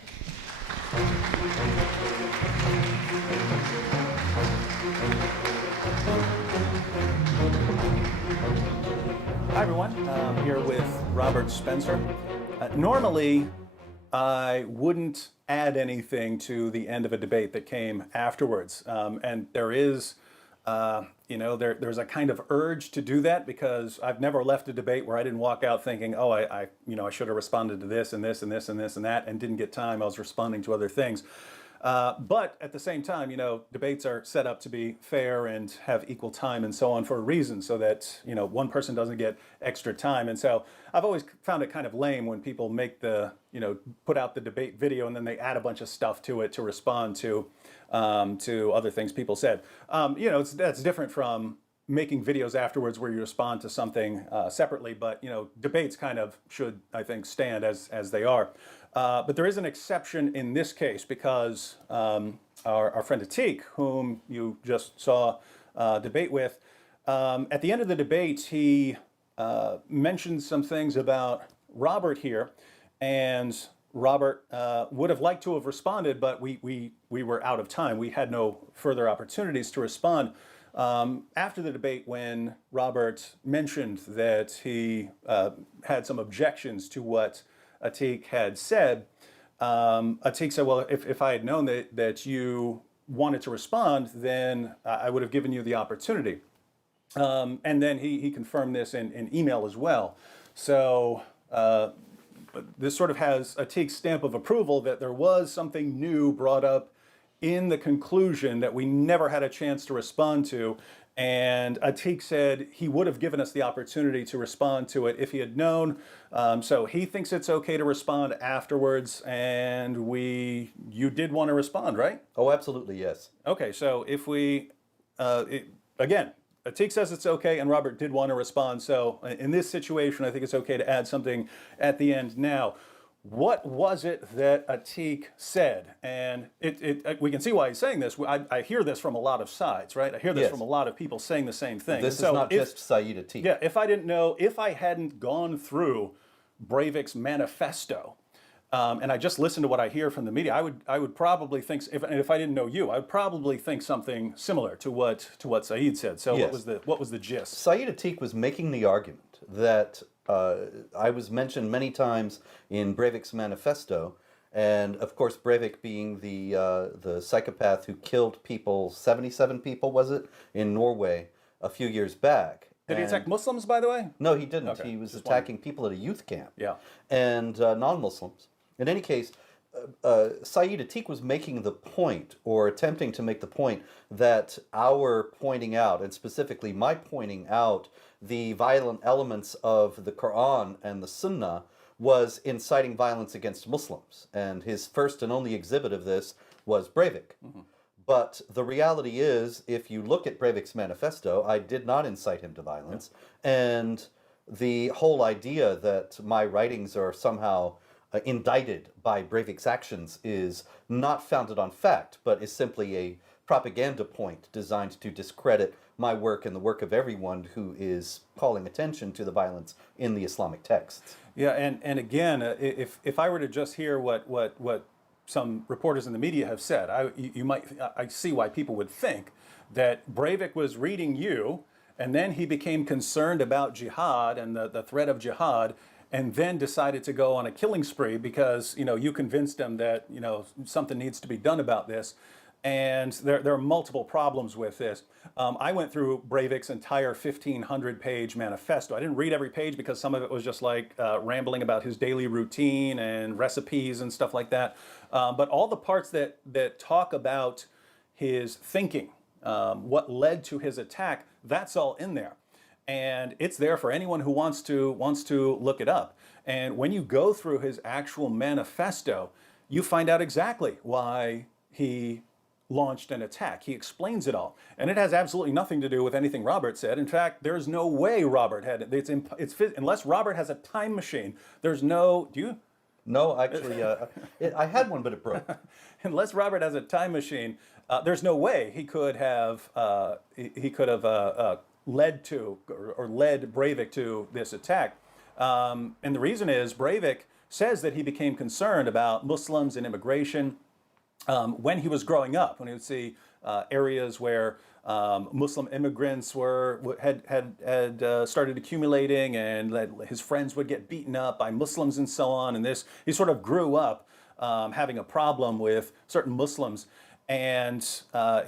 Hi everyone, I'm here with Robert Spencer. Normally, I wouldn't add anything to the end of a debate that came afterwards, and there is, there's a kind of urge to do that, because I've never left a debate where I didn't walk out thinking, oh, I should have responded to this and this and this and this and that, and didn't get time. I was responding to other things. But at the same time, debates are set up to be fair and have equal time and so on for a reason, so that, one person doesn't get extra time. And so I've always found it kind of lame when people make put out the debate video and then they add a bunch of stuff to it to respond to other things people said. That's different from making videos afterwards where you respond to something separately, but, debates kind of should, I think, stand as they are. But there is an exception in this case, because our friend Atiq, whom you just saw debate with, at the end of the debate, he mentioned some things about Robert here, and Robert would have liked to have responded, but we were out of time. We had no further opportunities to respond. After the debate, when Robert mentioned that he had some objections to what Atiq had said, Atiq said, well, if I had known that you wanted to respond, then I would have given you the opportunity. And then he confirmed this in email as well. So this sort of has Atiq's stamp of approval that there was something new brought up in the conclusion that we never had a chance to respond to. And Atiq said he would have given us the opportunity to respond to it if he had known. So he thinks it's okay to respond afterwards, and you did want to respond, right? Oh, absolutely, yes. Okay, so if again, Atiq says it's okay, and Robert did want to respond. So in this situation, I think it's okay to add something at the end now. What was it that Atiq said? And we can see why he's saying this. I hear this from a lot of sides, right? I hear this from a lot of people saying the same thing. This is not just Sayyid Atiq. Yeah, if I hadn't gone through Breivik's manifesto, and I just listen to what I hear from the media, I would probably think, if I didn't know you, I would probably think something similar to what Saeed said. So Yes. what was the gist? Saeed Atiq was making the argument that I was mentioned many times in Breivik's manifesto, and of course Breivik being the psychopath who killed people, 77 people was it, in Norway a few years back. Did he And- attack Muslims, by the way? No, he didn't. Okay, He was just attacking people at a youth camp. Yeah. And non-Muslims. In any case, Saeed Atiq was making the point, or attempting to make the point, that our pointing out, and specifically my pointing out, the violent elements of the Quran and the Sunnah was inciting violence against Muslims. And his first and only exhibit of this was Breivik. But the reality is, if you look at Breivik's manifesto, I did not incite him to violence. And the whole idea that my writings are somehow indicted by Breivik's actions is not founded on fact, but is simply a propaganda point designed to discredit my work and the work of everyone who is calling attention to the violence in the Islamic texts. Yeah, and again, if I were to just hear what some reporters in the media have said, I see why people would think that Breivik was reading you, and then he became concerned about jihad and the threat of jihad, and then decided to go on a killing spree because you convinced him that something needs to be done about this. And there are multiple problems with this. I went through Breivik's entire 1,500-page manifesto. I didn't read every page because some of it was just like rambling about his daily routine and recipes and stuff like that. But all the parts that talk about his thinking, what led to his attack, that's all in there. And it's there for anyone who wants to look it up. And when you go through his actual manifesto, you find out exactly why he launched an attack. He explains it all. And it has absolutely nothing to do with anything Robert said. In fact, there's no way Robert had it. Unless Robert has a time machine, there's no... Do you? No, actually, I had one, but it broke. Unless Robert has a time machine, there's no way he could have led Breivik to this attack. And the reason is Breivik says that he became concerned about Muslims and immigration when he was growing up, when he would see areas where Muslim immigrants had started accumulating, and that his friends would get beaten up by Muslims and so on. And he sort of grew up having a problem with certain Muslims. And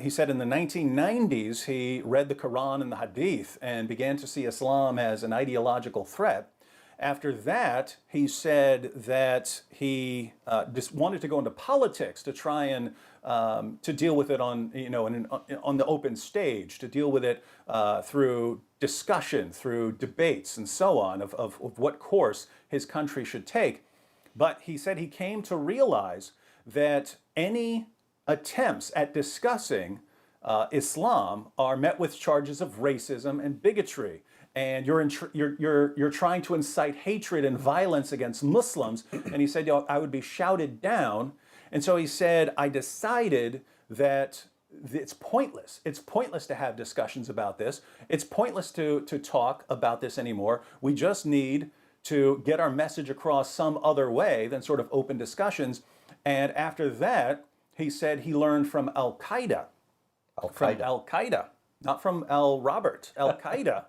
he said in the 1990s, he read the Quran and the Hadith and began to see Islam as an ideological threat. After that, he said that he just wanted to go into politics to try and to deal with it on the open stage, to deal with it through discussion, through debates, and so on of what course his country should take. But he said he came to realize that any attempts at discussing Islam are met with charges of racism and bigotry. And you're trying to incite hatred and violence against Muslims. And he said, I would be shouted down. And so he said, I decided that it's pointless. It's pointless to have discussions about this. It's pointless to talk about this anymore. We just need to get our message across some other way than sort of open discussions. And after that, he said he learned from Al-Qaeda. From Al-Qaeda, not from Robert, Al-Qaeda.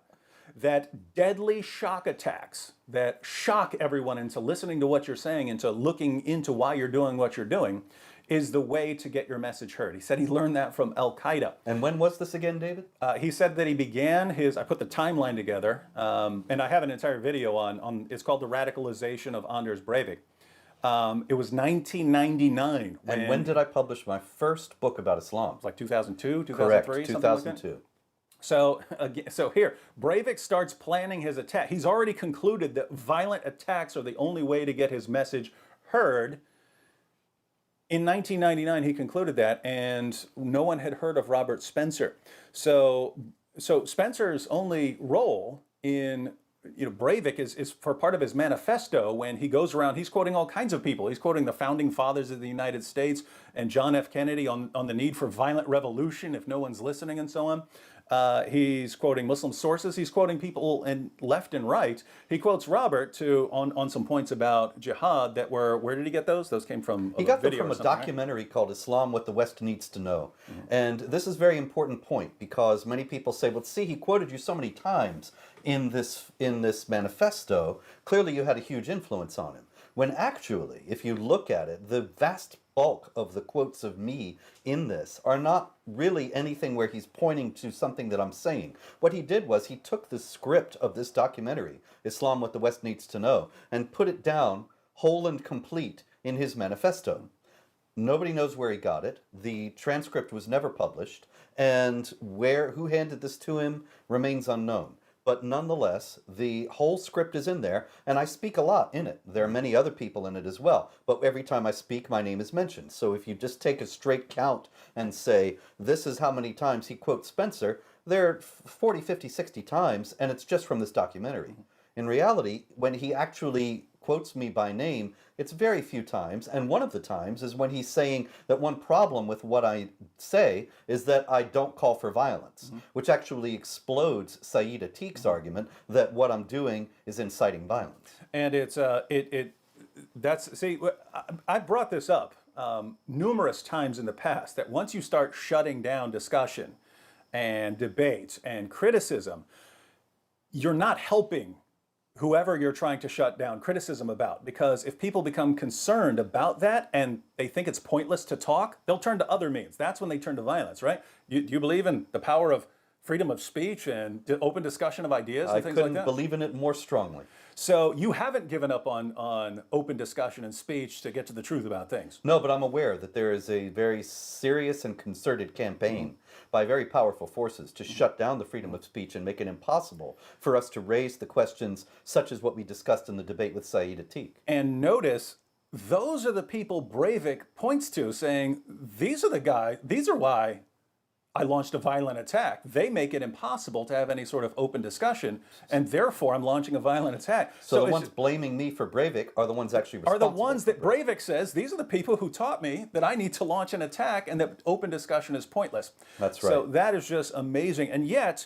That deadly shock attacks that shock everyone into listening to what you're saying, into looking into why you're doing what you're doing, is the way to get your message heard. He said he learned that from Al-Qaeda. And when was this again, David? He said that he began I put the timeline together, and I have an entire video on it's called The Radicalization of Anders Breivik. It was 1999. And when did I publish my first book about Islam? It was like 2002, 2003, Correct, something 2002. like that? So here, Breivik starts planning his attack. He's already concluded that violent attacks are the only way to get his message heard. In 1999, he concluded that, and no one had heard of Robert Spencer. So Spencer's only role in Breivik is for part of his manifesto when he goes around, he's quoting all kinds of people. He's quoting the founding fathers of the United States and John F. Kennedy on the need for violent revolution if no one's listening and so on. He's quoting Muslim sources. He's quoting people in left and right. He quotes Robert on some points about jihad that were, where did he get those? Those came from He got them video from or a something, right? documentary called Islam, What the West Needs to Know. And this is a very important point because many people say, well, see, he quoted you so many times in this manifesto. Clearly you had a huge influence on him. When actually, if you look at it, the vast bulk of the quotes of me in this are not really anything where he's pointing to something that I'm saying. What he did was he took the script of this documentary, Islam, What the West Needs to Know, and put it down whole and complete in his manifesto. Nobody knows where he got it. The transcript was never published, and who handed this to him remains unknown. But nonetheless, the whole script is in there, and I speak a lot in it. There are many other people in it as well, but every time I speak, my name is mentioned. So if you just take a straight count and say, this is how many times he quotes Spencer, there are 40, 50, 60 times, and it's just from this documentary. In reality, when he actually quotes me by name, it's very few times, and one of the times is when he's saying that one problem with what I say is that I don't call for violence, which actually explodes Saeed Atik's argument that what I'm doing is inciting violence. And I brought this up numerous times in the past, that once you start shutting down discussion and debate and criticism, you're not helping whoever you're trying to shut down criticism about. Because if people become concerned about that and they think it's pointless to talk, they'll turn to other means. That's when they turn to violence, right? Do you believe in the power of freedom of speech and open discussion of ideas and things like that? I couldn't believe in it more strongly. So you haven't given up on open discussion and speech to get to the truth about things? No, but I'm aware that there is a very serious and concerted campaign by very powerful forces to shut down the freedom of speech and make it impossible for us to raise the questions such as what we discussed in the debate with Saeed Atik. And notice, those are the people Breivik points to, saying, these are why I launched a violent attack. They make it impossible to have any sort of open discussion, and therefore I'm launching a violent attack. So the ones blaming me for Breivik are the ones actually responsible. Are the ones that Breivik says, these are the people who taught me that I need to launch an attack and that open discussion is pointless. That's right. So that is just amazing. And yet,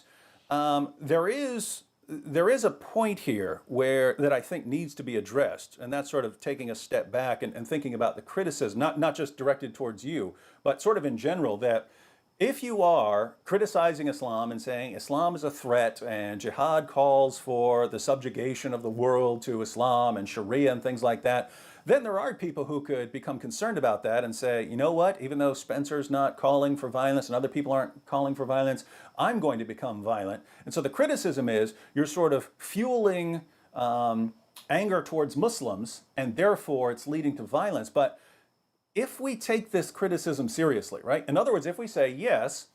there is a point here that I think needs to be addressed, and that's sort of taking a step back and thinking about the criticism, not just directed towards you, but sort of in general, that if you are criticizing Islam and saying Islam is a threat and jihad calls for the subjugation of the world to Islam and Sharia and things like that, then there are people who could become concerned about that and say, you know what, even though Spencer's not calling for violence and other people aren't calling for violence, I'm going to become violent. And so the criticism is you're sort of fueling anger towards Muslims, and therefore it's leading to violence. But if we take this criticism seriously, right? In other words, if we say, yes,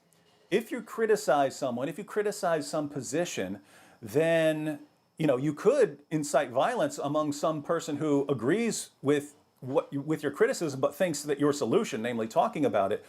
if you criticize someone, if you criticize some position, then you could incite violence among some person who agrees with your criticism, but thinks that your solution, namely talking about it,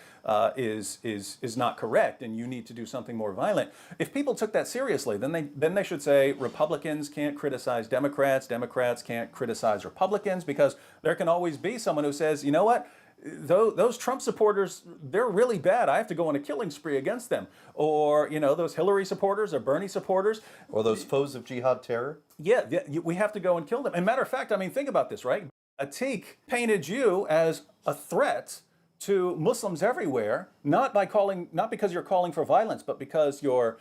is not correct, and you need to do something more violent. If people took that seriously, then they should say Republicans can't criticize Democrats, Democrats can't criticize Republicans, because there can always be someone who says, you know what, those Trump supporters, they're really bad. I have to go on a killing spree against them. Or, those Hillary supporters or Bernie supporters. Or those foes of jihad terror. Yeah, we have to go and kill them. And matter of fact, think about this, right? Atik painted you as a threat to Muslims everywhere, not because you're calling for violence, but because you're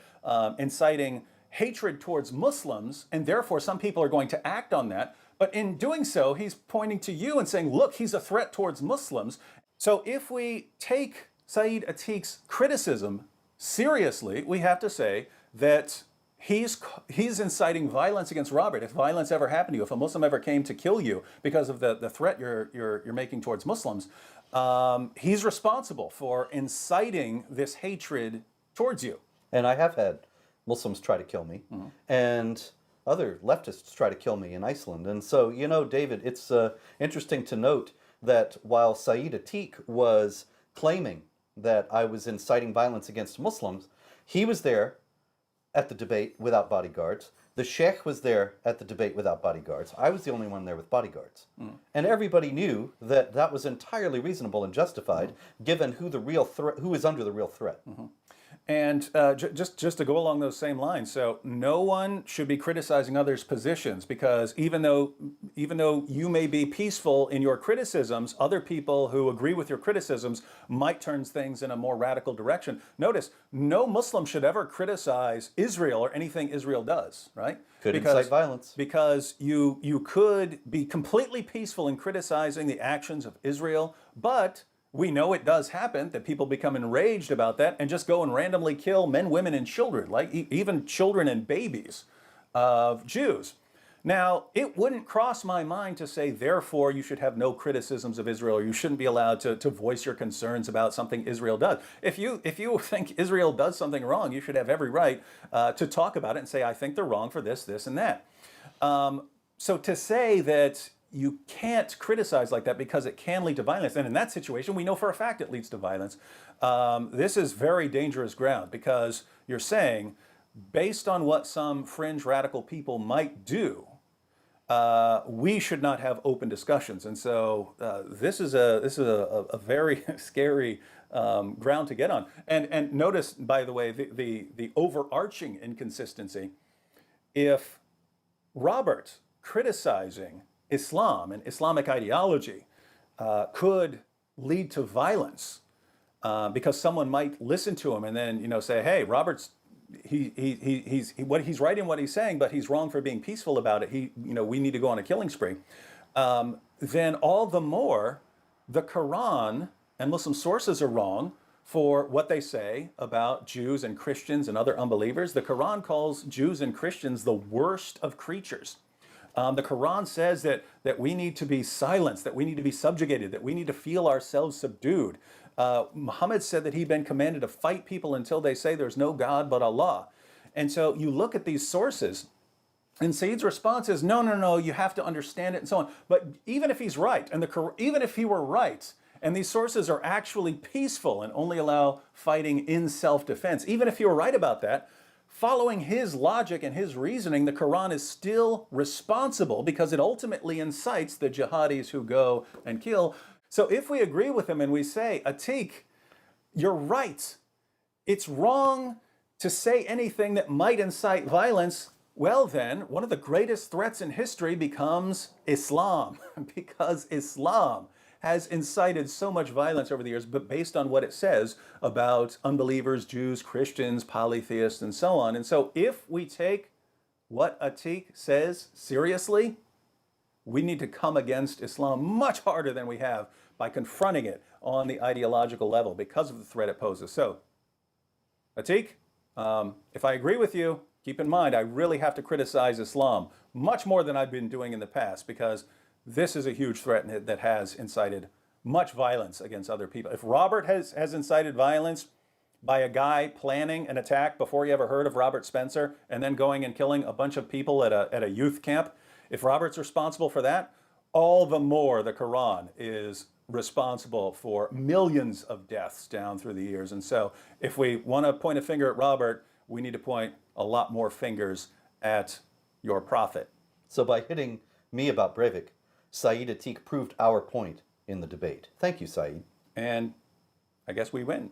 inciting hatred towards Muslims, and therefore some people are going to act on that. But in doing so, he's pointing to you and saying, look, he's a threat towards Muslims. So if we take Saeed Atik's criticism seriously, we have to say that he's inciting violence against Robert. If violence ever happened to you, if a Muslim ever came to kill you because of the threat you're making towards Muslims, he's responsible for inciting this hatred towards you. And I have had Muslims try to kill me, and other leftists try to kill me in Iceland. And so, David, it's interesting to note that while Saeed Atik was claiming that I was inciting violence against Muslims, he was there at the debate without bodyguards. The sheikh was there at the debate without bodyguards. I was the only one there with bodyguards. And everybody knew that that was entirely reasonable and justified, given who is under the real threat. And just to go along those same lines, so no one should be criticizing others' positions, because even though you may be peaceful in your criticisms, other people who agree with your criticisms might turn things in a more radical direction. Notice, no Muslim should ever criticize Israel or anything Israel does, right? Could incite violence. Because you could be completely peaceful in criticizing the actions of Israel, but we know it does happen that people become enraged about that and just go and randomly kill men, women, and children, like even children and babies of Jews. Now, it wouldn't cross my mind to say, therefore, you should have no criticisms of Israel, or you shouldn't be allowed to voice your concerns about something Israel does. If you think Israel does something wrong, you should have every right to talk about it and say, I think they're wrong for this, this, and that. So to say that you can't criticize like that because it can lead to violence, and in that situation, we know for a fact it leads to violence. This is very dangerous ground, because you're saying, based on what some fringe radical people might do, we should not have open discussions. And so this is a very scary ground to get on. And notice, by the way, the overarching inconsistency. If Robert criticizing Islam and Islamic ideology could lead to violence, because someone might listen to him and then say, hey, Robert's he's right in what he's saying, but he's wrong for being peaceful about it. We need to go on a killing spree. Then all the more the Quran and Muslim sources are wrong for what they say about Jews and Christians and other unbelievers. The Quran calls Jews and Christians the worst of creatures. The Quran says that we need to be silenced, that we need to be subjugated, that we need to feel ourselves subdued. Muhammad said that he'd been commanded to fight people until they say there's no God but Allah. And so you look at these sources, and Sayyid's response is, no, you have to understand it, and so on. But even if he's right, and even if he were right, and these sources are actually peaceful and only allow fighting in self-defense, even if you were right about that, following his logic and his reasoning, the Quran is still responsible, because it ultimately incites the jihadis who go and kill. So if we agree with him and we say, Atiq, you're right, it's wrong to say anything that might incite violence, well then, one of the greatest threats in history becomes Islam, because Islam has incited so much violence over the years, but based on what it says about unbelievers, Jews, Christians, polytheists, and so on. And so if we take what Atiq says seriously, we need to come against Islam much harder than we have by confronting it on the ideological level because of the threat it poses. So, Atiq, if I agree with you, keep in mind, I really have to criticize Islam much more than I've been doing in the past, because this is a huge threat that has incited much violence against other people. If Robert has incited violence by a guy planning an attack before he ever heard of Robert Spencer and then going and killing a bunch of people at a youth camp, if Robert's responsible for that, all the more the Quran is responsible for millions of deaths down through the years. And so if we want to point a finger at Robert, we need to point a lot more fingers at your prophet. So by hitting me about Breivik, Sayyid Atiq proved our point in the debate. Thank you, Sayyid. And I guess we win.